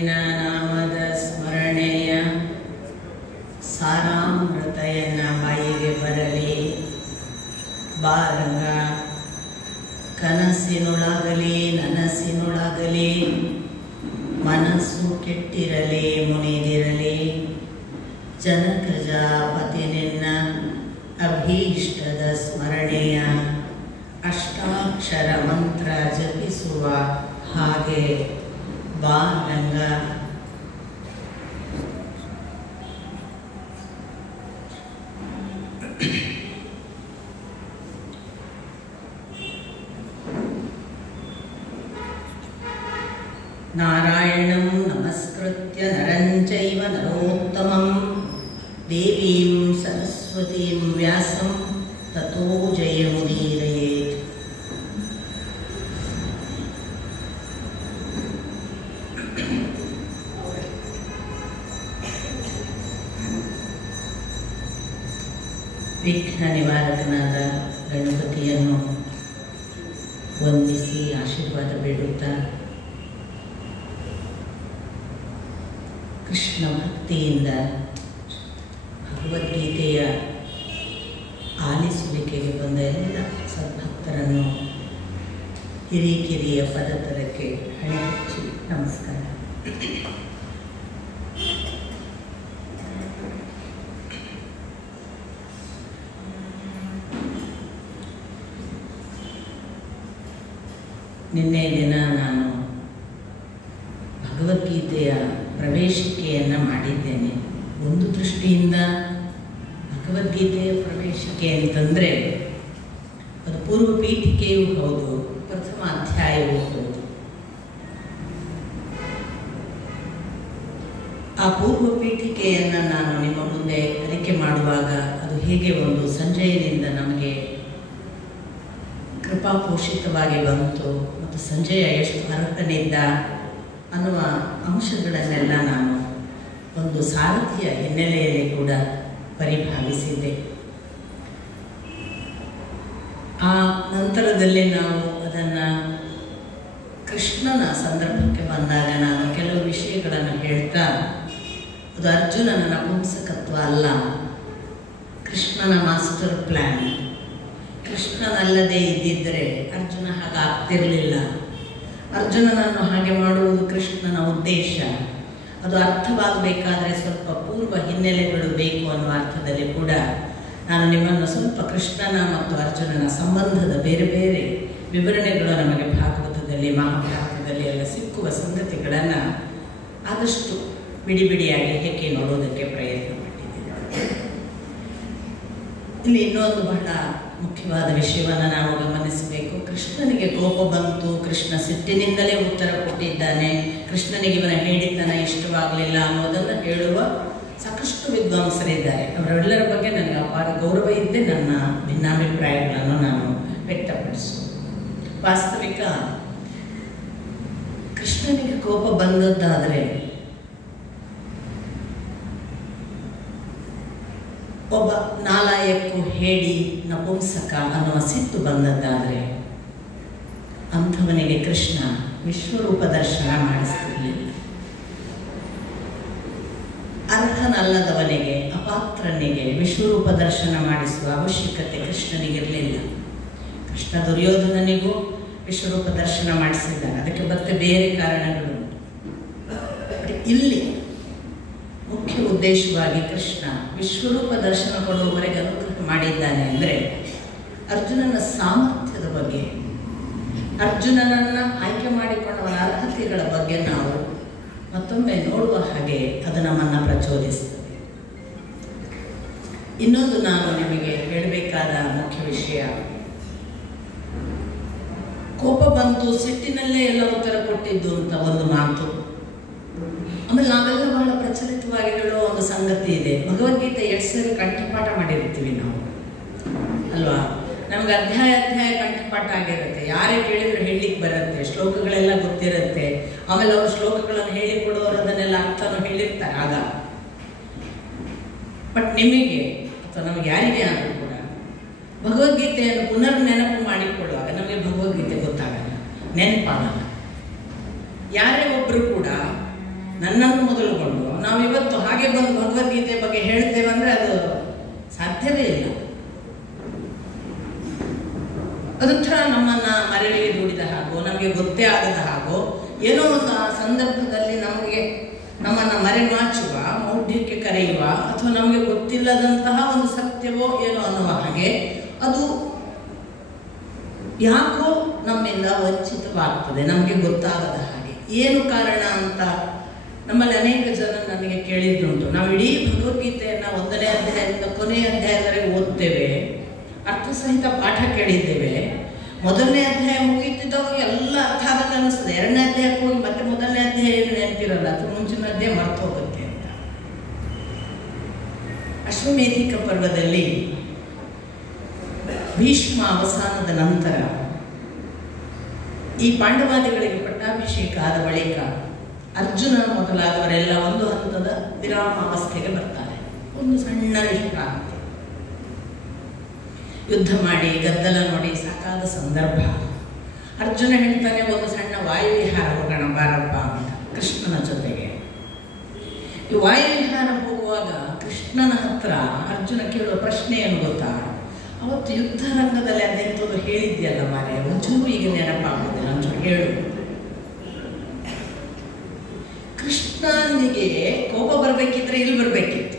ನಿನ್ನ ನಾಮದ ಸ್ಮರಣೆಯ ಸಾರಾಮೃತಯನ್ನ ಬಾಯಿಗೆ ಬರಲಿ. ಬಾರಂಗ ಕನಸಿನೊಳಗಲಿ ನನಸಿನೊಳಗಲಿ ಮನಸ್ಸು ಕೆಟ್ಟಿರಲಿ ಮುನಿದಿರಲಿ. ಜನಕಜಾಪತಿ ನಿನ್ನ ಅಭೀಷ್ಟದ ಸ್ಮರಣೆಯ ಅಷ್ಟಾಕ್ಷರ ಮಂತ್ರ ಜಪಿಸುವ ಹಾಗೆ ಬಾರಂಗ. ನಾರಾಯಣಂ ನಮಸ್ಕೃತ್ಯ ನರಂ ಚೈವ ನರೋತ್ತಮಂ ದೇವೀಂ ಸರಸ್ವತೀಂ ವ್ಯಾಸಂ ತತೋ ಜಯಮುದೀರಯೇತ್. ವಿಘ್ನ ನಿವಾರಕನಾದ ಗಣಪತಿಯನ್ನು ವಂದಿಸಿ ಆಶೀರ್ವಾದ ಬೇಡುತ್ತಾ ಕೃಷ್ಣ ಭಕ್ತಿಯಿಂದ ಭಗವದ್ಗೀತೆಯ ಆಲಿಸುವಿಕೆಗೆ ಬಂದ ಎಲ್ಲ ಸದ್ಭಕ್ತರನ್ನು ಹಿರಿಕಿರಿಯ ಪದತರಕ್ಕೆ ಹಣಿಹಚ್ಚಿ ನಮಸ್ಕಾರ. ನಿನ್ನೆ ದಿನ ನಾನು ಭಗವದ್ಗೀತೆಯ ಪ್ರವೇಶಿಕೆಯನ್ನು ಮಾಡಿದ್ದೇನೆ. ಒಂದು ದೃಷ್ಟಿಯಿಂದ ಭಗವದ್ಗೀತೆಯ ಪ್ರವೇಶಿಕೆ ಅಂತಂದರೆ ಅದು ಪೂರ್ವ ಪೀಠಿಕೆಯೂ ಹೌದು, ಪ್ರಥಮ ಅಧ್ಯಾಯವೂ ಹೌದು. ಆ ಪೂರ್ವ ಪೀಠಿಕೆಯನ್ನು ನಾನು ನಿಮ್ಮ ಮುಂದೆ ಅರಿಕೆ ಮಾಡುವಾಗ ಅದು ಹೇಗೆ ಒಂದು ಸಂಜಯನಿಂದ ನಮಗೆ ಕೃಪಾಪೋಷಿತವಾಗಿ ಬಂತು ಮತ್ತು ಸಂಜಯ ಎಷ್ಟು ಅರ್ಹನಿದ್ದ ಅನ್ನುವ ಅಂಶಗಳನ್ನೆಲ್ಲ ನಾನು ಒಂದು ಸಾರಥಿಯ ಹಿನ್ನೆಲೆಯಲ್ಲಿ ಕೂಡ ಪರಿಭಾವಿಸಿದ್ದೆ. ಆ ನಂತರದಲ್ಲಿ ನಾವು ಅದನ್ನು ಕೃಷ್ಣನ ಸಂದರ್ಭಕ್ಕೆ ಬಂದಾಗ ನಾನು ಕೆಲವು ವಿಷಯಗಳನ್ನು ಹೇಳ್ತಾ ಅದು ಅರ್ಜುನನ ನಪುಂಸಕತ್ವ ಅಲ್ಲ, ಕೃಷ್ಣನ ಮಾಸ್ಟರ್ ಪ್ಲ್ಯಾನ್. ಕೃಷ್ಣನಲ್ಲದೆ ಇದ್ದಿದ್ದರೆ ಅರ್ಜುನ ಹಾಗಾಗ್ತಿರಲಿಲ್ಲ. ಅರ್ಜುನನನ್ನು ಹಾಗೆ ಮಾಡುವುದು ಕೃಷ್ಣನ ಉದ್ದೇಶ. ಅದು ಅರ್ಥವಾಗಬೇಕಾದ್ರೆ ಸ್ವಲ್ಪ ಪೂರ್ವ ಹಿನ್ನೆಲೆಗಳು ಬೇಕು ಅನ್ನುವ ಅರ್ಥದಲ್ಲಿ ಕೂಡ ನಾನು ನಿಮ್ಮನ್ನು ಸ್ವಲ್ಪ ಕೃಷ್ಣನ ಮತ್ತು ಅರ್ಜುನನ ಸಂಬಂಧದ ಬೇರೆ ಬೇರೆ ವಿವರಣೆಗಳು ನಮಗೆ ಭಾಗವತದಲ್ಲಿ ಮಹಾಭಾರತದಲ್ಲಿ ಎಲ್ಲ ಸಿಕ್ಕುವ ಸಂಗತಿಗಳನ್ನು ಆದಷ್ಟು ಬಿಡಿ ಬಿಡಿಯಾಗಿ ಹೇಗೆ ನೋಡೋದಕ್ಕೆ ಪ್ರಯತ್ನ ಪಟ್ಟಿದ್ದೇನೆ. ಇಲ್ಲಿ ಇನ್ನೊಂದು ಬಹಳ ಮುಖ್ಯವಾದ ವಿಷಯವನ್ನು ನಾವು ಗಮನಿಸಬೇಕು. ಕೃಷ್ಣನಿಗೆ ಕೋಪ ಬಂತು, ಕೃಷ್ಣ ಸಿಟ್ಟಿನಿಂದಲೇ ಉತ್ತರ ಕೊಟ್ಟಿದ್ದಾನೆ, ಕೃಷ್ಣನಿಗೆ ಇವನ ಹೇಳಿದ್ದನ ಇಷ್ಟವಾಗಲಿಲ್ಲ ಅನ್ನೋದನ್ನು ಹೇಳುವ ಸಾಕಷ್ಟು ವಿದ್ವಾಂಸರಿದ್ದಾರೆ. ಅವರೆಲ್ಲರ ಬಗ್ಗೆ ನನಗೆ ಅಪಾರ ಗೌರವ ಇದ್ದೇ ನನ್ನ ಭಿನ್ನಾಭಿಪ್ರಾಯಗಳನ್ನು ನಾನು ವ್ಯಕ್ತಪಡಿಸುವುದು. ವಾಸ್ತವಿಕ ಕೃಷ್ಣನಿಗೆ ಕೋಪ ಬಂದದ್ದಾದರೆ ಒಬ್ಬ ನಾಲಾಯಕ್ಕು ಹೇಳಿ ನಪುಂಸಕ ಅನ್ನುವ ಸಿಟ್ಟು ಬಂದದ್ದಾದರೆ ಅಂಥವನಿಗೆ ಕೃಷ್ಣ ವಿಶ್ವರೂಪ ದರ್ಶನ ಮಾಡಿಸ್ತಿರಲಿಲ್ಲ. ಅರ್ಹನಲ್ಲದವನಿಗೆ, ಅಪಾತ್ರನಿಗೆ ವಿಶ್ವರೂಪ ದರ್ಶನ ಮಾಡಿಸುವ ಅವಶ್ಯಕತೆ ಕೃಷ್ಣನಿಗಿರಲಿಲ್ಲ. ಕೃಷ್ಣ ದುರ್ಯೋಧನನಿಗೂ ವಿಶ್ವರೂಪ ದರ್ಶನ ಮಾಡಿಸಿದ್ದಾನೆ, ಅದಕ್ಕೆ ಮತ್ತೆ ಬೇರೆ ಕಾರಣಗಳು. ಇಲ್ಲಿ ಮುಖ್ಯ ಉದ್ದೇಶವಾಗಿ ಕೃಷ್ಣ ವಿಶ್ವರೂಪ ದರ್ಶನ ಕೊಡುವವರೆಗೆ ಅನುಗ್ರಹ ಮಾಡಿದ್ದಾನೆ ಅಂದರೆ ಅರ್ಜುನನ ಸಾಮರ್ಥ್ಯದ ಬಗ್ಗೆ, ಅರ್ಜುನನನ್ನು ಆಯ್ಕೆ ಮಾಡಿಕೊಂಡವನ ಅರ್ಹತೆಗಳ ಬಗ್ಗೆ ನಾವು ಮತ್ತೊಮ್ಮೆ ನೋಡುವ ಹಾಗೆ ಅದು ನಮ್ಮನ್ನು ಪ್ರಚೋದಿಸ್ತದೆ. ಇನ್ನೊಂದು ನಾನು ನಿಮಗೆ ಹೇಳಬೇಕಾದ ಮುಖ್ಯ ವಿಷಯ, ಕೋಪ ಬಂತು, ಸಿಟ್ಟಿನಲ್ಲೇ ಎಲ್ಲ ಉತ್ತರ ಕೊಟ್ಟಿದ್ದು ಅಂತ ಒಂದು ಮಾತು. ಆಮೇಲೆ ನಾವೆಲ್ಲ ಬಹಳ ಪ್ರಚಲಿತವಾಗಿ ಹೇಳೋ ಒಂದು ಸಂಗತಿ ಇದೆ, ಭಗವದ್ಗೀತೆ ಎಷ್ಟು ಸರಿ ಕಂಠಪಾಠ ಮಾಡಿರ್ತೀವಿ ನಾವು ಅಲ್ವಾ? ನಮ್ಗೆ ಅಧ್ಯಾಯ ಕಂಠಪಾಠ ಆಗಿರುತ್ತೆ, ಯಾರೇ ಕೇಳಿದ್ರು ಹೇಳಲಿಕ್ಕೆ ಬರುತ್ತೆ, ಶ್ಲೋಕಗಳೆಲ್ಲ ಗೊತ್ತಿರುತ್ತೆ. ಆಮೇಲೆ ಅವರು ಶ್ಲೋಕಗಳನ್ನು ಹೇಳಿಕೊಡೋರು ಅದನ್ನೆಲ್ಲ ಅರ್ಥನೂ ಹೇಳಿರ್ತಾರೆ. ಆಗ ಬಟ್ ನಿಮಗೆ ಅಥವಾ ನಮಗೆ ಯಾರಿಗೆ ಆದರೂ ಕೂಡ ಭಗವದ್ಗೀತೆಯನ್ನು ಪುನರ್ ನೆನಪು ಮಾಡಿಕೊಳ್ಳುವಾಗ ನಮಗೆ ಭಗವದ್ಗೀತೆ ಗೊತ್ತಾಗಲ್ಲ, ನೆನಪಾಗಲ್ಲ. ಯಾರೇ ಒಬ್ಬರು ಕೂಡ ನನ್ನನ್ನು ಮೊದಲುಗೊಂಡು ನಾವಿವತ್ತು ಹಾಗೆ ಬಂದು ಭಗವದ್ಗೀತೆ ಬಗ್ಗೆ ಹೇಳ್ತೇವೆ ಅಂದರೆ ಅದು ಸಾಧ್ಯವೇ ಇಲ್ಲ. ಅದೊಂಥರ ನಮ್ಮನ್ನು ಮರೆಯಲಿಗೆ ದೂಡಿದ ಹಾಗೋ, ನಮಗೆ ಗೊತ್ತೇ ಆಗದ ಹಾಗೋ, ಏನೋ ಒಂದು ಆ ಸಂದರ್ಭದಲ್ಲಿ ನಮ್ಮನ್ನು ಮರೆಮಾಚುವ, ಮೌಢ್ಯಕ್ಕೆ ಕರೆಯುವ, ಅಥವಾ ನಮಗೆ ಗೊತ್ತಿಲ್ಲದಂತಹ ಒಂದು ಸತ್ಯವೋ ಏನೋ ಅನ್ನುವ ಹಾಗೆ ಅದು ಯಾಕೋ ನಮ್ಮಿಂದ ವಂಚಿತವಾಗ್ತದೆ, ನಮಗೆ ಗೊತ್ತಾಗದ ಹಾಗೆ. ಏನು ಕಾರಣ ಅಂತ ನಮ್ಮಲ್ಲಿ ಅನೇಕ ಜನ ನನಗೆ ಕೇಳಿದ್ದುಂಟು. ನಾವು ಇಡೀ ಭಗವದ್ಗೀತೆಯನ್ನು 1ನೇ ಅಧ್ಯಾಯದಿಂದ ಕೊನೆಯ ಅಧ್ಯಾಯದವರೆಗೆ ಓದ್ತೇವೆ, ಅರ್ಥಸಹಿತ ಪಾಠ ಕೇಳಿದ್ದೇವೆ. 1ನೇ ಅಧ್ಯಾಯ ಮುಗಿತಿದ್ದವಾಗ ಎಲ್ಲ ಅರ್ಥ ಆಗಲ್ಲ ಅನಿಸ್ತದೆ. 2ನೇ ಅಧ್ಯಾಯಕ್ಕೆ ಹೋಗಿ ಮತ್ತೆ 1ನೇ ಅಧ್ಯಾಯ ಏನು ನೆನಪಿರಲ್ಲ, ಅಥವಾ ಮುಂಚಿನ ಅಧ್ಯಾಯ ಮರ್ತು ಹೋಗುತ್ತೆ ಅಂತ. ಅಶ್ವಮೇಧಿಕ ಪರ್ವದಲ್ಲಿ ಭೀಷ್ಮ ಅವಸಾನದ ನಂತರ ಈ ಪಾಂಡವಾದಿಗಳಿಗೆ ಪಟ್ಟಾಭಿಷೇಕ ಆದ ಬಳಿಕ ಅರ್ಜುನ ಮೊದಲಾದವರೆಲ್ಲ ಒಂದು ಹಂತದ ವಿರಾಮ ಅವಸ್ಥೆಗೆ ಬರ್ತಾರೆ. ಒಂದು ಸಣ್ಣ ವಿಶ್ರಾಂತಿ. ಯುದ್ಧ ಮಾಡಿ ಗದ್ದಲ ನೋಡಿ ಸಾಕಾದ ಸಂದರ್ಭ. ಅರ್ಜುನ ಹೇಳ್ತಾನೆ, ಒಂದು ಸಣ್ಣ ವಾಯುವಿಹಾರ ಹೋಗೋಣ ಬಾರಪ್ಪ ಅಂತ ಕೃಷ್ಣನ ಜೊತೆಗೆ. ಈ ವಾಯುವಿಹಾರ ಹೋಗುವಾಗ ಕೃಷ್ಣನ ಹತ್ರ ಅರ್ಜುನ ಕೇಳುವ ಪ್ರಶ್ನೆ ಏನು ಗೊತ್ತಾ? ಅವತ್ತು ಯುದ್ಧ ರಂಗದಲ್ಲಿ ಅದೆಂಥದ್ದು ಹೇಳಿದ್ಯಲ್ಲ ಮಾರೆ, ಒಂಚೂರು ಈಗ ನೆನಪಾಗುದಿಲ್ಲ, ಒಂಚೂರು ಹೇಳು. ಕೃಷ್ಣನಿಗೆ ಕೋಪ ಬರಬೇಕಿದ್ರೆ ಇಲ್ಲಿ ಬರಬೇಕಿತ್ತು.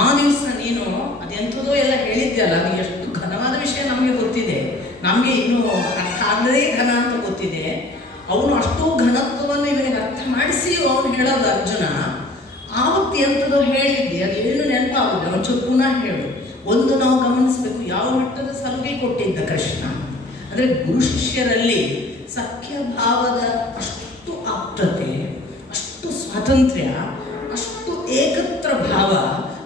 ಆ ದಿವಸ ನೀನು ಅದೆಂಥದೋ ಎಲ್ಲ ಹೇಳಿದ್ಯಲ್ಲ, ಅದು ಎಷ್ಟು ಘನವಾದ ವಿಷಯ ನಮಗೆ ಗೊತ್ತಿದೆ, ನಮಗೆ ಇನ್ನೂ ಅರ್ಥ ಆಗದೇ ಘನ ಅಂತ ಗೊತ್ತಿದೆ. ಅವನು ಅಷ್ಟು ಘನತ್ವವನ್ನು ಇವನಿಗೆ ಅರ್ಥ ಮಾಡಿಸಿ ಅವನು ಹೇಳೋದು ಅರ್ಜುನ. ಆವತ್ತು ಎಂಥದೋ ಹೇಳಿದ್ದೆ, ಅದು ಏನು ನೆನಪಾಗುದಿಲ್ಲ, ಒಂಚೂರು ಪುನಃ ಹೇಳು. ಒಂದು ನಾವು ಗಮನಿಸಬೇಕು, ಯಾವ ಮಟ್ಟದ ಸಲಹೆ ಕೊಟ್ಟಿದ್ದ ಕೃಷ್ಣ ಅಂದರೆ ಗುರು ಶಿಷ್ಯರಲ್ಲಿ ಸಖ್ಯ ಭಾವದ ಅಷ್ಟು ಆಪ್ತತೆ, ಅಷ್ಟು ಸ್ವಾತಂತ್ರ್ಯ, ಅಷ್ಟು ಏಕತ್ರ ಭಾವ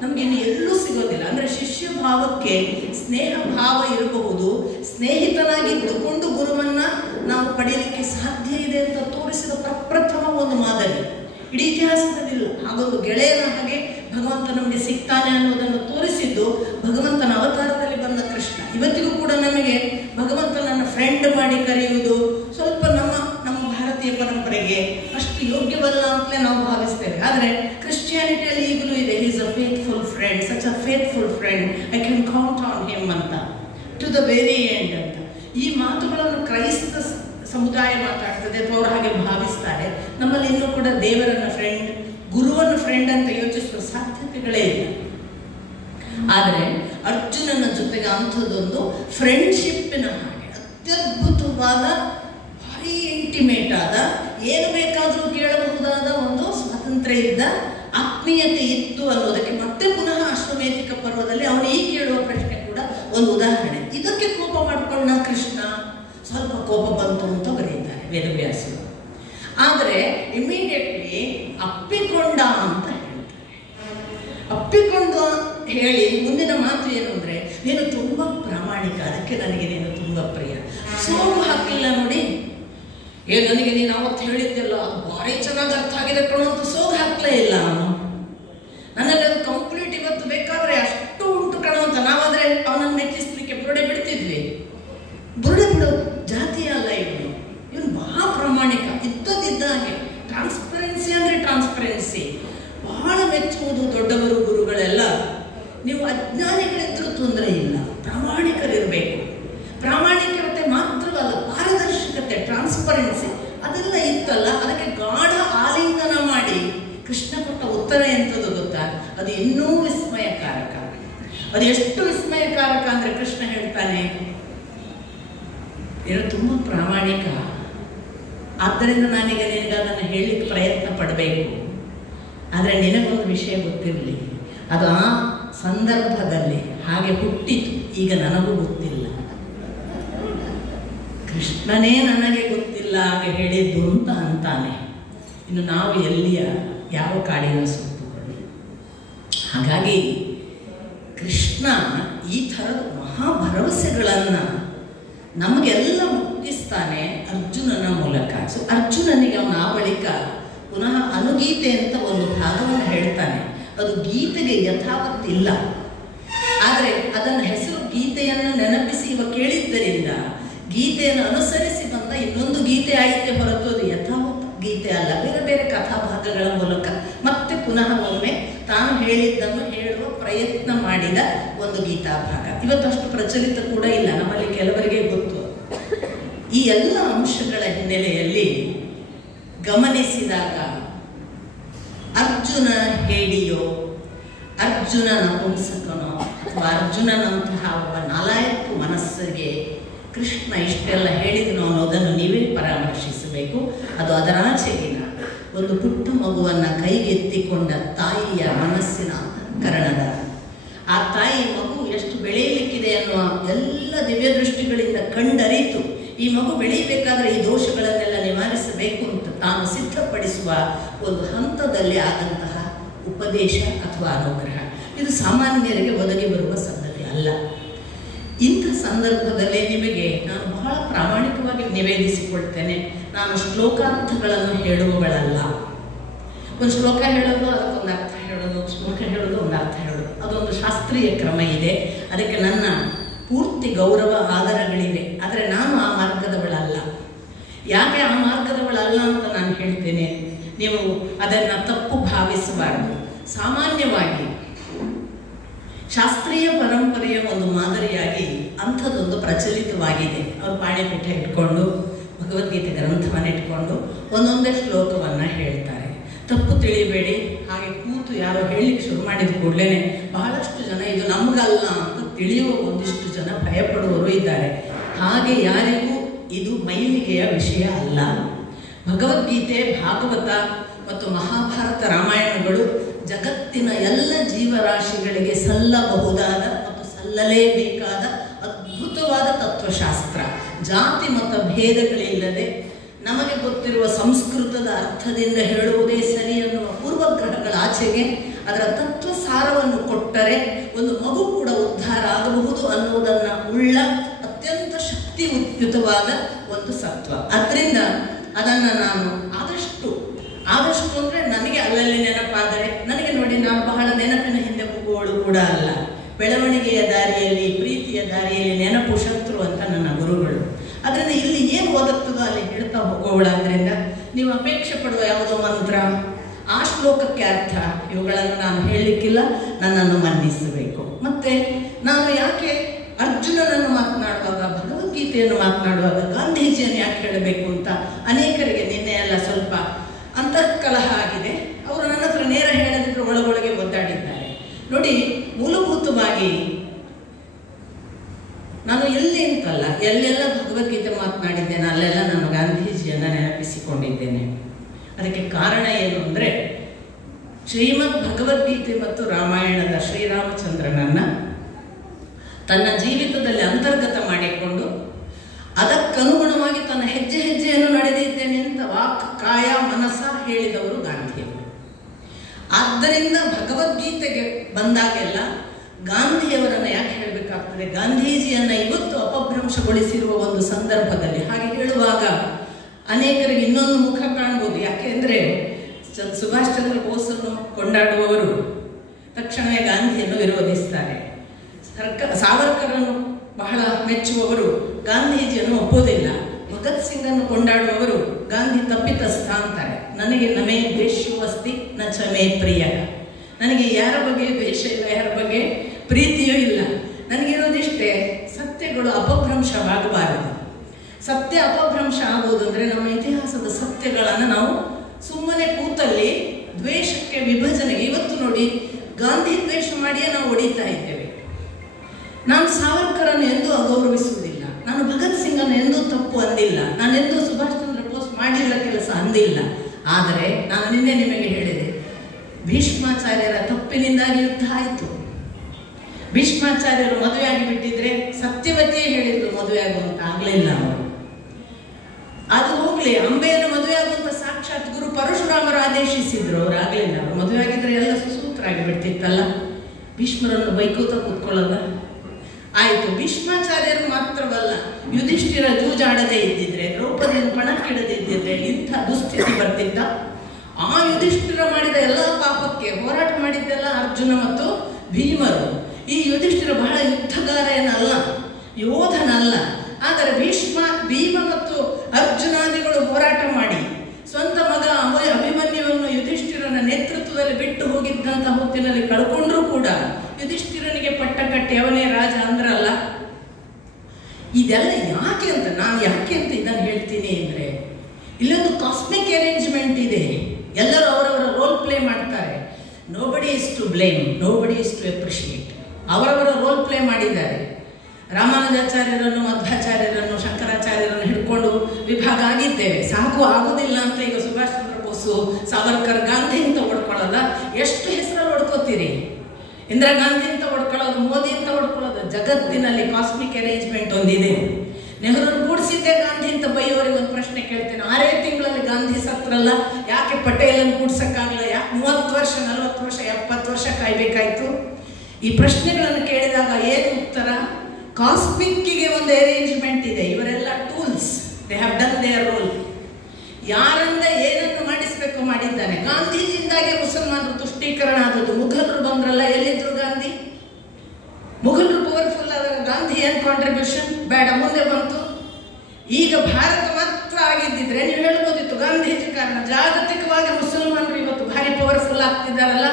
ನಮ್ಗೆ ಇನ್ನು ಎಲ್ಲೂ ಸಿಗೋದಿಲ್ಲ. ಅಂದರೆ ಶಿಷ್ಯ ಭಾವಕ್ಕೆ ಸ್ನೇಹ ಭಾವ ಇರಬಹುದು, ಸ್ನೇಹಿತನಾಗಿ ಇದ್ದುಕೊಂಡು ಗುರುವನ್ನ ನಾವು ಪಡೆಯಲಿಕ್ಕೆ ಸಾಧ್ಯ ಇದೆ ಅಂತ ತೋರಿಸಿದ ಪ್ರಪ್ರಥಮ ಒಂದು ಮಾದರಿ ಇಡೀ ಇತಿಹಾಸದಲ್ಲಿಲ್ಲ. ಹಾಗೊಂದು ಗೆಳೆಯನ ಹಾಗೆ ಭಗವಂತ ನಮಗೆ ಸಿಗ್ತಾನೆ ಅನ್ನೋದನ್ನು ತೋರಿಸಿದ್ದು ಭಗವಂತನ ಅವತಾರದಲ್ಲಿ ಬಂದ ಕೃಷ್ಣ. ಇವತ್ತಿಗೂ ಕೂಡ ನಮಗೆ ಭಗವಂತನನ್ನ ಫ್ರೆಂಡ್ ಮಾಡಿ ಕರೆಯುವುದು ಸ್ವಲ್ಪ ನಮ್ಮ ಭಾರತೀಯ ಪರಂಪರೆಗೆ ಅಷ್ಟು ಯೋಗ್ಯವಲ್ಲ ಅಂತಲೇ ನಾವು ಭಾವಿಸ್ತೇವೆ. ಆದರೆ ಕ್ರಿಶ್ಚಿಯಾನಿಟಿಯಲ್ಲಿ ಈಗಲೂ ಇದೆ, is a faithful friend, such a faithful friend, I can count on him ಅಂತ, ಟು ದ ವೆರಿ ಎಂಡ್ ಅಂತ. ಈ ಮಾತುಗಳನ್ನು ಕ್ರೈಸ್ತ ಸಮುದಾಯ ಮಾತಾಡ್ತದೆ ಅಥವಾ ಅವರು ಹಾಗೆ ಭಾವಿಸ್ತಾರೆ. ನಮ್ಮಲ್ಲಿ ಇನ್ನೂ ಕೂಡ ದೇವರನ್ನ ಫ್ರೆಂಡ್, ಗುರುವನ್ನು ಫ್ರೆಂಡ್ ಅಂತ ಯೋಚಿಸುವ ಸಾಧ್ಯತೆಗಳೇ ಇಲ್ಲ. ಆದರೆ ಅರ್ಜುನನ ಜೊತೆಗೆ ಅಂಥದ್ದೊಂದು ಫ್ರೆಂಡ್ಶಿಪ್ಪಿನ ಹಾಗೆ ಅತ್ಯದ್ಭುತವಾದ, ಭಾರಿ ಇಂಟಿಮೇಟ್ ಆದ, ಏನು ಬೇಕಾದರೂ ಕೇಳಬಹುದಾದ ಒಂದು ಸ್ವಾತಂತ್ರ್ಯ ಇದ್ದ, ಆತ್ಮೀಯತೆ ಇತ್ತು ಅನ್ನೋದಕ್ಕೆ ಮತ್ತೆ ಪುನಃ ಅಶ್ವಮೇಧಿಕ ಪರ್ವದಲ್ಲಿ ಅವನು ಈ ಕೇಳುವ ಪ್ರಶ್ನೆ ಕೂಡ ಒಂದು ಉದಾಹರಣೆ. ಇದಕ್ಕೆ ಕೋಪ ಮಾಡಿಕೊಂಡ ಕೃಷ್ಣ, ಸ್ವಲ್ಪ ಕೋಪ ಬಂತು ಅಂತ ಬರೀತಾರೆ ವೇದವ್ಯಾಸರು. ಆದರೆ ಇಮಿಡಿಯೇಟ್ಲಿ ಅಪ್ಪಿಕೊಂಡ ಅಂತ ಹೇಳ್ತಾರೆ. ಅಪ್ಪಿಕೊಂಡು ಹೇಳಿ ಮುಂದಿನ ಮಾತು ಏನು ಅಂದರೆ, ನೀನು ತುಂಬ ಪ್ರಾಮಾಣಿಕ, ಅದಕ್ಕೆ ನನಗೆ ನೀನು ತುಂಬ ಪ್ರಿಯ. ಸೋಗು ಹಾಕಿಲ್ಲ ನೋಡಿ, ನನಗೆ ನೀನು ಅವತ್ತು ಹೇಳಿದ್ದೆಲ್ಲ ಭಾರಿ ಚೆನ್ನಾಗಿ ಅರ್ಥ ಆಗಿದೆ ಕಣೋ ಅಂತ ಸೋಗು ಹಾಕ್ಲೇ ಇಲ್ಲ ಅವನು. ನನ್ನಲ್ಲಿ ಅದು ಕಂಪ್ಲೀಟ್ ಇವತ್ತು ಬೇಕಾದ್ರೆ ಅಷ್ಟು ಉಂಟು ಕಣೋ ಅಂತ ನಾವಾದರೆ ಅವನನ್ನು ಮೆಚ್ಚಿಸ್ಲಿಕ್ಕೆ ಬುರುಡೆ ಬಿಡ್ತಿದ್ವಿ. ಬುರುಡೆ ಬಿಡೋ ಜಾತಿ ಅಲ್ಲ ಇವನು. ಇವನು ಬಹಳ ಪ್ರಾಮಾಣಿಕ, ಇದ್ದದಿದ್ದ ಹಾಗೆ. ಟ್ರಾನ್ಸ್ಪರೆನ್ಸಿ ಅಂದರೆ ಟ್ರಾನ್ಸ್ಪರೆನ್ಸಿ. ಬಹಳ ಮೆಚ್ಚುವುದು ದೊಡ್ಡವರು ಗುರುಗಳೆಲ್ಲ. ನೀವು ಅಜ್ಞಾನಿಗಳಿದ್ರೂ ತೊಂದರೆ ಇಲ್ಲ, ಪ್ರಾಮಾಣಿಕರಿರಬೇಕು. ಪ್ರಾಮಾಣಿಕತೆ ಮಾತ್ರವಲ್ಲ, ಪಾರದರ್ಶಕತೆ, ಟ್ರಾನ್ಸ್ಪರೆನ್ಸಿ ಅದೆಲ್ಲ ಇತ್ತಲ್ಲ. ಅದಕ್ಕೆ ಗಾಢ ಆಲಿಂಗನ ಮಾಡಿ ಕೃಷ್ಣ ಕೊಟ್ಟ ಉತ್ತರ ಎಂಥದ್ದು ಗೊತ್ತಾ? ಅದು ಇನ್ನೂ ವಿಸ್ಮಯಕಾರಕ. ಅದು ಎಷ್ಟು ವಿಸ್ಮಯಕಾರಕ ಅಂದರೆ ಕೃಷ್ಣ ಹೇಳ್ತಾನೆ, ನೀನು ತುಂಬ ಪ್ರಾಮಾಣಿಕ, ಆದ್ದರಿಂದ ನಾನೀಗ ನಿನಗೆ ಅದನ್ನು ಹೇಳಲಿಕ್ಕೆ ಪ್ರಯತ್ನ ಪಡಬೇಕು. ಆದರೆ ನಿನಗೊಂದು ವಿಷಯ ಗೊತ್ತಿರಲಿ, ಅದು ಆ ಸಂದರ್ಭದಲ್ಲಿ ಹಾಗೆ ಹುಟ್ಟಿತು, ಈಗ ನನಗೂ ಗೊತ್ತಿಲ್ಲ. ಕೃಷ್ಣನೇ ನನಗೆ ಗೊತ್ತಿಲ್ಲ ಹಾಗೆ ಹೇಳಿದ್ದು ಅಂತ ಅಂತಾನೆ. ಇನ್ನು ನಾವು ಎಲ್ಲಿಯ ಯಾವ ಕಾಡಿನ ಸುತ್ತುಗಳು. ಹಾಗಾಗಿ ಕೃಷ್ಣ ಈ ಥರದ ಮಹಾ ಭರವಸೆಗಳನ್ನು ನಮಗೆಲ್ಲ ಮುಟ್ಟಿಸ್ತಾನೆ ಅರ್ಜುನನ ಮೂಲಕ. ಸೊ ಅರ್ಜುನನಿಗೆ ಅವನ ಆ ಬಳಿಕ ಪುನಃ ಅನುಗೀತೆ ಅಂತ ಒಂದು ಭಾಗವನ್ನು ಹೇಳ್ತಾನೆ. ಅದು ಗೀತೆಗೆ ಯಥಾವತ್ತಿಲ್ಲ, ಆದರೆ ಅದನ್ನು ಹೆಸರು ಗೀತೆಯನ್ನು ನೆನಪಿಸಿ ಇವ ಕೇಳಿದ್ದರಿಂದ ಗೀತೆಯನ್ನು ಅನುಸರಿಸಿ ಬಂದ ಇನ್ನೊಂದು ಗೀತೆ ಆಯಿತೆ ಹೊರತು ಅದು ಯಥಾವತ್ ಗೀತೆ ಅಲ್ಲ. ಬೇರೆ ಬೇರೆ ಕಥಾಭಾಗ ಸರ್ಗಗಳ ಮೂಲಕ ಮತ್ತೆ ಪುನಃ ಒಮ್ಮೆ ತಾನು ಹೇಳಿದ್ದನ್ನು ಹೇಳುವ ಪ್ರಯತ್ನ ಮಾಡಿದ ಒಂದು ಗೀತಾಭಾಗ. ಇವತ್ತಷ್ಟು ಪ್ರಚಲಿತ ಕೂಡ ಇಲ್ಲ, ನಮ್ಮಲ್ಲಿ ಕೆಲವರಿಗೆ ಗೊತ್ತು. ಈ ಎಲ್ಲ ಅಂಶಗಳ ಹಿನ್ನೆಲೆಯಲ್ಲಿ ಗಮನಿಸಿದಾಗ ಅರ್ಜುನ ಹೇಡಿಯೋ, ಅರ್ಜುನ ನಪುಂಸಕನೋ, ಅಥವಾ ಅರ್ಜುನನಂತಹ ಒಬ್ಬ ನಾಲಾಯಕ ಮನಸ್ಸಿಗೆ ಕೃಷ್ಣ ಇಷ್ಟೆಲ್ಲ ಹೇಳಿದನು ಅನ್ನೋದನ್ನು ನೀವೇ ಪರಾಮರ್ಶಿಸಬೇಕು. ಅದು ಅದರಾಚೆಗಿನ ಒಂದು ಪುಟ್ಟ ಮಗುವನ್ನು ಕೈಗೆತ್ತಿಕೊಂಡ ತಾಯಿಯ ಮನಸ್ಸಿನ ಅಂತಃಕರಣದ, ಆ ತಾಯಿ ಮಗು ಎಷ್ಟು ಬೆಳೆಯಲಿಕ್ಕಿದೆ ಅನ್ನುವ ಎಲ್ಲ ದಿವ್ಯ ದೃಷ್ಟಿಗಳಿಂದ ಕಂಡರಿತು ಈ ಮಗು ಬೆಳೆಯಬೇಕಾದ್ರೆ ಈ ದೋಷಗಳನ್ನೆಲ್ಲ ನಿವಾರಿಸಬೇಕು ಅಂತ ತಾನು ಸಿದ್ಧಪಡಿಸುವ ಒಂದು ಹಂತದಲ್ಲಿ ಆದಂತಹ ಉಪದೇಶ ಅಥವಾ ಅನುಗ್ರಹ. ಇದು ಸಾಮಾನ್ಯರಿಗೆ ಒದಗಿ ಬರುವ ಸಂಗತಿ ಅಲ್ಲ. ಇಂಥ ಸಂದರ್ಭದಲ್ಲಿ ನಿಮಗೆ ನಾನು ಬಹಳ ಪ್ರಾಮಾಣಿಕವಾಗಿ ನಿವೇದಿಸಿಕೊಳ್ತೇನೆ, ನಾನು ಶ್ಲೋಕಾರ್ಥಗಳನ್ನು ಹೇಳುವಗಳಲ್ಲ. ಒಂದು ಶ್ಲೋಕ ಹೇಳೋದು, ಅದಕ್ಕೊಂದು ಅರ್ಥ ಹೇಳೋದು, ಶ್ಲೋಕ ಹೇಳೋದು, ಒಂದು ಅರ್ಥ ಹೇಳೋದು, ಅದೊಂದು ಶಾಸ್ತ್ರೀಯ ಕ್ರಮ ಇದೆ. ಅದಕ್ಕೆ ನನ್ನ ಪೂರ್ತಿ ಗೌರವ ಆದರಗಳಿವೆ. ಆದರೆ ನಾನು ಆ ಮಾರ್ಗದವಳಲ್ಲ. ಯಾಕೆ ಆ ಮಾರ್ಗದವಳಲ್ಲ ಅಂತ ನಾನು ಹೇಳ್ತೇನೆ, ನೀವು ಅದನ್ನು ತಪ್ಪು ಭಾವಿಸಬಾರದು. ಸಾಮಾನ್ಯವಾಗಿ ಶಾಸ್ತ್ರೀಯ ಪರಂಪರೆಯ ಒಂದು ಮಾದರಿಯಾಗಿ ಅಂಥದ್ದೊಂದು ಪ್ರಚಲಿತವಾಗಿದೆ. ಅವರು ಪಾಣಿಪೀಠ ಇಟ್ಕೊಂಡು ಭಗವದ್ಗೀತೆ ಗ್ರಂಥವನ್ನು ಇಟ್ಕೊಂಡು ಒಂದೊಂದೇ ಶ್ಲೋಕವನ್ನು ಹೇಳ್ತಾರೆ. ತಪ್ಪು ತಿಳಿಬೇಡಿ, ಹಾಗೆ ಕೂತು ಯಾರೋ ಹೇಳಲಿಕ್ಕೆ ಶುರು ಮಾಡಿದ ಕೂಡಲೇ ಬಹಳಷ್ಟು ಜನ ಇದು ನಮಗಲ್ಲ ಅಂತ ತಿಳಿಯುವ ಒಂದಿಷ್ಟು ಜನ ಭಯಪಡುವವರು ಇದ್ದಾರೆ. ಹಾಗೆ ಯಾರಿಗೂ ಇದು ಮೈಲಿಗೆಯ ವಿಷಯ ಅಲ್ಲ. ಭಗವದ್ಗೀತೆ, ಭಾಗವತ ಮತ್ತು ಮಹಾಭಾರತ, ರಾಮಾಯಣಗಳು ಜಗತ್ತಿನ ಎಲ್ಲ ಜೀವರಾಶಿಗಳಿಗೆ ಸಲ್ಲಬಹುದಾದ ಮತ್ತು ಸಲ್ಲಲೇಬೇಕಾದ ಅದ್ಭುತವಾದ ತತ್ವಶಾಸ್ತ್ರ. ಜಾತಿ ಮತ ಭೇದಗಳಿಲ್ಲದೆ ನಮಗೆ ಗೊತ್ತಿರುವ ಸಂಸ್ಕೃತದ ಅರ್ಥದಿಂದ ಹೇಳುವುದೇ ಸರಿ ಅನ್ನುವ ಪೂರ್ವಗ್ರಹಗಳ ಆಚೆಗೆ ಅದರ ತತ್ವ ಸಾರವನ್ನು ಕೊಟ್ಟರೆ ಒಂದು ಮಗು ಕೂಡ ಉದ್ಧಾರ ಆಗಬಹುದು ಅನ್ನುವುದನ್ನು ಉಳ್ಳ ಅತ್ಯಂತ ಶಕ್ತಿಯುತವಾದ ಒಂದು ಸತ್ವ. ಅದರಿಂದ ಅದನ್ನು ನಾನು ಆದಷ್ಟು ಅಂದರೆ ನನಗೆ ಅಲ್ಲಲ್ಲಿ ನೆನಪಾದರೆ, ನನಗೆ ನೋಡಿ ನಾನು ಬಹಳ ನೆನಪಿನ ಹಿಂದೆ ಹೋಗುವವಳು ಕೂಡ ಅಲ್ಲ. ಬೆಳವಣಿಗೆಯ ದಾರಿಯಲ್ಲಿ, ಪ್ರೀತಿಯ ದಾರಿಯಲ್ಲಿ ನೆನಪು ಶತ್ರು ಅಂತ ನನ್ನ ಗುರುಗಳು. ಅದರಿಂದ ಇಲ್ಲಿ ಏನು ಓದುತ್ತದೋ ಅಲ್ಲಿ ಹೇಳ್ತಾ ಹೋಗೋವಳಾದ್ರಿಂದ ನೀವು ಅಪೇಕ್ಷೆ ಪಡುವ ಯಾವುದೋ ಮಂತ್ರ, ಆ ಶ್ಲೋಕಕ್ಕೆ ಅರ್ಥ, ಇವುಗಳನ್ನು ನಾನು ಹೇಳಲಿಕ್ಕಿಲ್ಲ. ನನ್ನನ್ನು ಮನ್ನಿಸಬೇಕು. ಮತ್ತೆ ನಾನು ಯಾಕೆ ಅರ್ಜುನನನ್ನು ಮಾತನಾಡುವಾಗ, ಭಗವದ್ಗೀತೆಯನ್ನು ಮಾತನಾಡುವಾಗ ಗಾಂಧೀಜಿಯನ್ನು ಯಾಕೆ ಹೇಳಬೇಕು ಅಂತ ಅನೇಕರಿಗೆ ನಿನ್ನೆ ಎಲ್ಲ ಸ್ವಲ್ಪ ಅಂತಃಕಲಹ ಆಗಿದೆ. ಅವರು ನನ್ನ ಹತ್ರ ನೇರ ಹೇಳದಿದ್ರು ಒಳಗೊಳಗೆ ಒದ್ದಾಡಿದ್ದಾರೆ. ನೋಡಿ, ಮೂಲಭೂತವಾಗಿ ನಾನು ಎಲ್ಲಿ ಅಂತಲ್ಲ, ಎಲ್ಲೆಲ್ಲ ಭಗವದ್ಗೀತೆ ಮಾತನಾಡಿದ್ದೇನೆ ಅಲ್ಲೆಲ್ಲ ನಾನು ಗಾಂಧೀಜಿಯನ್ನು ನೆನಪಿಸಿಕೊಂಡಿದ್ದೇನೆ. ಅದಕ್ಕೆ ಕಾರಣ ಏನು ಅಂದರೆ, ಶ್ರೀಮದ್ ಭಗವದ್ಗೀತೆ ಮತ್ತು ರಾಮಾಯಣದ ಶ್ರೀರಾಮಚಂದ್ರನನ್ನು ತನ್ನ ಜೀವಿತದಲ್ಲಿ ಅಂತರ್ಗತ ಮಾಡಿಕೊಂಡು ಅದಕ್ಕನುಗುಣವಾಗಿ ತನ್ನ ಹೆಜ್ಜೆ ಹೆಜ್ಜೆಯನ್ನು ನಡೆದಿದ್ದೇನೆ ಅಂತ ವಾಕ್, ಕಾಯ, ಮನಸ್ಸ ಹೇಳಿದವರು ಗಾಂಧಿಯವರು. ಆದ್ದರಿಂದ ಭಗವದ್ಗೀತೆಗೆ ಬಂದಾಗೆಲ್ಲ ಗಾಂಧಿಯವರನ್ನು ಯಾಕೆ ಹೇಳಬೇಕಾಗ್ತದೆ? ಗಾಂಧೀಜಿಯನ್ನು ಇವತ್ತು ಅಪಭ್ರಂಶಗೊಳಿಸಿರುವ ಒಂದು ಸಂದರ್ಭದಲ್ಲಿ ಹಾಗೆ ಹೇಳುವಾಗ ಅನೇಕರಿಗೆ ಇನ್ನೊಂದು ಮುಖ ಕಾಣ್ಬೋದು. ಯಾಕೆ ಅಂದರೆ ಸುಭಾಷ್ ಚಂದ್ರ ಬೋಸನ್ನು ಕೊಂಡಾಡುವವರು ತಕ್ಷಣವೇ ಗಾಂಧಿಯನ್ನು ವಿರೋಧಿಸ್ತಾರೆ. ಸಾವರ್ಕರನ್ನು ಬಹಳ ಮೆಚ್ಚುವವರು ಗಾಂಧೀಜಿಯನ್ನು ಒಪ್ಪೋದಿಲ್ಲ. ಭಗತ್ ಸಿಂಗನ್ನು ಕೊಂಡಾಡುವವರು ಗಾಂಧಿ ತಪ್ಪಿತಸ್ಥ ಅಂತಾರೆ. ನನಗೆ ನಮೇ ದ್ವೇಷವಸ್ತಿ ನ ಚಮೇ ಪ್ರಿಯ. ನನಗೆ ಯಾರ ಬಗ್ಗೆ ದ್ವೇಷ ಇಲ್ಲ, ಯಾರ ಬಗ್ಗೆ ಪ್ರೀತಿಯೂ ಇಲ್ಲ. ನನಗಿರೋದಿಷ್ಟೇ, ಸತ್ಯಗಳು ಅಪಭ್ರಂಶವಾಗಬಾರದು. ಸತ್ಯ ಅಪಭ್ರಂಶ ಆಗುವುದು ಅಂದರೆ ನಮ್ಮ ಇತಿಹಾಸದ ಸತ್ಯಗಳನ್ನು ನಾವು ಸುಮ್ಮನೆ ಕೂತಲ್ಲಿ ದ್ವೇಷಕ್ಕೆ, ವಿಭಜನೆಗೆ, ಇವತ್ತು ನೋಡಿ ಗಾಂಧಿ ದ್ವೇಷ ಮಾಡಿಯೇ ನಾವು ಹೊಡಿತಾ ಇದ್ದೇವೆ. ನಾನು ಸಾವರ್ಕರನ್ನು ಎಂದೂ ಅಗೌರವಿಸುವುದಿಲ್ಲ, ನಾನು ಭಗತ್ ಸಿಂಗನ್ನು ಎಂದೂ ತಪ್ಪು ಅಂದಿಲ್ಲ, ನಾನೆಂದೂ ಸುಭಾಷ್ ಚಂದ್ರ ಬೋಸ್ ಮಾಡಿಲ್ಲ ಕೆಲಸ ಅಂದಿಲ್ಲ. ಆದರೆ ನಾನು ನಿನ್ನೆ ನಿಮಗೆ ಹೇಳಿದೆ, ಭೀಷ್ಮಾಚಾರ್ಯರ ತಪ್ಪಿನಿಂದಾಗಿ ಯುದ್ಧ ಆಯಿತು. ಭೀಷ್ಮಾಚಾರ್ಯರು ಮದುವೆ ಆಗಿಬಿಟ್ಟಿದ್ರೆ ಸತ್ಯವತಿಯೇ ಹೇಳಿದ್ರು ಮದುವೆ ಆಗುವಂತ ಆಗಲಿಲ್ಲ. ಅವರು ಅದು ಹೋಗ್ಲಿ, ಅಂಬೆಯನ್ನು ಮದುವೆ ಆಗುವಂತ ಸಾಕ್ಷಾತ್ ಗುರು ಪರಶುರಾಮರು ಆದೇಶಿಸಿದ್ರು, ಅವರು ಆಗಲಿಲ್ಲ. ಅವರು ಮದುವೆ ಆಗಿದ್ರೆ ಎಲ್ಲ ಸುಸೂತ್ರ ಆಗಿಬಿಡ್ತಿತ್ತಲ್ಲ. ಭೀಷ್ಮರನ್ನು ಬೈಕೋತ ಕೂತ್ಕೊಳ್ಳಲ್ಲ ಆಯಿತು. ಭೀಷ್ಮಾಚಾರ್ಯರು ಮಾತ್ರವಲ್ಲ, ಯುಧಿಷ್ಠಿರ ಜೂಜಾಡದೇ ಇದ್ದಿದ್ರೆ, ದ್ರೌಪದಿಯನ್ನು ಪಣಕ್ಕಿಡದಿದ್ದಿದ್ರೆ ಇಂಥ ದುಸ್ಥಿತಿ ಬರ್ತಿದ್ದ. ಆ ಯುಧಿಷ್ಠಿರ ಮಾಡಿದ ಎಲ್ಲ ಪಾಪಕ್ಕೆ ಹೋರಾಟ ಮಾಡಿದ್ದೆಲ್ಲ ಅರ್ಜುನ ಮತ್ತು ಭೀಮರು. ಈ ಯುಧಿಷ್ಠಿರ ಬಹಳ ಯುದ್ಧಗಾರ ಏನಲ್ಲ, ಯೋಧನಲ್ಲ. ಆದರೆ ಭೀಮ ಮತ್ತು ಅರ್ಜುನಾದಿಗಳು ಹೋರಾಟ ಮಾಡಿ ಸ್ವಂತ ಮಗ ಅಭಿಮನ್ಯುವನ್ನು ಯುಧಿಷ್ಠಿರ ಸಾಯುವಂತಹ ಹೊತ್ತಿನಲ್ಲಿ ಕಳ್ಕೊಂಡ್ರೂ ಕೂಡ ಯುಧಿಷ್ಠಿರನಿಗೆ ಪಟ್ಟ ಕಟ್ಟಿ ಅವನೇ ರಾಜ ಅಂದ್ರಲ್ಲ. ಇದೆಲ್ಲ ಯಾಕೆ ಅಂತ ಇದನ್ನು ಹೇಳ್ತೀನಿ ಅಂದರೆ, ಇಲ್ಲೊಂದು ಕಾಸ್ಮಿಕ್ ಅರೇಂಜ್ಮೆಂಟ್ ಇದೆ. ಎಲ್ಲರೂ ಅವರವರ ರೋಲ್ ಪ್ಲೇ ಮಾಡ್ತಾರೆ. Nobody is to blame, nobody is to appreciate. ಅವರವರ ರೋಲ್ ಪ್ಲೇ ಮಾಡಿದ್ದಾರೆ. ರಾಮಾನುಜಾಚಾರ್ಯರನ್ನು, ಮಧ್ವಾಚಾರ್ಯರನ್ನು, ಶಂಕರಾಚಾರ್ಯರನ್ನು ಹಿಡ್ಕೊಂಡು ವಿಭಾಗ ಆಗಿದ್ದೇವೆ. ಸಾಕು ಆಗುವುದಿಲ್ಲ ಅಂತ ಈಗ ಸುಭಾಷ್ ಚಂದ್ರ ಬೋಸು, ಸಾವರ್ಕರ್, ಗಾಂಧಿ ಅಂತ ಹೊಡ್ಕೊಳ್ಳೋದ. ಎಷ್ಟು ಹೆಸರಲ್ಲಿ ಹೊಡ್ಕೋತೀರಿ? ಇಂದಿರಾ ಗಾಂಧಿ ಅಂತ ಹೊಡ್ಕೊಳ್ಳೋದು, ಮೋದಿ ಅಂತ ಹೊಡ್ಕೊಳ್ಳೋದು. ಜಗತ್ತಿನಲ್ಲಿ ಕಾಸ್ಮಿಕ್ ಅರೇಂಜ್ಮೆಂಟ್ ಒಂದಿದೆ. ನೆಹರೂರು ಕೂಡಿಸಿದ್ದೆ ಗಾಂಧಿ ಅಂತ ಬೈಯವರಿಗೆ ಒಂದು ಪ್ರಶ್ನೆ ಕೇಳ್ತೇನೆ. 6 ತಿಂಗಳಲ್ಲಿ ಗಾಂಧಿ ಸತ್ರಲ್ಲ, ಯಾಕೆ ಪಟೇಲನ್ನು ಕೂಡ್ಸಕ್ಕಾಗಲ್ಲ? ಯಾಕೆ 30 ವರ್ಷ, 40 ವರ್ಷ, 70 ವರ್ಷ ಕಾಯ್ಬೇಕಾಯ್ತು? ಈ ಪ್ರಶ್ನೆಗಳನ್ನು ಕೇಳಿದಾಗ ಏನು ಉತ್ತರ? ಕಾಸ್ಮಿಕ್ಕಿಗೆ ಒಂದು ಅರೇಂಜ್ಮೆಂಟ್ ಇದೆ. ಇವರೆಲ್ಲ tools, they have done their role. ಯಾರಿಂದ ಏನನ್ನು ಮಾಡಿಸ್ಬೇಕು ಮಾಡಿದ್ದಾನೆ. ಗಾಂಧೀಜಿಯಿಂದಾಗಿ ಮುಸಲ್ಮಾನರು ತುಷ್ಟೀಕರಣ ಆದದ್ದು. ಮುಘಲರು ಬಂದ್ರಲ್ಲ, ಎಲ್ಲಿದ್ರು ಗಾಂಧಿ? ಮುಘಲರು ಪವರ್ಫುಲ್ ಆದಾಗ ಗಾಂಧಿ ಏನು ಕಾಂಟ್ರಿಬ್ಯೂಷನ್? ಬೇಡ, ಮುಂದೆ ಬಂತು. ಈಗ ಭಾರತ ಮಾತ್ರ ಆಗಿದ್ದಿದ್ರೆ ನೀವು ಹೇಳ್ಬೋದಿತ್ತು ಗಾಂಧೀಜಿ ಕಾರಣ. ಜಾಗತಿಕವಾಗಿ ಮುಸಲ್ಮಾನರು ಇವತ್ತು ಭಾರಿ ಪವರ್ಫುಲ್ ಆಗ್ತಿದ್ದಾರಲ್ಲ.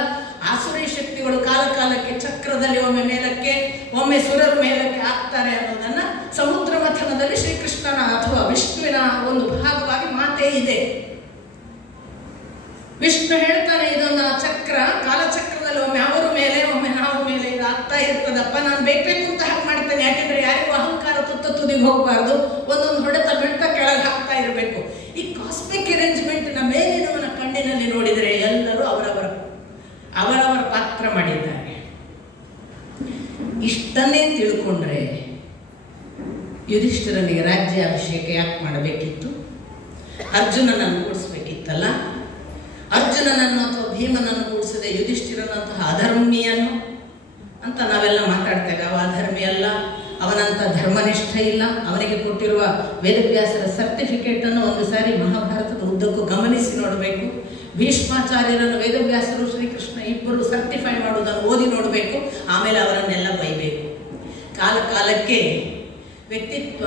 ಆಸುರಿ ಶಕ್ತಿಗಳು ಕಾಲಕಾಲಕ್ಕೆ ಚಕ್ರದಲ್ಲಿ ಒಮ್ಮೆ ಮೇಲಕ್ಕೆ, ಒಮ್ಮೆ ಸುರರ ಮೇಲಕ್ಕೆ ಆಗ್ತಾರೆ ಅನ್ನೋದನ್ನ ಸಮುದ್ರ ಮಥನದಲ್ಲಿ ಶ್ರೀಕೃಷ್ಣನ ಅಥವಾ ವಿಷ್ಣುವಿನ ಒಂದು ಭಾಗವಾಗಿ ಮಾತೇ ಇದೆ. ವಿಷ್ಣು ಹೇಳ್ತಾನೆ, ಇದೊಂದು ಚಕ್ರ, ಕಾಲಚಕ್ರದಲ್ಲಿ ಒಮ್ಮೆ ಅವರು ಮೇಲೆ, ಒಮ್ಮೆ ನಾವು ಮೇಲೆ ಇದು ಆಗ್ತಾ ಇರ್ತದಪ್ಪ. ನಾನು ಬೇಕು ಅಂತ ಹಾಗೆ ಮಾಡ್ತೇನೆ. ಯಾಕೆಂದ್ರೆ ಯಾರಿಗೂ ಅಹಂಕಾರ ತುದಿಗೆ ಹೋಗಬಾರ್ದು. ಒಂದೊಂದು ಹೊಡೆತ ಬಿಡ್ತಾ ಕೆಳಗೆ ಹಾಕ್ತಾ ಇರಬೇಕು. ಈ ಕಾಸ್ಮಿಕ್ ಅರೇಂಜ್ಮೆಂಟ್ ನ ಮೇಲಿನವನ ಕಣ್ಣಿನಲ್ಲಿ ನೋಡಿದರೆ ಎಲ್ಲರೂ ಅವರವರ ಪಾತ್ರ ಮಾಡಿದ್ದಾರೆ. ಇಷ್ಟನ್ನೇ ತಿಳ್ಕೊಂಡ್ರೆ ಯುಧಿಷ್ಠಿರನಿಗೆ ರಾಜ್ಯಾಭಿಷೇಕ ಯಾಕೆ ಮಾಡಬೇಕಿತ್ತು? ಅರ್ಜುನನನ್ನು ಕೂಡಿಸ್ಬೇಕಿತ್ತಲ್ಲ. ಅರ್ಜುನನನ್ನು ಅಥವಾ ಭೀಮನನ್ನು ಕೂಡಿಸದೆ ಯುಧಿಷ್ಠಿರನಂತಹ ಅಧರ್ಮಿಯನ್ನು ಅಂತ ನಾವೆಲ್ಲ ಮಾತಾಡ್ತೇವೆ. ಅವ ಅಧರ್ಮಿ ಅಲ್ಲ, ಅವನಂತ ಧರ್ಮನಿಷ್ಠ ಇಲ್ಲ. ಅವನಿಗೆ ಕೊಟ್ಟಿರುವ ವೇದವ್ಯಾಸರ ಸರ್ಟಿಫಿಕೇಟ್ ಅನ್ನು ಒಂದು ಸಾರಿ ಮಹಾಭಾರತದ ಉದ್ದಕ್ಕೂ ಗಮನಿಸಿ ನೋಡಬೇಕು. ಭೀಷ್ಮಾಚಾರ್ಯರನ್ನು ವೇದವ್ಯಾಸರು, ಶ್ರೀಕೃಷ್ಣ ಇಬ್ಬರು ಸರ್ಟಿಫೈ ಮಾಡುವುದನ್ನು ಓದಿ ನೋಡಬೇಕು. ಆಮೇಲೆ ಅವರನ್ನೆಲ್ಲ ಬೈಬೇಕು. ಕಾಲ ಕಾಲಕ್ಕೆ ವ್ಯಕ್ತಿತ್ವ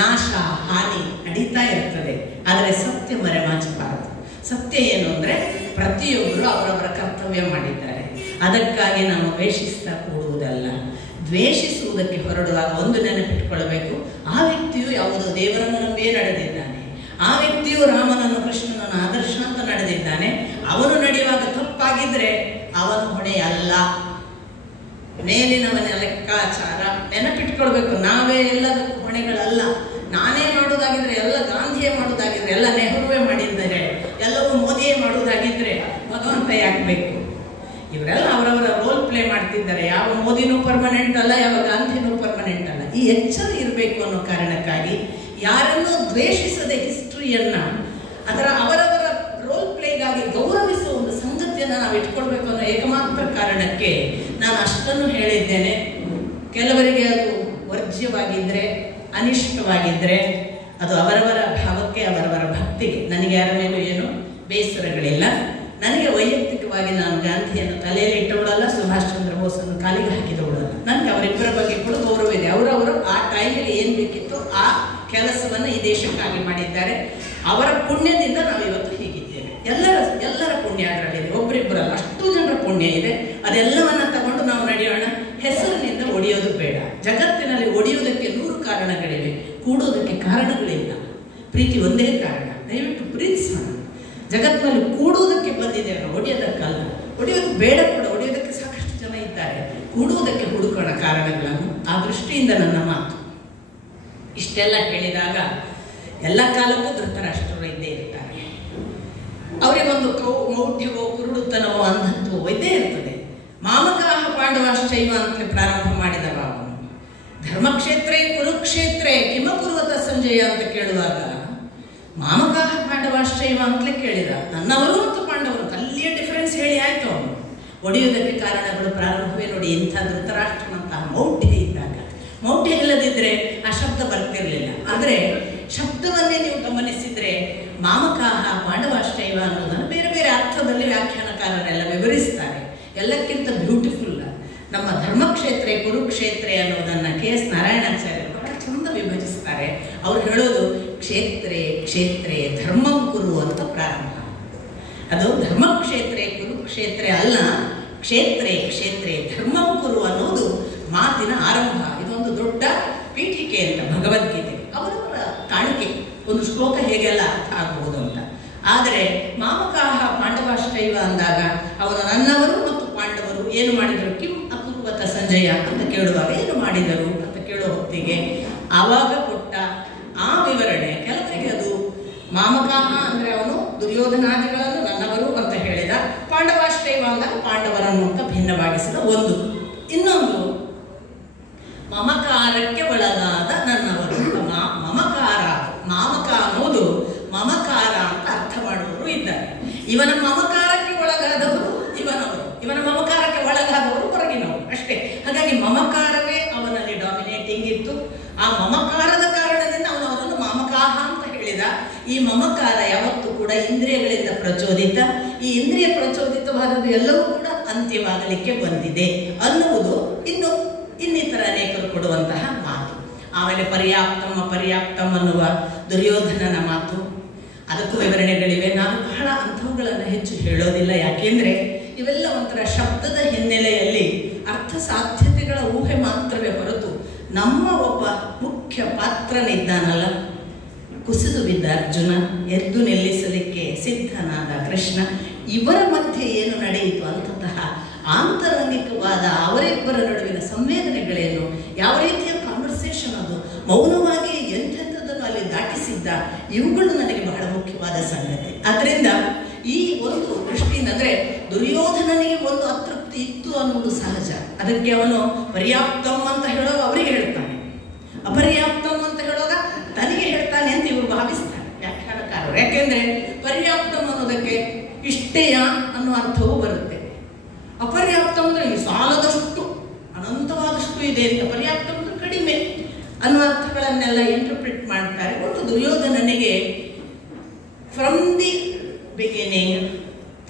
ನಾಶ, ಹಾನಿ ನಡೀತಾ ಇರ್ತದೆ. ಆದರೆ ಸತ್ಯ ಮರೆಮಾಚಬಾರದು. ಸತ್ಯ ಏನು ಅಂದರೆ, ಪ್ರತಿಯೊಬ್ಬರು ಅವರವರ ಕರ್ತವ್ಯ ಮಾಡಿದ್ದಾರೆ. ಅದಕ್ಕಾಗಿ ನಾವು ದ್ವೇಷಿಸ್ತಾ ಕೂಡುವುದಲ್ಲ. ದ್ವೇಷಿಸುವುದಕ್ಕೆ ಹೊರಡುವಾಗ ಒಂದು ನೆನಪಿಟ್ಟುಕೊಳ್ಳಬೇಕು, ಆ ವ್ಯಕ್ತಿಯು ಯಾವುದೋ ದೇವರನ್ನು ನಂಬಿಯೇ ನಡೆದಿದ್ದಾನೆ. ಆ ವ್ಯಕ್ತಿಯು ರಾಮನನ್ನು, ಕೃಷ್ಣನನ್ನು ಆದರ್ಶ ಅಂತ ನಡೆದಿದ್ದಾನೆ. ಅವನು ನಡೆಯುವಾಗ ತಪ್ಪಾಗಿದ್ರೆ ಅವನು ಹೊಣೆಯಲ್ಲ. ಮೇಲಿನವನ ಲೆಕ್ಕಾಚಾರ ನೆನಪಿಟ್ಕೊಳ್ಬೇಕು. ನಾವೇ ಎಲ್ಲದಕ್ಕೂ ಹೊಣೆಗಳಲ್ಲ. ನಾನೇ ಮಾಡೋದಾಗಿದ್ರೆ, ಎಲ್ಲ ಗಾಂಧಿಯೇ ಮಾಡೋದಾಗಿದ್ರೆ, ಎಲ್ಲ ನೆಹರುವೇ ಮಾಡಿದ್ದಾರೆ, ಎಲ್ಲವೂ ಮೋದಿಯೇ ಮಾಡುವುದಾಗಿದ್ರೆ ಭಗವಂತ ಯಾಕಬೇಕು? ಇವರೆಲ್ಲ ಅವರವರ ರೋಲ್ ಪ್ಲೇ ಮಾಡ್ತಿದ್ದಾರೆ. ಯಾವ ಮೋದಿನೂ ಪರ್ಮನೆಂಟ್ ಅಲ್ಲ, ಯಾವ ಗಾಂಧಿನೂ ಪರ್ಮನೆಂಟ್ ಅಲ್ಲ. ಈ ಎಚ್ಚರ ಇರಬೇಕು ಅನ್ನೋ ಕಾರಣಕ್ಕಾಗಿ ಯಾರನ್ನೂ ದ್ವೇಷಿಸದೆ ಹಿಸ್ಟ್ರಿಯನ್ನ ಅದರ ಅವರವರ ರೋಲ್ ಪ್ಲೇಗಾಗಿ ಗೌರವಿಸುವ ಒಂದು ಸಂಗತಿಯನ್ನು ನಾವು ಇಟ್ಕೊಳ್ಬೇಕು ಅನ್ನೋ ಏಕಮಾತ್ರ ಕಾರಣಕ್ಕೆ ನಾನು ಅಷ್ಟನ್ನು ಹೇಳಿದ್ದೇನೆ. ಕೆಲವರಿಗೆ ಅದು ವರ್ಜ್ಯವಾಗಿದ್ದರೆ, ಅನಿಷ್ಟವಾಗಿದ್ದರೆ ಅದು ಅವರವರ ಭಾವಕ್ಕೆ, ಅವರವರ ಭಕ್ತಿಗೆ. ನನಗೆ ಯಾರ ಮೇಲೂ ಏನು ಬೇಸರಗಳಿಲ್ಲ. ನನಗೆ ವೈಯಕ್ತಿಕವಾಗಿ ನಾನು ಗಾಂಧಿಯನ್ನು ತಲೆಯಲ್ಲಿ ಇಟ್ಟವಳಲ್ಲ, ಸುಭಾಷ್ ಚಂದ್ರ ಬೋಸನ್ನು ಕಾಲಿಗೆ ಹಾಕಿದವಳಲ್ಲ. ನನಗೆ ಅವರಿಬ್ಬರ ಬಗ್ಗೆ ಕೂಡ ಗೌರವ ಇದೆ. ಅವರವರು ಆ ಟೈಮಿಗೆ ಏನು ಬೇಕಿತ್ತು ಆ ಕೆಲಸವನ್ನು ಈ ದೇಶಕ್ಕಾಗಿ ಮಾಡಿದ್ದಾರೆ. ಅವರ ಪುಣ್ಯದಿಂದ ನಾವು ಇವತ್ತು ಹೀಗಿದ್ದೇವೆ. ಎಲ್ಲರ ಪುಣ್ಯ ಅದರಲ್ಲಿದೆ, ಒಬ್ಬರಿಬ್ಬರಲ್ಲ, ಅಷ್ಟು ಜನರ ಪುಣ್ಯ ಇದೆ. ಅದೆಲ್ಲವನ್ನ ತಗೊಂಡು ನಾವು ನಡೆಯೋಣ. ಹೆಸರಿನಿಂದ ಒಡೆಯೋದು ಬೇಡ. ಜಗತ್ತಿನಲ್ಲಿ ಒಡೆಯುವುದಕ್ಕೆ 100 ಕಾರಣಗಳಿವೆ, ಕೂಡೋದಕ್ಕೆ ಕಾರಣಗಳಿಲ್ಲ. ಪ್ರೀತಿ ಒಂದೇ ಕಾರಣ. ದಯವಿಟ್ಟು ಪ್ರೀತಿಸೋಣ. ಜಗತ್ತಿನಲ್ಲಿ ಕೂಡುವುದಕ್ಕೆ ಬಂದಿದ್ದೇವೆ, ಒಡೆಯೋದಕ್ಕಲ್ಲ. ಒಡೆಯೋದು ಬೇಡ ಕೂಡ, ಒಡೆಯೋದಕ್ಕೆ ಸಾಕಷ್ಟು ಜನ ಇದ್ದಾರೆ. ಕೂಡುವುದಕ್ಕೆ ಹುಡುಕೋಣ ಕಾರಣಗಳನ್ನು. ಆ ದೃಷ್ಟಿಯಿಂದ ನನ್ನ ಮಾತು. ಇಷ್ಟೆಲ್ಲ ಹೇಳಿದಾಗ ಎಲ್ಲ ಕಾಲಕ್ಕೂ ಧೃತರಾಷ್ಟ್ರರು ಇದ್ದೇ ಇರ್ತಾರೆ. ಅವರಿಗೊಂದು ಮೌಢ್ಯವೋ, ಕುರುಡುತನವೋ, ಅಂಧತ್ವವೋ ಇದ್ದೇ ಇರ್ತದೆ. ಮಾಮಕಾಹ ಪಾಂಡವಾಶ್ಚೈವ ಅಂತಲೇ ಪ್ರಾರಂಭ ಮಾಡಿದ ಅವನು. ಧರ್ಮಕ್ಷೇತ್ರೇ ಕುರುಕ್ಷೇತ್ರೇ ಕಿಮಕುರ್ವತ ಸಂಜಯ ಅಂತ ಕೇಳುವಾಗ ಮಾಮಕಾಹ ಪಾಂಡವಾಶ್ಚೈವ ಅಂತಲೇ ಕೇಳಿದ. ನನ್ನವರು ಮತ್ತು ಪಾಂಡವರು ಅಲ್ಲಿಯೇ ಡಿಫರೆನ್ಸ್ ಹೇಳಿ ಆಯ್ತು ಅವನು. ಒಡೆಯುವುದಕ್ಕೆ ಕಾರಣಗಳು ಪ್ರಾರಂಭವೇ ನೋಡಿ. ಇಂಥ ಧೃತರಾಷ್ಟ್ರನಂತಹ ಮೌಢ್ಯ ಇದ್ದಾಗ, ಮೌಢ್ಯ ಇಲ್ಲದಿದ್ದರೆ ಆ ಶಬ್ದ ಬರ್ತಿರಲಿಲ್ಲ. ಆದರೆ ಶಬ್ದವನ್ನೇ ನೀವು ಗಮನಿಸಿದರೆ ಮಾಮಕಾಹ ಪಾಂಡವಾಶ್ಚೈವ ಅನ್ನೋದನ್ನು ಬೇರೆ ಬೇರೆ ಅರ್ಥದಲ್ಲಿ ವ್ಯಾಖ್ಯಾನಕಾರರೆಲ್ಲ ವಿವರಿಸ್ತಾರೆ. ಎಲ್ಲಕ್ಕಿಂತ ಬ್ಯೂಟಿಫುಲ್ ನಮ್ಮ ಧರ್ಮಕ್ಷೇತ್ರ ಕುರುಕ್ಷೇತ್ರ ಅನ್ನೋದನ್ನು KS ನಾರಾಯಣಾಚಾರ್ಯರು ಬಹಳ ಚಂದ ವಿಭಜಿಸ್ತಾರೆ. ಅವ್ರು ಹೇಳೋದು ಕ್ಷೇತ್ರೇ ಕ್ಷೇತ್ರೇ ಧರ್ಮಂ ಕುರು ಅಂತ ಪ್ರಾರಂಭ. ಅದು ಧರ್ಮಕ್ಷೇತ್ರ ಕುರುಕ್ಷೇತ್ರ ಅಲ್ಲ, ಕ್ಷೇತ್ರೇ ಕ್ಷೇತ್ರೇ ಧರ್ಮಂ ಕುರು ಅನ್ನೋದು ಮಾತಿನ ಆರಂಭ. ಇದೊಂದು ದೊಡ್ಡ ಪೀಠಿಕೆ ಅಂತ ಭಗವದ್ಗೀತೆ ಅವರವರ ಕಾಣಿಕೆ. ಒಂದು ಶ್ಲೋಕ ಹೇಗೆಲ್ಲ ಅರ್ಥ ಆಗಬಹುದು ಅಂತ. ಆದರೆ ಮಾಮಕಾಹ ಪಾಂಡವಾಶ್ರೈವ ಅಂದಾಗ ಅವರು ನನ್ನವರು ಮತ್ತು ಪಾಂಡವರು ಏನು ಮಾಡಿದರು, ಕಿಂ ಅಕುರ್ವತ ಸಂಜಯ ಅಂತ ಕೇಳುವಾಗ ಏನು ಮಾಡಿದರು ಅಂತ ಕೇಳೋ ಹೊತ್ತಿಗೆ ಆವಾಗ ಕೊಟ್ಟ ಆ ವಿವರಣೆ ಕೆಲವರಿಗೆ ಅದು ಮಾಮಕಾಹ ಅಂದ್ರೆ ಅವನು ದುರ್ಯೋಧನಾದಿಗಳನ್ನು ನನ್ನವರು ಅಂತ ಹೇಳಿದ, ಪಾಂಡವಾಶ್ರೈವ ಅಂದಾಗ ಪಾಂಡವರನ್ನು ಅಂತ ಭಿನ್ನವಾಗಿಸಿದ ಒಂದು. ಇನ್ನೊಂದು ಮಮಕಾರಕ್ಕೆ ಒಳಗಾದ ನನ್ನವರು. ಮಮಕಾರ ಮಾಮಕ ಅನ್ನೋದು ಮಮಕಾರ ಅಂತ ಅರ್ಥ ಮಾಡುವವರು ಇದ್ದಾರೆ. ಇವನ ಮಮಕಾರಕ್ಕೆ ಒಳಗಾದವರು ಇವನವರು, ಇವನ ಮಮಕಾರಕ್ಕೆ ಒಳಗಾದವರು ಹೊರಗಿನವರು ಅಷ್ಟೇ. ಹಾಗಾಗಿ ಮಮಕಾರವೇ ಅವನಲ್ಲಿ ಡಾಮಿನೇಟಿಂಗ್ ಇತ್ತು. ಆ ಮಮಕಾರದ ಕಾರಣದಿಂದ ಅವನು ಅವರನ್ನು ಮಾಮಕಾಹ ಅಂತ ಹೇಳಿದ. ಈ ಮಮಕಾರ ಯಾವತ್ತೂ ಕೂಡ ಇಂದ್ರಿಯಗಳಿಂದ ಪ್ರಚೋದಿತ. ಈ ಇಂದ್ರಿಯ ಪ್ರಚೋದಿತವಾದದ್ದು ಎಲ್ಲವೂ ಕೂಡ ಅಂತ್ಯವಾಗಲಿಕ್ಕೆ ಬಂದಿದೆ ಅನ್ನುವುದು ಇನ್ನಿತರ ಅನೇಕರು ಕೊಡುವಂತಹ ಮಾತು. ಆಮೇಲೆ ಪರ್ಯಾಪ್ತಮ್ ಅಪರ್ಯಾಪ್ತಮ್ ಅನ್ನುವ ದುರ್ಯೋಧನನ ಮಾತು, ಅದಕ್ಕೂ ವಿವರಣೆಗಳಿವೆ. ನಾನು ಬಹಳ ಅಂಥವುಗಳನ್ನು ಹೆಚ್ಚು ಹೇಳೋದಿಲ್ಲ, ಯಾಕೆಂದ್ರೆ ಇವೆಲ್ಲ ಒಂಥರ ಶಬ್ದದ ಹಿನ್ನೆಲೆಯಲ್ಲಿ ಅರ್ಥ ಸಾಧ್ಯತೆಗಳ ಊಹೆ ಮಾತ್ರವೇ ಹೊರತು ನಮ್ಮ ಒಬ್ಬ ಮುಖ್ಯ ಪಾತ್ರನಿದ್ದಾನಲ್ಲ, ಕುಸಿದು ಬಿದ್ದ ಅರ್ಜುನ, ಎದ್ದು ನಿಲ್ಲಿಸಲಿಕ್ಕೆ ಸಿದ್ಧನಾದ ಕೃಷ್ಣ, ಇವರ ಮಧ್ಯೆ ಏನು ನಡೆಯಿತು ಅಂತಹ ಆಂತರಂಗಿಕವಾದ ಅವರಿಬ್ಬರ ನಡುವಿನ ಸಂವೇದನೆಗಳೇನು, ಯಾವ ರೀತಿಯ ಕಾನ್ವರ್ಸೇಷನ್ ಅದು, ಮೌನವಾಗಿ ಎಂಥೆಂಥದ್ದನ್ನು ಅಲ್ಲಿ ದಾಟಿಸಿದ್ದ, ಇವುಗಳು ನನಗೆ ಬಹಳ ಮುಖ್ಯವಾದ ಸಂಗತಿ. ಅದರಿಂದ ಈ ಒಂದು ದೃಷ್ಟಿಯಿಂದ ಅಂದರೆ ದುರ್ಯೋಧನನಿಗೆ ಒಂದು ಅತೃಪ್ತಿ ಇತ್ತು ಅನ್ನುವುದು ಸಹಜ. ಅದಕ್ಕೆ ಅವನು ಪರ್ಯಾಪ್ತಮ್ ಅಂತ ಹೇಳುವಾಗ ಅವರಿಗೆ ಹೇಳ್ತಾನೆ, ಅಪರ್ಯಾಪ್ತಮ್ ಅಂತ ಹೇಳುವಾಗ ತನಗೆ ಹೇಳ್ತಾನೆ ಅಂತ ಇವರು ಭಾವಿಸ್ತಾರೆ ವ್ಯಾಖ್ಯಾನಕಾರರು. ಯಾಕೆಂದ್ರೆ ಪರ್ಯಾಪ್ತಮ್ ಅನ್ನೋದಕ್ಕೆ ಇಷ್ಟೇಯ ಅನ್ನೋ ಅರ್ಥವೂ ಬರುತ್ತೆ. ಅಪರ್ಯಾಪ್ತಮ್ ಅಂದ್ರೆ ಈ ಸಾಲದಷ್ಟು ಅನಂತವಾದಷ್ಟು ಇದೆ ಅಂತ, ಪರ್ಯಾಪ್ತಮ್ ಅಂದ್ರೆ ಕಡಿಮೆ ಅನ್ನೋ ಅರ್ಥಗಳನ್ನೆಲ್ಲ ಇಂಟರ್ಪ್ರಿಟ್ ಮಾಡ್ತಾರೆ. ಒಟ್ಟು ದುರ್ಯೋಧನನಿಗೆ ಫ್ರಮ್ ದಿ ಬಿಗಿನಿಂಗ್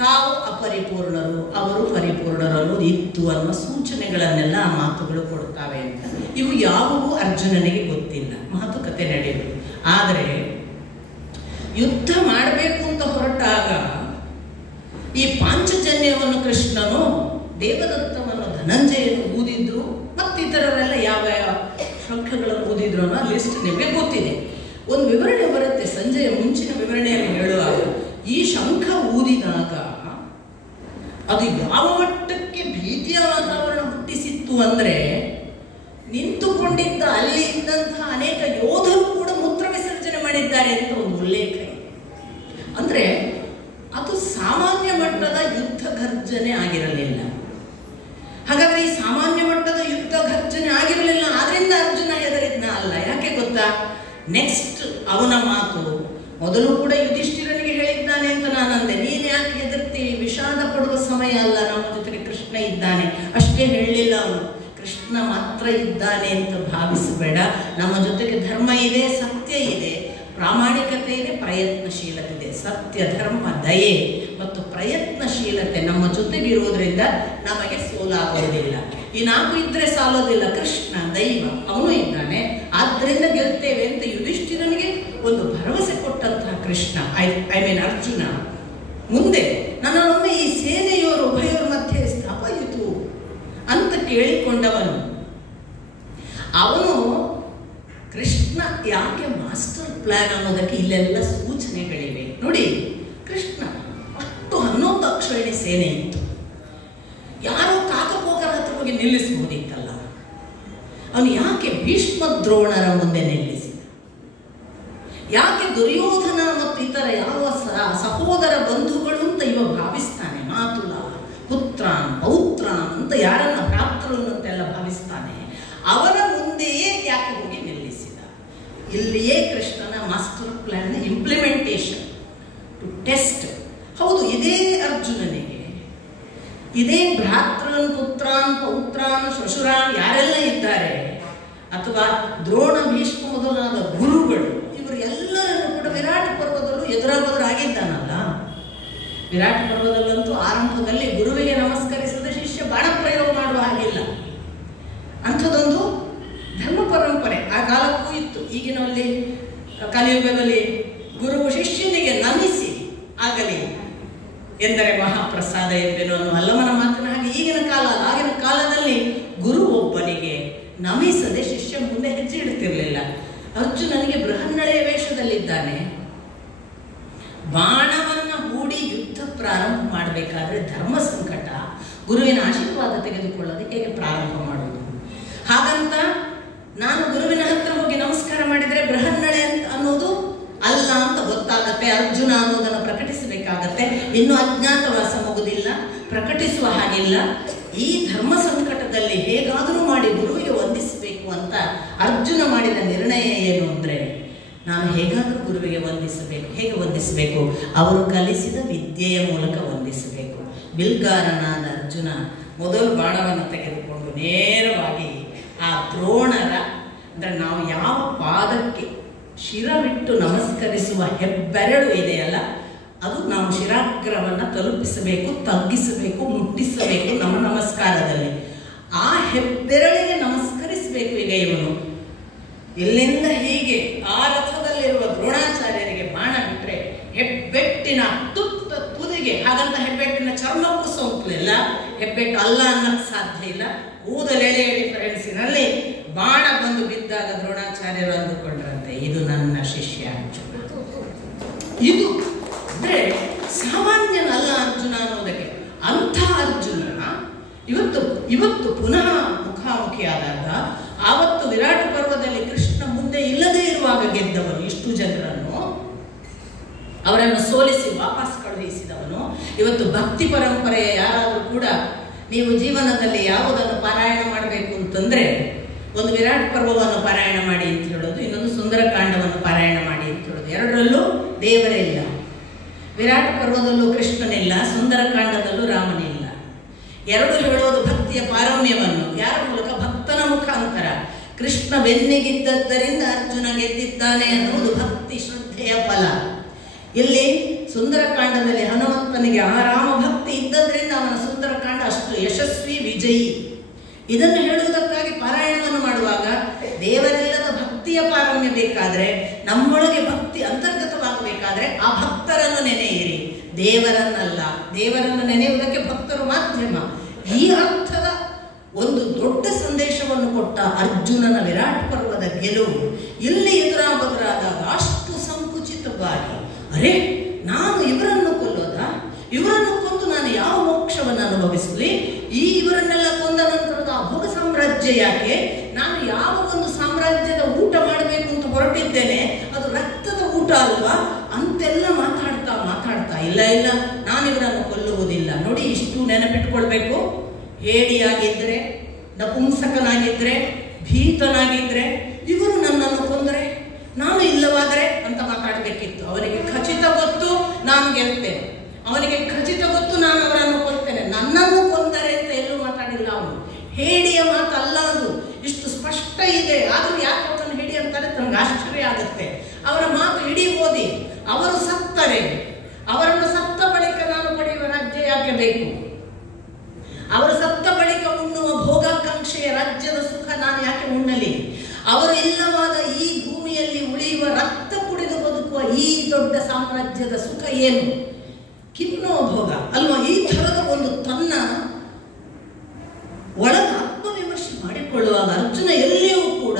ತಾವು ಅಪರಿಪೂರ್ಣರು, ಅವರು ಪರಿಪೂರ್ಣರು ಅನ್ನೋದು ಇತ್ತು ಅನ್ನೋ ಸೂಚನೆಗಳನ್ನೆಲ್ಲ ಆ ಮಾತುಗಳು ಕೊಡ್ತಾವೆ ಅಂತ. ಇವು ಯಾವುವು ಅರ್ಜುನನಿಗೆ ಗೊತ್ತಿಲ್ಲ, ಮಾತುಕತೆ ನಡೆಯುವುದು. ಆದರೆ ಯುದ್ಧ ಮಾಡಬೇಕು ಅಂತ ಹೊರಟಾಗ ಈ ಪಾಂಚಜನ್ಯವನ್ನು ಕೃಷ್ಣನು, ದೇವದತ್ತವನ್ನು ಧನಂಜಯನು ಊದಿದ್ರು, ಮತ್ತಿತರರೆಲ್ಲ ಯಾವ ಯಾವ ಶಂಖಗಳನ್ನು ಊದಿದ್ರು ಅನ್ನೋ ಲಿಸ್ಟ್ ನಿಮಗೆ ಗೊತ್ತಿದೆ. ಒಂದು ವಿವರಣೆ ಬರುತ್ತೆ ಸಂಜೆಯ ಮುಂಚಿನ ವಿವರಣೆಯಲ್ಲಿ ಹೇಳುವಾಗ, ಈ ಶಂಖ ಊದಿದಾಗ ಅದು ಯಾವ ಮಟ್ಟಕ್ಕೆ ಭೀತಿಯ ವಾತಾವರಣ ಹುಟ್ಟಿಸಿತ್ತು ಅಂದ್ರೆ, ನಿಂತುಕೊಂಡಿದ್ದ ಅಲ್ಲಿ ಇದ್ದಂತಹ ಅನೇಕ ಯೋಧರು ಕೂಡ ಮೂತ್ರ ವಿಸರ್ಜನೆ ಮಾಡಿದ್ದಾರೆ ಅಂತ ಒಂದು ಉಲ್ಲೇಖ ಇದೆ. ಅಂದ್ರೆ ಅದು ಸಾಮಾನ್ಯ ಮಟ್ಟದ ಯುದ್ಧ ಘರ್ಜನೆ ಆಗಿರಲಿಲ್ಲ. ಹಾಗಾದ್ರೆ ಈ ಸಾಮಾನ್ಯ ಮಟ್ಟದ ಯುದ್ಧ ಘರ್ಜನೆ ಆಗಿರಲಿಲ್ಲ, ಆದ್ರಿಂದ ಅರ್ಜುನ ಹೆದರಿದ್ನ ಅಲ್ಲ. ಯಾಕೆ ಗೊತ್ತಾ, ನೆಕ್ಸ್ಟ್ ಅವನ ಮಾತು ಮೊದಲು ಕೂಡ ಯುಧಿಷ್ಠಿರನಿಗೆ ಹೇಳಿದ್ದಾನೆ ಅಂತ ನಾನು ಅಂದೆ, ನೀನು ಯಾಕೆ ಹೆದರ್ತೀವಿ, ವಿಷಾದ ಪಡುವ ಸಮಯ ಅಲ್ಲ, ನಮ್ಮ ಜೊತೆಗೆ ಕೃಷ್ಣ ಇದ್ದಾನೆ ಅಷ್ಟೇ ಹೇಳಲಿಲ್ಲ ಅವನು. ಕೃಷ್ಣ ಮಾತ್ರ ಇದ್ದಾನೆ ಅಂತ ಭಾವಿಸಬೇಡ, ನಮ್ಮ ಜೊತೆಗೆ ಧರ್ಮ ಇದೆ, ಸತ್ಯ ಇದೆ, ಪ್ರಾಮಾಣಿಕತೆ ಇದೆ, ಪ್ರಯತ್ನಶೀಲತೆ ಇದೆ. ಸತ್ಯ, ಧರ್ಮ, ದಯೆ ಮತ್ತು ಪ್ರಯತ್ನಶೀಲತೆ ನಮ್ಮ ಜೊತೆಗಿರುವುದರಿಂದ ನಮಗೆ ಸೋಲಾಗುವುದಿಲ್ಲ. ಈ ನಾಲ್ಕು ಇದ್ರೆ ಸಾಲೋದಿಲ್ಲ. ಕೃಷ್ಣ ದೈವ, ಅವನು ಇದ್ದಾನೆ, ಆದ್ದರಿಂದ ಗೆಲ್ತೇವೆ ಅಂತ ಯುಧಿಷ್ಠಿರನಿಗೆ ಒಂದು ಭರವಸೆ ಕೊಟ್ಟಂತಹ ಕೃಷ್ಣ, ಐ ಮೀನ್ ಅರ್ಜುನ, ಮುಂದೆ ನನ್ನೊಮ್ಮೆ ಈ ಸೇನೆಯೋರು ಉಭಯರ ಮಧ್ಯೆ ಸ್ಥಾಪಯಿತು ಅಂತ ಕೇಳಿಕೊಂಡವನು. ಅವನು ಕೃಷ್ಣ ಯಾಕೆ ಮಾಸ್ಟರ್ ಪ್ಲಾನ್ ಅನ್ನೋದಕ್ಕೆ ಇಲ್ಲೆಲ್ಲ ಸೂಚನೆಗಳಿವೆ ನೋಡಿ. ಕೃಷ್ಣ ಅಷ್ಟು 11 ಅಕ್ಷೋಹಿಣಿ ಸೇನೆ ಇತ್ತು, ಯಾರೋ ಕಾಕಪೋಕರ ಹತ್ರ ಹೋಗಿ ನಿಲ್ಲಿಸಬಹುದಿತ್ತಲ್ಲ, ಅವನು ಯಾಕೆ ಭೀಷ್ಮ ದ್ರೋಣರ ಮುಂದೆ ನಿಲ್ಲಿಸಿದ? ಯಾಕೆ ದುರ್ಯೋಧನ ಮತ್ತು ಇತರ ಯಾವ ಸಹೋದರ ಬಂಧುಗಳು ಅಂತ ಇವ ಭಾವಿಸ್ತಾನೆ? ಮಾತುಲ, ಪುತ್ರಾನ್, ಪೌತ್ರಾನ್ ಅಂತ ಯಾರನ್ನ ಭ್ರಾತೃನ್ ಅಂತೆಲ್ಲ ಭಾವಿಸ್ತಾನೆ. ಅವರ ಮುಂದೆಯೇ ಯಾಕೆ ಹೋಗಿ ನಿಲ್ಲಿಸಿದ? ಇಲ್ಲಿಯೇ ಕೃಷ್ಣನ master plan implementation to test. ಹೌದು, ಇದೇ ಅರ್ಜುನನಿಗೆ, ಇದೇ ಭ್ರಾತೃನ್, ಪುತ್ರಾನ್, ಪೌತ್ರಾನ್, ಶ್ವಶುರಾನ್ ಯಾರೆಲ್ಲ ಇದ್ದಾರೆ, ಅಥವಾ ದ್ರೋಣ, ಭೀಷ್ಮ ಮೊದಲಾದ ಗುರುಗಳು, ಇವರು ಎಲ್ಲರನ್ನು ಕೂಡ ವಿರಾಟ ಪರ್ವದಲ್ಲೂ ಎದುರಾಗಿದ್ದಾನಲ್ಲ. ವಿರಾಟ ಪರ್ವದಲ್ಲಂತೂ ಆರಂಭದಲ್ಲಿ ಗುರುವಿಗೆ ನಮಸ್ಕರಿಸದ ಶಿಷ್ಯ ಬಾಣ ಪ್ರಯೋಗ ಮಾಡುವ ಹಾಗಿಲ್ಲ. ಅಂಥದ್ದೊಂದು ಧರ್ಮ ಪರಂಪರೆ ಆ ಕಾಲಕ್ಕೂ ಇತ್ತು. ಈಗಿನಲ್ಲಿ ಕಲಿಯುಗದಲ್ಲಿ ಗುರು ಶಿಷ್ಯನಿಗೆ ನಮಿಸಿ ಆಗಲಿ ಎಂದರೆ ಮಹಾಪ್ರಸಾದ ಎಂಬೆನು ಅನ್ನೋ ಅಲ್ಲಮನ ಮಾತಿನ ಹಾಗೆ ಆಗಿನ ಕಾಲದಲ್ಲಿ ಗುರು ಒಬ್ಬನಿಗೆ ನಮಿಸದೆ ಶಿಷ್ಯ ಮುಂದೆ ಹೆಜ್ಜೆ ಇಡ್ತಿರ್ಲಿಲ್ಲ. ಅರ್ಜುನನಿಗೆ ಬೃಹನ್ನಳೆಯ ವೇಷದಲ್ಲಿದ್ದಾನೆ. ಬಾಣವನ್ನ ಹೂಡಿ ಯುದ್ಧ ಪ್ರಾರಂಭ ಮಾಡಬೇಕಾದ್ರೆ ಧರ್ಮ ಸಂಕಟ, ಗುರುವಿನ ಆಶೀರ್ವಾದ ತೆಗೆದುಕೊಳ್ಳದೆ ಹೇಗೆ ಪ್ರಾರಂಭ ಮಾಡುವುದು? ಹಾಗಂತ ನಾನು ಗುರುವಿನ ಹತ್ರ ಹೋಗಿ ನಮಸ್ಕಾರ ಮಾಡಿದರೆ ಬೃಹನ್ನಳೆ ಅಂತ ಅನ್ನೋದು ಅಲ್ಲ ಅಂತ ಗೊತ್ತಾಗತ್ತೆ. ಅರ್ಜುನ ಅನ್ನೋದನ್ನು ಪ್ರಕಟಿಸಬೇಕಾಗತ್ತೆ. ಇನ್ನು ಅಜ್ಞಾತವಾಸ ಮುಗುದಿಲ್ಲ, ಪ್ರಕಟಿಸುವ ಹಾಗಿಲ್ಲ. ಈ ಧರ್ಮ ಸಂಕಟದಲ್ಲಿ ಹೇಗಾದರೂ ಮಾಡಿ ಗುರುವಿಗೆ ವಂದಿಸಬೇಕು ಅಂತ ಅರ್ಜುನ ಮಾಡಿದ ನಿರ್ಣಯ ಏನು ಅಂದರೆ, ನಾನು ಹೇಗಾದರೂ ಗುರುವಿಗೆ ವಂದಿಸಬೇಕು. ಹೇಗೆ ವಂದಿಸಬೇಕು? ಅವರು ಕಲಿಸಿದ ವಿದ್ಯೆಯ ಮೂಲಕ ವಂದಿಸಬೇಕು. ಬಿಲ್ಗಾರನಾದ ಅರ್ಜುನ ಮೊದಲು ಬಾಣವನ್ನು ತೆಗೆದುಕೊಂಡು ನೇರವಾಗಿ ಆ ದ್ರೋಣರ ಅಂದರೆ ನಾವು ಯಾವ ಪಾದಕ್ಕೆ ಶಿರವಿಟ್ಟು ನಮಸ್ಕರಿಸುವ ಹೆಬ್ಬೆರಳು ಇದೆಯಲ್ಲ, ಅದು ನಾವು ಶಿರಾಗ್ರವನ್ನು ತಲುಪಿಸಬೇಕು, ತಗ್ಗಿಸಬೇಕು, ಮುಟ್ಟಿಸಬೇಕು ನಮ್ಮ ನಮಸ್ಕಾರದಲ್ಲಿ. ಆ ಹೆಬ್ಬೆರಳಿಗೆ ನಮಸ್ಕರಿಸಬೇಕು. ಈಗ ಇವನು ಇಲ್ಲಿಂದ ಹೀಗೆ ಆ ರಥದಲ್ಲಿರುವ ದ್ರೋಣಾಚಾರ್ಯರಿಗೆ ಬಾಣ ಬಿಟ್ಟರೆ ಹೆಬ್ಬೆಟ್ಟಿನ ತುತ್ತ ತುದಿಗೆ, ಹಾಗಂತ ಹೆಬ್ಬೆಟ್ಟಿನ ಚರ್ಮಕ್ಕೂ ಸೋಂಕಲಿಲ್ಲ, ಹೆಬ್ಬೆಟ್ಟು ಅಲ್ಲ ಅನ್ನಕ್ಕೆ ಸಾಧ್ಯ ಇಲ್ಲ. ಕೂದಲೆಳೆಯ ಡಿಫರೆನ್ಸಿನಲ್ಲಿ ಬಾಣ ಬಂದು ಬಿದ್ದಾಗ ದ್ರೋಣಾಚಾರ್ಯರು ಅಂದುಕೊಂಡ್ರಂತೆ, ಇದು ನನ್ನ ಶಿಷ್ಯ ಅರ್ಜುನ. ಇದು ಅಂದ್ರೆ ಸಾಮಾನ್ಯನಲ್ಲ ಅರ್ಜುನ ಅನ್ನೋದಕ್ಕೆ. ಅಂಥ ಅರ್ಜುನ ಇವತ್ತು ಪುನಃ ಮುಖಾಮುಖಿಯಾದಾಗ, ಆವತ್ತು ವಿರಾಟ ಪರ್ವದಲ್ಲಿ ಕೃಷ್ಣ ಮುಂದೆ ಇಲ್ಲದೆ ಇರುವಾಗ ಗೆದ್ದವನು ಇಷ್ಟು ಜನರನ್ನು, ಅವರನ್ನು ಸೋಲಿಸಿ ವಾಪಸ್ ಕಳುಹಿಸಿದವನು. ಇವತ್ತು ಭಕ್ತಿ ಪರಂಪರೆಯ ಯಾರಾದರೂ ಕೂಡ ನೀವು ಜೀವನದಲ್ಲಿ ಯಾವುದನ್ನು ಪಾರಾಯಣ ಮಾಡಬೇಕು ಅಂತಂದ್ರೆ, ಒಂದು ವಿರಾಟ ಪರ್ವವನ್ನು ಪಾರಾಯಣ ಮಾಡಿ ಅಂತ ಹೇಳೋದು, ಇನ್ನೊಂದು ಸುಂದರಕಾಂಡವನ್ನು ಪಾರಾಯಣ ಮಾಡಿ ಅಂತ ಹೇಳೋದು. ಎರಡರಲ್ಲೂ ದೇವರೇ ಇಲ್ಲ. ವಿರಾಟ ಪರ್ವದಲ್ಲೂ ಕೃಷ್ಣನಿಲ್ಲ, ಸುಂದರಕಾಂಡದಲ್ಲೂ ರಾಮನಿಲ್ಲ. ಎರಡು ಹೇಳೋದು ಭಕ್ತಿಯ ಪಾರಮ್ಯವನ್ನು. ಯಾರ ಮೂಲಕ? ಭಕ್ತನ ಮುಖಾಂತರ. ಕೃಷ್ಣ ಬೆನ್ನಿಗಿದ್ದದ್ದರಿಂದ ಅರ್ಜುನ ಗೆದ್ದಿದ್ದಾನೆ ಅನ್ನುವುದು ಭಕ್ತಿ ಶ್ರದ್ಧೆಯ ಫಲ. ಇಲ್ಲಿ ಸುಂದರಕಾಂಡದಲ್ಲಿ ಹನುಮಂತನಿಗೆ ಆ ರಾಮ ಭಕ್ತಿ ಇದ್ದದ್ರಿಂದ ಅವನ ಸುಂದರಕಾಂಡ ಅಷ್ಟು ಯಶಸ್ವಿ, ವಿಜಯಿ. ಇದನ್ನು ಹೇಳುವುದಕ್ಕಾಗಿ ಪಾರಾಯಣವನ್ನು ಮಾಡುವಾಗ ದೇವರಿಲ್ಲದ ಭಕ್ತಿಯ ಪಾರಮ್ಯ ಬೇಕಾದರೆ, ನಮ್ಮೊಳಗೆ ಭಕ್ತಿ ಅಂತರ್ಗತವಾಗಬೇಕಾದ್ರೆ ಆ ಭಕ್ತರನ್ನು ನೆನೆಯಿರಿ, ದೇವರನ್ನಲ್ಲ. ದೇವರನ್ನು ನೆನೆಯುವುದಕ್ಕೆ ಭಕ್ತರು ಮಾಧ್ಯಮ. ಈ ಅರ್ಥದ ಒಂದು ದೊಡ್ಡ ಸಂದೇಶವನ್ನು ಕೊಟ್ಟ ಅರ್ಜುನನ ವಿರಾಟ ಪರ್ವದ ಗೆಲುವು ಇಲ್ಲಿ ಎದುರಾದಾಗ ಅಷ್ಟು ಸಂಕುಚಿತವಾಗಿ, ಅರೆ ನಾನು ಇವರನ್ನು ಕೊಲ್ಲೋದ? ಇವರನ್ನು ಕೊಂದು ನಾನು ಯಾವ ಮೋಕ್ಷವನ್ನು ಅನುಭವಿಸಲಿ? ಇವರನ್ನೆಲ್ಲ ಕೊಂದ ನಂತರದ ಭೋಗ ಸಾಮ್ರಾಜ್ಯ ಯಾಕೆ? ನಾನು ಯಾವ ಒಂದು ಸಾಮ್ರಾಜ್ಯದ ಊಟ ಮಾಡಬೇಕು ಅಂತ ಹೊರಟಿದ್ದೇನೆ, ಅದು ರಕ್ತದ ಊಟ ಅಲ್ವಾ ಅಂತೆಲ್ಲ ಮಾತಾಡ್ತಾ ಇಲ್ಲ, ನಾನು ಇವರನ್ನು ಕೊಲ್ಲುವುದಿಲ್ಲ. ನೋಡಿ, ಇಷ್ಟು ನೆನಪಿಟ್ಕೊಳ್ಬೇಕು. ಹೇಡಿಯಾಗಿದ್ರೆ, ನಪುಂಸಕನಾಗಿದ್ರೆ, ಭೀತನಾಗಿದ್ರೆ, ಇವರು ನನ್ನನ್ನು ಕೊಂದರೆ ನಾನು ಇಲ್ಲವಾದರೆ ಅಂತ ಮಾತಾಡಬೇಕಿತ್ತು. ಅವನಿಗೆ ಖಚಿತ ಗೊತ್ತು ನಾನು ಗೆಲ್ತೇನೆ, ಅವನಿಗೆ ಖಚಿತ ಗೊತ್ತು ನಾನು ಅವರನ್ನು ಕೊಲ್ತೇನೆ, ನನ್ನನ್ನು ಕೊಂದರೆ ಅಂತ ಎಲ್ಲೂ ಮಾತಾಡಿಲ್ಲ ಅವನು. ಹೇಡಿಯ ಮಾತಲ್ಲ ಅದು, ಇಷ್ಟು ಸ್ಪಷ್ಟ ಇದೆ. ಆದರೂ ಯಾಕೆ ಅವರನ್ನು ಹೇಡಿ ಅಂತಾರೆ ನನಗೆ ಆಶ್ಚರ್ಯ ಆಗುತ್ತೆ. ಅವರ ಮಾತು ಇಡೀ ಓದಿ, ಅವರು ಸತ್ತರೆ, ಅವರನ್ನು ಸತ್ತ ಬಳಿಕ ನಾನು ಪಡೆಯುವ ರಾಜ್ಯ ಯಾಕೆ ಬೇಕು? ಅವರು ಸತ್ತ ಬಳಿಕ ಉಣ್ಣುವ ಭೋಗಾಕಾಂಕ್ಷೆಯ ರಾಜ್ಯದ ಸುಖ ನಾನು ಯಾಕೆ ಉಣ್ಣಲಿ? ಅವರು ಇಲ್ಲವಾದ ಈ ಭೂಮಿಯಲ್ಲಿ ಉಳಿಯುವ ರಕ್ತ ಕುಡಿದು ಬದುಕುವ ಈ ದೊಡ್ಡ ಸಾಮ್ರಾಜ್ಯದ ಸುಖ ಏನು? ಕಿನ್ನೋ ಭೋಗ ಅಲ್ವಾ? ಈ ಥರದ ಒಂದು ತನ್ನ ಒಳಗ ಆತ್ಮವಿಮರ್ಶೆ ಮಾಡಿಕೊಳ್ಳುವಾಗ ಅರ್ಜುನ ಎಲ್ಲಿಯೂ ಕೂಡ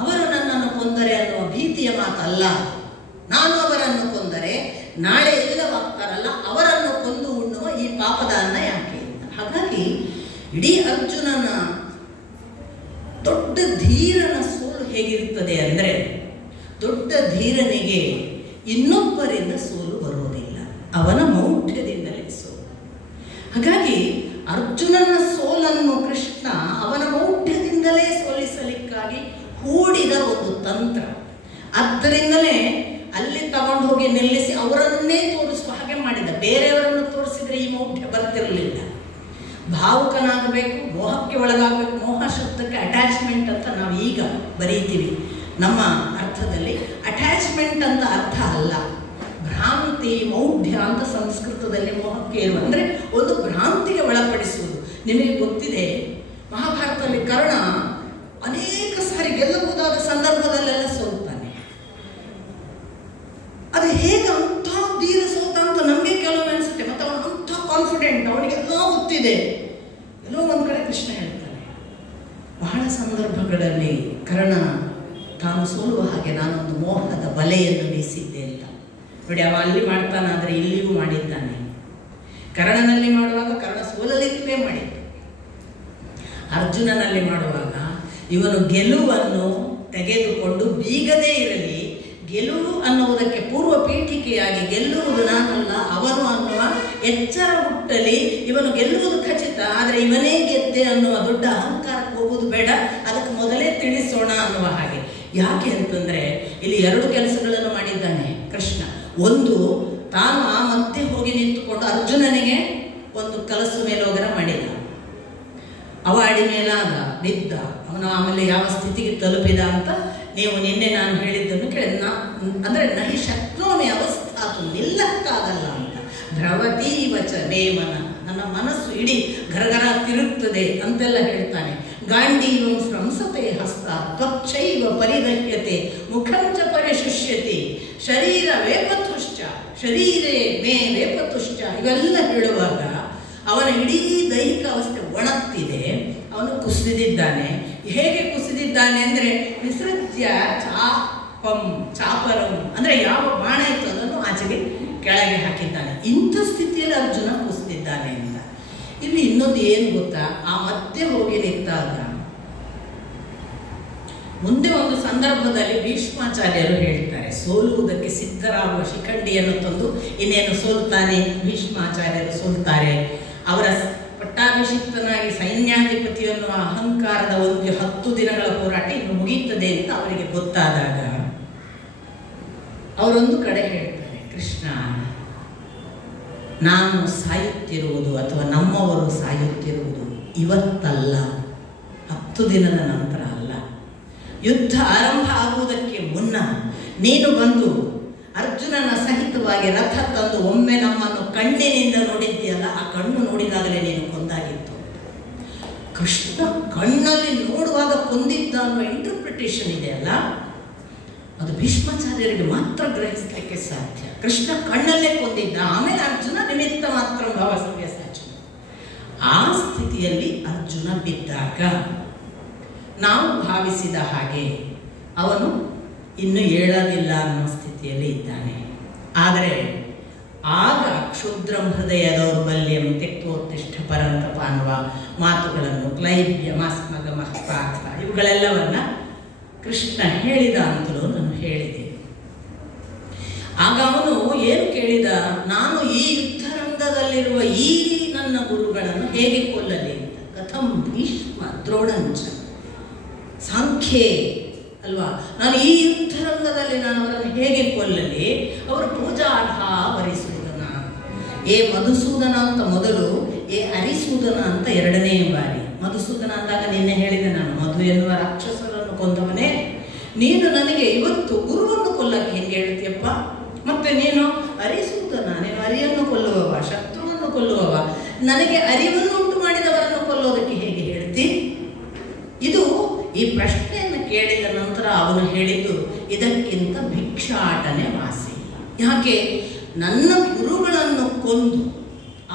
ಅವರು ನನ್ನನ್ನು ಕೊಂದರೆ ಅನ್ನುವ ಭೀತಿಯ ಮಾತಲ್ಲ. ನಾನು ಅವರನ್ನು ಕೊಂದರೆ ನಾಳೆ ಇಲ್ಲವಾಗ್ತಾರಲ್ಲ, ಅವರನ್ನು ಕೊಂದು ಉಣ್ಣುವ ಈ ಪಾಪದ ಅನ್ನ ಯಾಕೆ ಅಂತ. ಹಾಗಾಗಿ ಇಡೀ ಅರ್ಜುನನ ದೊಡ್ಡ ಧೀರನ ಸೋಲು ಹೇಗಿರುತ್ತದೆ ಅಂದರೆ, ದೊಡ್ಡ ಧೀರನಿಗೆ ಇನ್ನೊಬ್ಬರಿಂದ ಸೋಲು ಬರುವುದಿಲ್ಲ, ಅವನ ಮೌಢ್ಯದಿಂದಲೇ ಸೋಲು. ಹಾಗಾಗಿ ಅರ್ಜುನನ ಸೋಲನ್ನು ಕೃಷ್ಣ ಅವನ ಮೌಢ್ಯದಿಂದಲೇ ಸೋಲಿಸಲಿಕ್ಕಾಗಿ ಹೂಡಿದ ಒಂದು ತಂತ್ರ. ಆದ್ದರಿಂದಲೇ ಅಲ್ಲಿ ತಗೊಂಡು ಹೋಗಿ ನಿಲ್ಲಿಸಿ ಅವರನ್ನೇ ತೋರಿಸುವ ಹಾಗೆ ಮಾಡಿದ. ಬೇರೆಯವರನ್ನು ತೋರಿಸಿದ್ರೆ ಈ ಮೌಢ್ಯ ಬರ್ತಿರಲಿಲ್ಲ. ಭಾವುಕನಾಗಬೇಕು, ಮೋಹಕ್ಕೆ ಒಳಗಾಗಬೇಕು. ಮೋಹ ಶಬ್ದಕ್ಕೆ ಅಟ್ಯಾಚ್ಮೆಂಟ್ ಅಂತ ನಾವು ಈಗ ಬರೀತೀವಿ. ನಮ್ಮ ಅರ್ಥದಲ್ಲಿ ಅಟ್ಯಾಚ್ಮೆಂಟ್ ಅಂತ ಅರ್ಥ ಅಲ್ಲ. ಭ್ರಾಂತಿ, ಮೌಢ್ಯ ಅಂತ ಸಂಸ್ಕೃತದಲ್ಲಿ ಮೋಹಕ್ಕೆ ಇರುವ ಅಂದರೆ ಒಂದು ಭ್ರಾಂತಿಗೆ ಒಳಪಡಿಸುವುದು. ನಿಮಗೆ ಗೊತ್ತಿದೆ, ಮಹಾಭಾರತದಲ್ಲಿ ಕರ್ಣ ಅನೇಕ ಸಾರಿ ಗೆಲ್ಲಬಹುದಾದ ಸಂದರ್ಭದಲ್ಲೆಲ್ಲ ಸೋಲ್ತಾನೆ. ಅದು ಹೇಗೆ ಅಂತ ಧೀರ ಸೋತ ಅಂತ ನಮಗೆ ಕೆಲವೊಮ್ಮೆ ಅನಿಸುತ್ತೆ. ಮತ್ತು ಅವನು ಕಾನ್ಫಿಡೆಂಟ್, ಅವನಿಗೆಲ್ಲ ಗೊತ್ತಿದೆ. ಎಲ್ಲೋ ಒಂದು ಕಡೆ ಕೃಷ್ಣ ಹೇಳ್ತಾನೆ, ಬಹಳ ಸಂದರ್ಭಗಳಲ್ಲಿ ಕರ್ಣ ತಾನು ಸೋಲುವ ಹಾಗೆ ನಾನೊಂದು ಮೋಹದ ಬಲೆಯನ್ನು ಬೀಸಿದ್ದೆ ಅಂತ. ನೋಡಿ, ಅವ ಅಲ್ಲಿ ಮಾಡ್ತಾನಾದರೆ ಇಲ್ಲಿಯೂ ಮಾಡಿದ್ದಾನೆ. ಕರ್ಣನಲ್ಲಿ ಮಾಡುವಾಗ ಕರ್ಣ ಸೋಲಲಿಕ್ಕೆ ಮಾಡಿದ್ದು, ಅರ್ಜುನನಲ್ಲಿ ಮಾಡುವಾಗ ಇವನು ಗೆಲುವನ್ನು ತೆಗೆದುಕೊಂಡು ಬೀಗದೇ ಇರಲಿ, ಗೆಲುವು ಅನ್ನುವುದಕ್ಕೆ ಪೂರ್ವ ಪೀಠಿಕೆಯಾಗಿ ಗೆಲ್ಲುವುದು ನಾನಲ್ಲ ಅವನು ಅನ್ನುವ ಎಚ್ಚರ ಹುಟ್ಟಲಿ. ಇವನು ಗೆಲ್ಲುವುದು ಖಚಿತ, ಆದರೆ ಇವನೇ ಗೆದ್ದೆ ಅನ್ನುವ ದೊಡ್ಡ ಅಹಂಕಾರಕ್ಕೆ ಹೋಗುವುದು ಬೇಡ, ಅದಕ್ಕೆ ಮೊದಲೇ ತಿಳಿಸೋಣ ಅನ್ನುವ ಹಾಗೆ. ಯಾಕೆ ಅಂತಂದ್ರೆ ಇಲ್ಲಿ ಎರಡು ಕೆಲಸಗಳನ್ನು ಮಾಡಿದ್ದಾನೆ ಕೃಷ್ಣ. ಒಂದು, ತಾನು ಆ ಮಧ್ಯೆ ಹೋಗಿ ನಿಂತುಕೊಂಡು ಅರ್ಜುನನಿಗೆ ಒಂದು ಕಲಸು ಮೇಲೋಗರ ಮಾಡಿದ. ಅವ ಅಡಿ ಮೇಲಾದ, ಬಿದ್ದ. ಅವನು ಆಮೇಲೆ ಯಾವ ಸ್ಥಿತಿಗೆ ತಲುಪಿದ ಅಂತ ನೀವು ನಿನ್ನೆ ನಾನು ಹೇಳಿದ್ದನ್ನು ಕೇಳಿದ. ಅಂದ್ರೆ ನಹಿ ಶಕ್ನೋಮಿ ಅವಸ್ಥಾತು, ನಿಲ್ಲಕ್ಕಾಗಲ್ಲ ಅಂತ. ದ್ರವತೀವಚ ಮೇಮನ, ನನ್ನ ಮನಸ್ಸು ಇಡೀ ಗರಗರ ತಿರುಗ್ತದೆ ಅಂತೆಲ್ಲ ಹೇಳ್ತಾನೆ. ಗಾಂಡೀವಂ ಸ್ರಂಸತೆ ಹಸ್ತ ತ್ವಚ್ಚೈವ ಪರಿದಹ್ಯತೆ ಮುಖಂಚ ಪರಿಶುಷ್ಯತೆ ಶರೀರ ವೇಪತುಶ್ಚ ಶರೀರೇ ಮೇ ವೇಪತುಶ್ಚ. ಇವೆಲ್ಲ ಹೇಳುವಾಗ ಅವನ ಇಡೀ ದೈಹಿಕ ಅವಸ್ಥೆ ಒಣಗ್ತಿದೆ. ಅವನು ಕುಸಿದಿದ್ದಾನೆ. ಹೇಗೆ ಕುಸಿದಿದ್ದಾನೆ ಅಂದ್ರೆ ವಿಸೃಜ್ಯ ಚಾಪರಂ, ಅಂದ್ರೆ ಯಾವ ಬಾಣ ಇತ್ತು ಅದನ್ನು ಆಚೆಗೆ ಕೆಳಗೆ ಹಾಕಿದ್ದಾನೆ. ಇಂಥ ಸ್ಥಿತಿಯಲ್ಲಿ ಅರ್ಜುನ ಕುಸಿದಿದ್ದಾನೆ ಅಂತ. ಇಲ್ಲಿ ಇನ್ನೊಂದು ಏನು ಗೊತ್ತಾ, ಆ ಮಧ್ಯೆ ಹೋಗಿ ನಿಂತಾಗ ಮುಂದೆ ಒಂದು ಸಂದರ್ಭದಲ್ಲಿ ಭೀಷ್ಮಾಚಾರ್ಯರು ಹೇಳ್ತಾರೆ, ಸೋಲುವುದಕ್ಕೆ ಸಿದ್ಧರಾಗುವ ಶಿಖಂಡಿಯನ್ನು ತಂದು ಇನ್ನೇನು ಸೋಲ್ತಾನೆ, ಭೀಷ್ಮಾಚಾರ್ಯರು ಸೋಲ್ತಾರೆ. ಅವರ ಪಟ್ಟಾಭಿಷಿಕ್ತನಾಗಿ ಸೈನ್ಯಾಧಿಪತಿ ಅನ್ನುವ ಅಹಂಕಾರದ ಒಂದು 10 ದಿನಗಳ ಹೋರಾಟ ಇನ್ನು ಮುಗಿಯುತ್ತದೆ ಅಂತ ಅವರಿಗೆ ಗೊತ್ತಾದಾಗ ಅವರೊಂದು ಕಡೆ ಹೇಳ್ತಾರೆ, ಕೃಷ್ಣ, ನಾನು ಸಾಯುತ್ತಿರುವುದು ಅಥವಾ ನಮ್ಮವರು ಸಾಯುತ್ತಿರುವುದು ಇವತ್ತಲ್ಲ, 10 ದಿನದ ನಂತರ ಅಲ್ಲ. ಯುದ್ಧ ಆರಂಭ ಆಗುವುದಕ್ಕೆ ಮುನ್ನ ನೀನು ಬಂದು ಅರ್ಜುನನ ಸಹಿತವಾಗಿ ರಥ ತಂದು ಒಮ್ಮೆ ನಮ್ಮನ್ನು ಕಣ್ಣಿನಿಂದ ನೋಡಿದ್ದೀಯಲ್ಲ, ಆ ಕಣ್ಣು ನೋಡಿದಾಗಲೇ ನೀನು ಕೊಂದಾಗಿತ್ತು. ಕೃಷ್ಣ ಕಣ್ಣಲ್ಲಿ ನೋಡುವಾಗ ಕೊಂದಿದ್ದ ಅನ್ನುವ ಇಂಟರ್ಪ್ರಿಟೇಷನ್ ಇದೆಯಲ್ಲ, ಅದು ಭೀಷ್ಮಾಚಾರ್ಯರಿಗೆ ಮಾತ್ರ ಗ್ರಹಿಸಲಿಕ್ಕೆ ಸಾಧ್ಯ. ಕೃಷ್ಣ ಕಣ್ಣಲ್ಲೇ ಕೊಂದಿದ್ದ, ಆಮೇಲೆ ಅರ್ಜುನ ನಿಮಿತ್ತ ಮಾತ್ರ ಭಾವಸವ್ಯ ಸಾಚನ. ಆ ಸ್ಥಿತಿಯಲ್ಲಿ ಅರ್ಜುನ ಬಿದ್ದಾಗ ನಾವು ಭಾವಿಸಿದ ಹಾಗೆ ಅವನು ಇನ್ನು ಏಳೋದಿಲ್ಲ ಅನ್ನೋ ಸ್ಥಿತಿಯಲ್ಲಿ ಇದ್ದಾನೆ. ಆದರೆ ಆಗ ಕ್ಷುದ್ರಂ ಹೃದಯ ದೌರ್ಬಲ್ಯಂ ತೆಕ್ತೋತ್ತಿಷ್ಠ ಪರಂತಪ ಅನ್ನುವ ಮಾತುಗಳನ್ನು, ಕ್ಲೈಬ್ಯ ಮಾಸ್ಮಗ ಮಹಪಾರ್ಥ, ಇವುಗಳೆಲ್ಲವನ್ನ ಕೃಷ್ಣ ಹೇಳಿದ ಅಂತಲೂ ನಾನು ಹೇಳಿದೆ. ಆಗ ಅವನು ಏನು ಕೇಳಿದ, ನಾನು ಈ ಯುದ್ಧರಂಗದಲ್ಲಿರುವ ಈ ನನ್ನ ಗುರುಗಳನ್ನು ಹೇಗೆ ಕೊಲ್ಲಲಿ ಅಂತ. ಕಥಂ ಭೀಷ್ಮ ದ್ರೋಣಂಚ ಸಾಂಖ್ಯೇ ಅಲ್ವಾ, ನಾನು ಈ ಯುದ್ಧರಂಗದಲ್ಲಿ ನಾನು ಅವರನ್ನು ಹೇಗೆ ಕೊಲ್ಲಲಿ, ಅವರು ಪೂಜಾರ್ಹ ವರಿಸೂದನ, ಏ ಮಧುಸೂದನ ಅಂತ ಮೊದಲು, ಏ ಅರಿಸೂದನ ಅಂತ ಎರಡನೇ ಬಾರಿ. ಮಧುಸೂದನ ಅಂದಾಗ ನಿನ್ನೆ ಹೇಳಿದೆ ನಾನು, ಮಧು ಎನ್ನುವ ರಾಕ್ಷಸರನ್ನು ಕೊಂದವನೇ, ನೀನು ನನಗೆ ಇವತ್ತು ಗುರುವನ್ನು ಕೊಲ್ಲಕ್ಕೆ ಹೆಂಗೆ ಹೇಳ್ತೀಯಪ್ಪ, ಮತ್ತೆ ನೀನು ಅರಿಸೂದನ, ನೀನು ಅರಿಯನ್ನು ಕೊಲ್ಲುವವ, ಶತ್ರುವನ್ನು ಕೊಲ್ಲುವವ, ನನಗೆ ಅರಿವನ್ನು ಉಂಟು ಮಾಡಿದವರನ್ನು ಕೊಲ್ಲೋದಕ್ಕೆ ಹೇಗೆ ಹೇಳ್ತಿ? ಇದು ಈ ಪ್ರಶ್ನೆಯನ್ನು ಕೇಳಿದ ನಂತರ ಅವನು ಹೇಳಿದ್ದು, ಇದಕ್ಕಿಂತ ಭಿಕ್ಷಾಟನೆ ವಾಸಿ. ಯಾಕೆ, ನನ್ನ ಗುರುಗಳನ್ನು ಕೊಂದು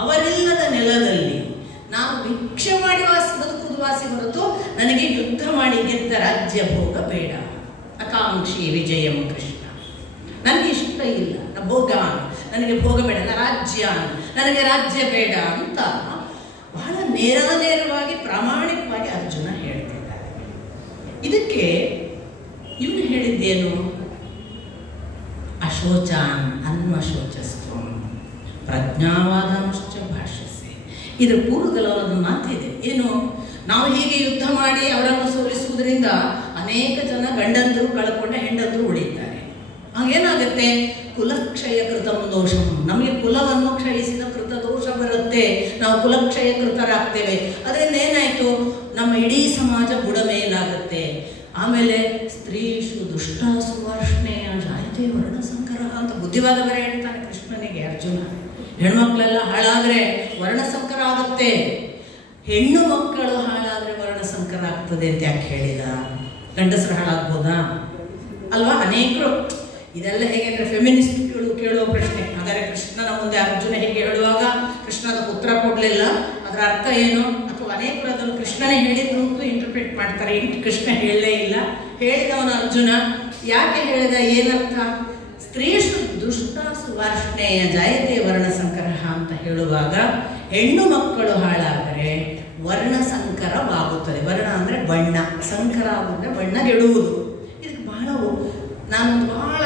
ಅವರಿಲ್ಲದ ನೆಲದಲ್ಲಿ ನಾನು ಭಿಕ್ಷೆ ಮಾಡಿ ಬದುಕುವುದು ವಾಸಿ ಹೊರತು ನನಗೆ ಯುದ್ಧ ಮಾಡಿ ಗೆದ್ದ ರಾಜ್ಯ ಭೋಗ ಬೇಡ. ಆಕಾಂಕ್ಷಿ ವಿಜಯಂ ಕೃಷ್ಣ, ನನಗೆ ಇಷ್ಟ ಇಲ್ಲ ಭೋಗ, ನನಗೆ ಭೋಗ ಬೇಡ, ನನಗೆ ರಾಜ್ಯ ಬೇಡ ಅಂತ ಬಹಳ ನೇರವಾಗಿ ಪ್ರಾಮಾಣಿಕವಾಗಿ ಅರ್ಜುನ ಹೇಳ್ತಿದ್ದಾರೆ. ಇದಕ್ಕೆ ಇವನು ಹೇಳಿದ್ದೇನು, ಅಶೋಚಾನ್ ಅನ್ವಶೋಚಸ್ತ್ವಂ ಪ್ರಜ್ಞಾವಾದಂಶ್ಚ ಭಾಷಸೆ. ಇದರ ಪೂರ್ವದಲ್ಲಿ ಒಂದು ಮಾತಿದೆ, ಏನು, ನಾವು ಹೀಗೆ ಯುದ್ಧ ಮಾಡಿ ಅವರನ್ನು ಸೋಲಿಸುವುದರಿಂದ ಅನೇಕ ಜನ ಗಂಡಂದರು ಕಳ್ಕೊಂಡ ಹೆಂಡಂದರು ಉಳಿತಾರೆ. ಹಾಗೇನಾಗುತ್ತೆ, ಕುಲಕ್ಷಯ ಕೃತಂ ದೋಷಂ, ನಮಗೆ ಕುಲವನ್ನು ಕ್ಷಯಿಸಿದ ಕೃತ ದೋಷ ಬರುತ್ತೆ, ನಾವು ಕುಲಕ್ಷಯ ಕೃತರಾಗ್ತೇವೆ. ಅದರಿಂದ ಏನಾಯ್ತು, ನಮ್ಮ ಇಡೀ ಸಮಾಜ ಬುಡಮೇಲಾಗುತ್ತೆ. ಆಮೇಲೆ ಸ್ತ್ರೀಷು ದುಷ್ಟಾಸು ವಾರ್ಷ್ಣೇಯ ಜಾಯತೆ ವರ್ಣಸಂಕರ ಅಂತ ಬುದ್ಧಿವಾದ ಬೇರೆ ಹೇಳ್ತಾನೆ ಕೃಷ್ಣನಿಗೆ ಅರ್ಜುನ. ಹೆಣ್ಮಕ್ಳೆಲ್ಲ ಹಾಳಾದ್ರೆ ವರ್ಣಸಂಕರ ಆಗುತ್ತೆ, ಹೆಣ್ಣು ಮಕ್ಕಳು ಹಾಳಾದ್ರೆ ವರ್ಣಸಂಕರ ಆಗ್ತದೆ ಅಂತ ಯಾಕೆ ಹೇಳಿದ? ಗಂಡಸರು ಹಾಳಾಗ್ಬೋದಾ ಅಲ್ವಾ? ಅನೇಕರು ಇದೆಲ್ಲ ಹೇಗೆ ಅಂದರೆ ಫೆಮಿನಿಸ್ಟ್ ಕೇಳುವ ಪ್ರಶ್ನೆ. ಹಾಗಾದರೆ ಕೃಷ್ಣನ ಮುಂದೆ ಅರ್ಜುನ ಹೇಗೆ ಹೇಳುವಾಗ ಕೃಷ್ಣ ಕೃಷ್ಣದ ಪುತ್ರ ಕೊಡಲಿಲ್ಲ, ಅದರ ಅರ್ಥ ಏನು? ಅಥವಾ ಅನೇಕರು ಅದನ್ನು ಕೃಷ್ಣನೇ ಹೇಳಿದ್ರು ಅಂತ ಇಂಟರ್ಪ್ರಿಟ್ ಮಾಡ್ತಾರೆ. ಕೃಷ್ಣ ಹೇಳಲೇ ಇಲ್ಲ, ಹೇಳಿದವನು ಅರ್ಜುನ. ಯಾಕೆ ಹೇಳಿದ, ಏನರ್ಥ? ಸ್ತ್ರೀಷು ದುಷ್ಟಾಸು ವಾರ್ಷ್ಣೇಯ ಜಾಯತೆ ವರ್ಣಸಂಕರಃ ಅಂತ ಹೇಳುವಾಗ ಹೆಣ್ಣು ಮಕ್ಕಳು ಹಾಳಾದರೆ ವರ್ಣಸಂಕರವಾಗುತ್ತದೆ. ವರ್ಣ ಅಂದರೆ ಬಣ್ಣ, ಸಂಕರ ಅಂದರೆ ಬಣ್ಣಗೆಡುವುದು. ಇದಕ್ಕೆ ನಾನೊಂದು ಬಹಳ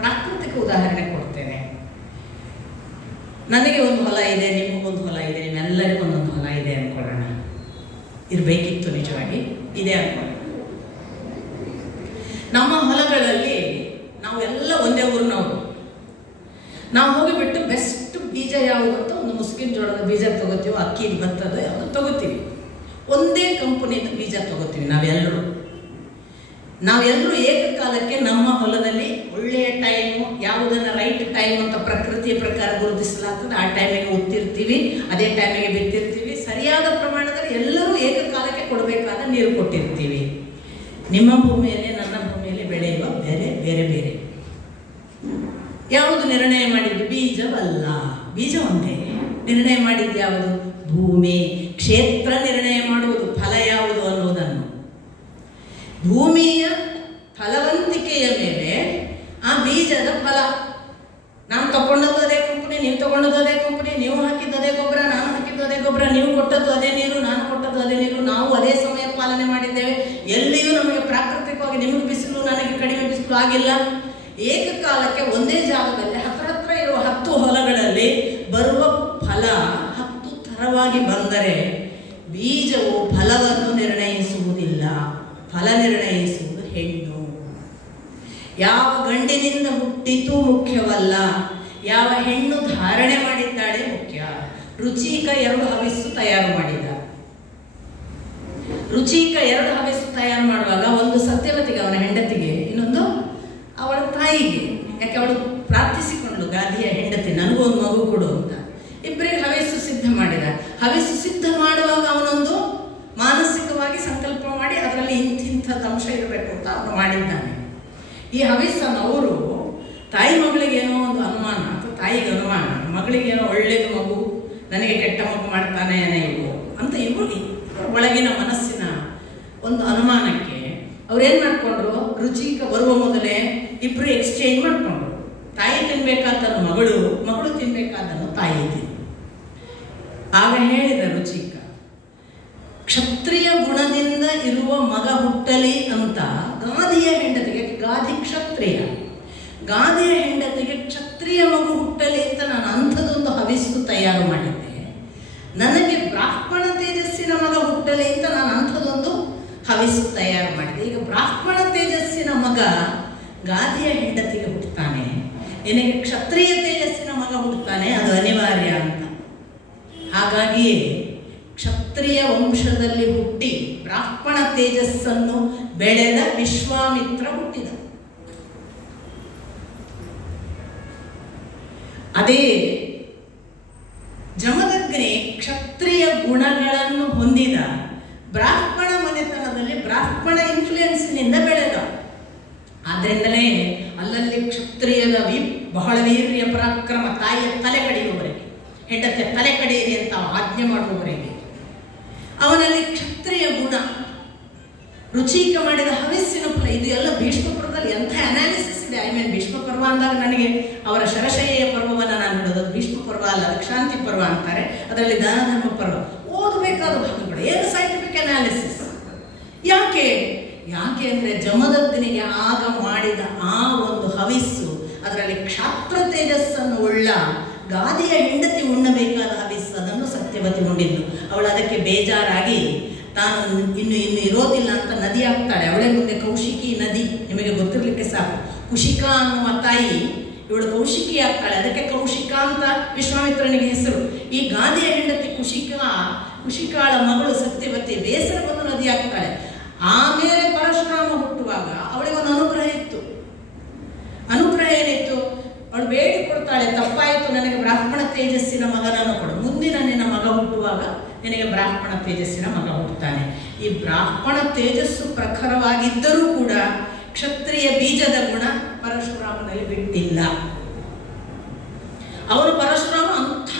ಪ್ರಾಕೃತಿಕ ಉದಾಹರಣೆ ಕೊಡ್ತೇನೆ. ನನಗೆ ಒಂದು ಹೊಲ ಇದೆ, ನಿಮಗೊಂದು ಹೊಲ ಇದೆ, ನಿಮ್ಮೆಲ್ಲರಿಗೂ ಒಂದೊಂದು ಹೊಲ ಇದೆ ಅಂದ್ಕೊಳ್ಳೋಣ. ಇರಬೇಕಿತ್ತು, ನಿಜವಾಗಿ ಇದೆ ಅಂದ್ಕೊಳ್ಳೋಣ. ನಮ್ಮ ಹೊಲಗಳಲ್ಲಿ ನಾವು ಎಲ್ಲ ಒಂದೇ ಊರಿನವರು. ನಾವು ಹೋಗಿಬಿಟ್ಟು ಬೆಸ್ಟ್ ಬೀಜ ಯಾವುದು ಅಂತ ಒಂದು ಮುಸ್ಕಿನ ಜೋಳದ ಬೀಜ ತಗೋತೀವಿ, ಅಕ್ಕಿ ಭತ್ತದ ಯಾವುದು ತಗೋತೀವಿ. ಒಂದೇ ಕಂಪನಿಯಿಂದ ಬೀಜ ತಗೋತೀವಿ ನಾವೆಲ್ಲರೂ ಏಕಕಾಲಕ್ಕೆ ನಮ್ಮ ಹೊಲದಲ್ಲಿ ಒಳ್ಳೆಯ ಟೈಮು, ಯಾವುದನ್ನು ರೈಟ್ ಟೈಮ್ ಅಂತ ಪ್ರಕೃತಿಯ ಪ್ರಕಾರ ಗುರುತಿಸಲಾಗ್ತದೆ ಆ ಟೈಮಿಗೆ ಉತ್ತಿರ್ತೀವಿ, ಅದೇ ಟೈಮಿಗೆ ಬಿತ್ತಿರ್ತೀವಿ. ಸರಿಯಾದ ಪ್ರಮಾಣದಲ್ಲಿ ಎಲ್ಲರೂ ಏಕಕಾಲಕ್ಕೆ ಕೊಡಬೇಕಾದ ನೀರು ಕೊಟ್ಟಿರ್ತೀವಿ. ನಿಮ್ಮ ಭೂಮಿಯಲ್ಲಿ ನನ್ನ ಭೂಮಿಯಲ್ಲಿ ಬೆಳೆಯುವ ಬೇರೆ ಬೇರೆ. ಯಾವುದು ನಿರ್ಣಯ ಮಾಡಿದ್ದು? ಬೀಜವಲ್ಲ, ಬೀಜ ಒಂದೇ. ನಿರ್ಣಯ ಮಾಡಿದ್ದು ಯಾವುದು? ಭೂಮಿ, ಕ್ಷೇತ್ರ ನಿರ್ಣಯ ಮಾಡುವುದು ಫಲ ಯಾವುದು ಅನ್ನೋದನ್ನು. ಭೂಮಿಯ ಫಲವಂತಿಕೆಯ ಮೇಲೆ ಆ ಬೀಜದ ಫಲ. ನಾನು ತಗೊಂಡದ್ದು ಅದೇ ಕಂಪನಿ, ನೀವು ತಗೊಂಡದ್ದು ಅದೇ ಕಂಪನಿ, ನೀವು ಹಾಕಿದ್ದು ಅದೇ ಗೊಬ್ಬರ, ನಾನು ಹಾಕಿದ್ದು ಅದೇ ಗೊಬ್ಬರ, ನೀವು ಕೊಟ್ಟದ್ದು ಅದೇ ನೀರು, ನಾನು ಕೊಟ್ಟದ್ದು ಅದೇ ನೀರು, ನಾವು ಅದೇ ಸಮಯ ಪಾಲನೆ ಮಾಡಿದ್ದೇವೆ. ಎಲ್ಲಿಯೂ ನಮಗೆ ಪ್ರಾಕೃತಿಕವಾಗಿ ನಿಮಗೆ ಬಿಸಿಲು, ನನಗೆ ಕಡಿಮೆ ಬಿಸಿಲು ಆಗಿಲ್ಲ. ಏಕಕಾಲಕ್ಕೆ ಒಂದೇ ಜಾಗದಲ್ಲಿ ಹತ್ರ ಇರುವ 10 ಹೊಲಗಳಲ್ಲಿ ಬರುವ ಫಲ 10 ಥರವಾಗಿ ಬಂದರೆ ಬೀಜವು ಫಲವನ್ನು ನಿರ್ಣಯಿಸುವುದಿಲ್ಲ. ಫಲ ನಿರ್ಣಯಿಸುವುದು ಹೆಣ್ಣು. ಯಾವ ಗಂಡಿನಿಂದ ಹುಟ್ಟಿತು ಮುಖ್ಯವಲ್ಲ, ಯಾವ ಹೆಣ್ಣು ಧಾರಣೆ ಮಾಡಿದ್ದಾಳೆ ಮುಖ್ಯ. ರುಚಿಕ 2 ಹವಿಸ್ಸು ತಯಾರು ಮಾಡಿದ. ರುಚಿಕ 2 ಹವಿಸ್ಸು ತಯಾರು ಮಾಡುವಾಗ ಒಂದು ಸತ್ಯವತಿಗೆ, ಅವನ ಹೆಂಡತಿಗೆ, ಇನ್ನೊಂದು ಅವಳ ತಾಯಿಗೆ. ಯಾಕೆ ಅವಳು ಪ್ರಾರ್ಥಿಸಿಕೊಂಡ್ಳು, ಗಾದಿಯ ಹೆಂಡತಿ, ನನಗೂ ಒಂದು ಮಗು ಕೊಡು ಅಂತ. ಇಬ್ಬರಿಗೆ ಹವಿಸ್ಸು ಸಿದ್ಧ ಮಾಡಿದ. ಹವಿಸ್ಸು ಸಿದ್ಧ ಮಾಡುವಾಗ ಅವನೊಂದು ಮಾನಸಿಕವಾಗಿ ಸಂಕಲ್ಪ ಮಾಡಿ ಅದರಲ್ಲಿ ಇಂಥದ್ದು ಅಂಶ ಇರಬೇಕು ಅಂತ ಅವನು ಮಾಡಿದ್ದಾನೆ. ಈ ಹವಿಸ್ಸನ್ನು ಅವರು ತಾಯಿ ಮಗಳಿಗೇನೋ ಒಂದು ಅನುಮಾನ, ಅಥವಾ ತಾಯಿಗೆ ಅನುಮಾನ, ಮಗಳಿಗೇನೋ ಒಳ್ಳೆಯದು ಮಗು, ನನಗೆ ಕೆಟ್ಟ ಮಗು ಮಾಡ್ತಾನೆ ಇವು ಅಂತ ಇವರು ಒಳಗಿನ ಮನಸ್ಸಿನ ಒಂದು ಅನುಮಾನಕ್ಕೆ ಅವ್ರೇನು ಮಾಡಿಕೊಂಡ್ರು, ರುಚಿಕ ಬರುವ ಮೊದಲೇ ಇಬ್ಬರು ಎಕ್ಸ್ಚೇಂಜ್ ಮಾಡಿಕೊಂಡ್ರು. ತಾಯಿ ತಿನ್ಬೇಕಾದನ್ನು ಮಗಳು ತಿನ್ಬೇಕಾದನ್ನು ತಾಯಿ ತಿನ್ನು. ಆಗ ಹೇಳಿದ ರುಚಿಕ, ಕ್ಷತ್ರಿಯ ಗುಣದಿಂದ ಇರುವ ಮಗ ಹುಟ್ಟಲಿ ಅಂತ ಗಾದಿಯ ಹೆಂಡತಿಗೆ, ಗಾದಿ ಕ್ಷತ್ರಿಯ, ಗಾದಿಯ ಹೆಂಡತಿಗೆ ಕ್ಷತ್ರಿಯ ಮಗು ಹುಟ್ಟಲಿ ಅಂತ ನಾನು ಅಂಥದ್ದೊಂದು ಹವಿಸ್ಸು ತಯಾರು ಮಾಡಿದ್ದೆ. ನನಗೆ ಬ್ರಾಹ್ಮಣ ತೇಜಸ್ಸಿನ ಮಗ ಹುಟ್ಟಲಿ ಅಂತ ನಾನು ಅಂಥದ್ದೊಂದು ಹವಿಸ್ಸು ತಯಾರು ಮಾಡಿದೆ. ಈಗ ಬ್ರಾಹ್ಮಣ ತೇಜಸ್ಸಿನ ಮಗ ಗಾದಿಯ ಹೆಂಡತಿಗೆ ಹುಟ್ಟುತ್ತಾನೆ, ನಿನಗೆ ಕ್ಷತ್ರಿಯ ತೇಜಸ್ಸಿನ ಮಗ ಹುಟ್ಟುತ್ತಾನೆ, ಅದು ಅನಿವಾರ್ಯ ಅಂತ. ಹಾಗಾಗಿಯೇ ಕ್ಷತ್ರಿಯ ವಂಶದಲ್ಲಿ ಹುಟ್ಟಿ ಬ್ರಾಹ್ಮಣ ತೇಜಸ್ಸನ್ನು ಬೆಳೆದ ವಿಶ್ವಾಮಿತ್ರ ಹುಟ್ಟಿದ. ಅದೇ ಜಮದಗ್ನಿ ಕ್ಷತ್ರಿಯ ಗುಣಗಳನ್ನು ಹೊಂದಿದ ಬ್ರಾಹ್ಮಣ ಮನೆತನದಲ್ಲಿ ಬ್ರಾಹ್ಮಣ ಇನ್ಫ್ಲೂಯೆನ್ಸ್ನಿಂದ ಬೆಳೆದ. ಆದ್ದರಿಂದಲೇ ಅಲ್ಲಲ್ಲಿ ಕ್ಷತ್ರಿಯದ ಬಹಳ ವೀರ್ಯ ಪರಾಕ್ರಮ, ತಾಯಿಯ ತಲೆ ಕಡಿಯುವವರೆಗೆ, ಹೆಂಡತಿಯ ತಲೆ ಕಡಿಯಿರಿ ಅಂತ ಆಜ್ಞೆ ಮಾಡುವವರೆಗೆ ಅವನಲ್ಲಿ ಕ್ಷತ್ರಿಯ ಗುಣ. ರುಚಿಕ ಮಾಡಿದ ಹವಿಸ್ಸಿನ ಫಲ. ಇದು ಎಲ್ಲ ಭೀಷ್ಮ ಪರ್ವದಲ್ಲಿ ಎಂಥ ಅನಾಲಿಸಿಸ್ ಇದೆ. ಭೀಷ್ಮ ಪರ್ವ ಅಂದಾಗ ನನಗೆ ಅವರ ಶರಶಯ್ಯ ಪರ್ವವನ್ನು ನಾನು ಹೇಳೋದು. ಭೀಷ್ಮ ಪರ್ವ ಅಲ್ಲ, ಅದಕ್ಕೆ ಶಾಂತಿ ಪರ್ವ ಅಂತಾರೆ. ಅದರಲ್ಲಿ ದಾನ ಧರ್ಮ ಪರ್ವ ಓದಬೇಕಾದ ಭಾಗಗಳು. ಏನು ಸೈಂಟಿಫಿಕ್ ಅನಾಲಿಸಿಸ್. ಯಾಕೆ ಅಂದರೆ ಜಮದಗ್ನಿಗೆ ಆಗ ಮಾಡಿದ ಆ ಒಂದು ಹವಿಸ್ಸು, ಅದರಲ್ಲಿ ಕ್ಷಾತ್ರ ತೇಜಸ್ಸನ್ನು ಉಳ್ಳ ಗಾದಿಯ ಹೆಂಡತಿ ಉಣ್ಣಬೇಕಾದ ಹವಿಸ್ಸು, ಅದನ್ನು ಸತ್ಯವತಿ ಉಂಡಿದ್ದು. ಅವಳು ಅದಕ್ಕೆ ಬೇಜಾರಾಗಿ ತಾನು ಇನ್ನು ಇರೋದಿಲ್ಲ ಅಂತ ನದಿ ಆಗ್ತಾಳೆ. ಅವಳೇ ಮುಂದೆ ಕೌಶಿಕಿ ನದಿ, ನಿಮಗೆ ಗೊತ್ತಿರಲಿಕ್ಕೆ ಸಾಕು. ಕುಶಿಕಾ ಅನ್ನುವ ತಾಯಿ ಇವಳು ಕೌಶಿಕಿ ಆಗ್ತಾಳೆ. ಅದಕ್ಕೆ ಕೌಶಿಕಾ ಅಂತ ವಿಶ್ವಾಮಿತ್ರನಿಗೆ ಹೆಸರು. ಈ ಗಾದಿಯ ಹೆಂಡತಿ ಕುಶಿಕಾಳ ಮಗಳು ಸತ್ಯವತಿ ಬೇಸರ ಬಂದು ನದಿ ಆಗ್ತಾಳೆ. ಆಮೇಲೆ ಪರಶುರಾಮ ಹುಟ್ಟುವಾಗ ಅವಳಿಗೊಂದು ಅನುಗ್ರಹ ಇತ್ತು. ಅನುಗ್ರಹ ಏನಿತ್ತು? ಅವಳು ಬೇಡಿ ಕೊಡ್ತಾಳೆ, ತಪ್ಪಾಯಿತು, ನನಗೆ ಬ್ರಾಹ್ಮಣ ತೇಜಸ್ಸಿನ ಮಗನನ್ನು ಕೊಡು, ಮುಂದಿನ ನಿನ್ನ ಮಗ ಹುಟ್ಟುವಾಗ ನಿನಗೆ ಬ್ರಾಹ್ಮಣ ತೇಜಸ್ಸಿನ ಮಗ ಹುಟ್ಟುತ್ತಾನೆ. ಈ ಬ್ರಾಹ್ಮಣ ತೇಜಸ್ಸು ಪ್ರಖರವಾಗಿದ್ದರೂ ಕೂಡ ಕ್ಷತ್ರಿಯ ಬೀಜದ ಗುಣ ಪರಶುರಾಮನಲ್ಲಿ ಬಿಟ್ಟಿಲ್ಲ. ಅವನು ಪರಶುರಾಮ ಅಂಥ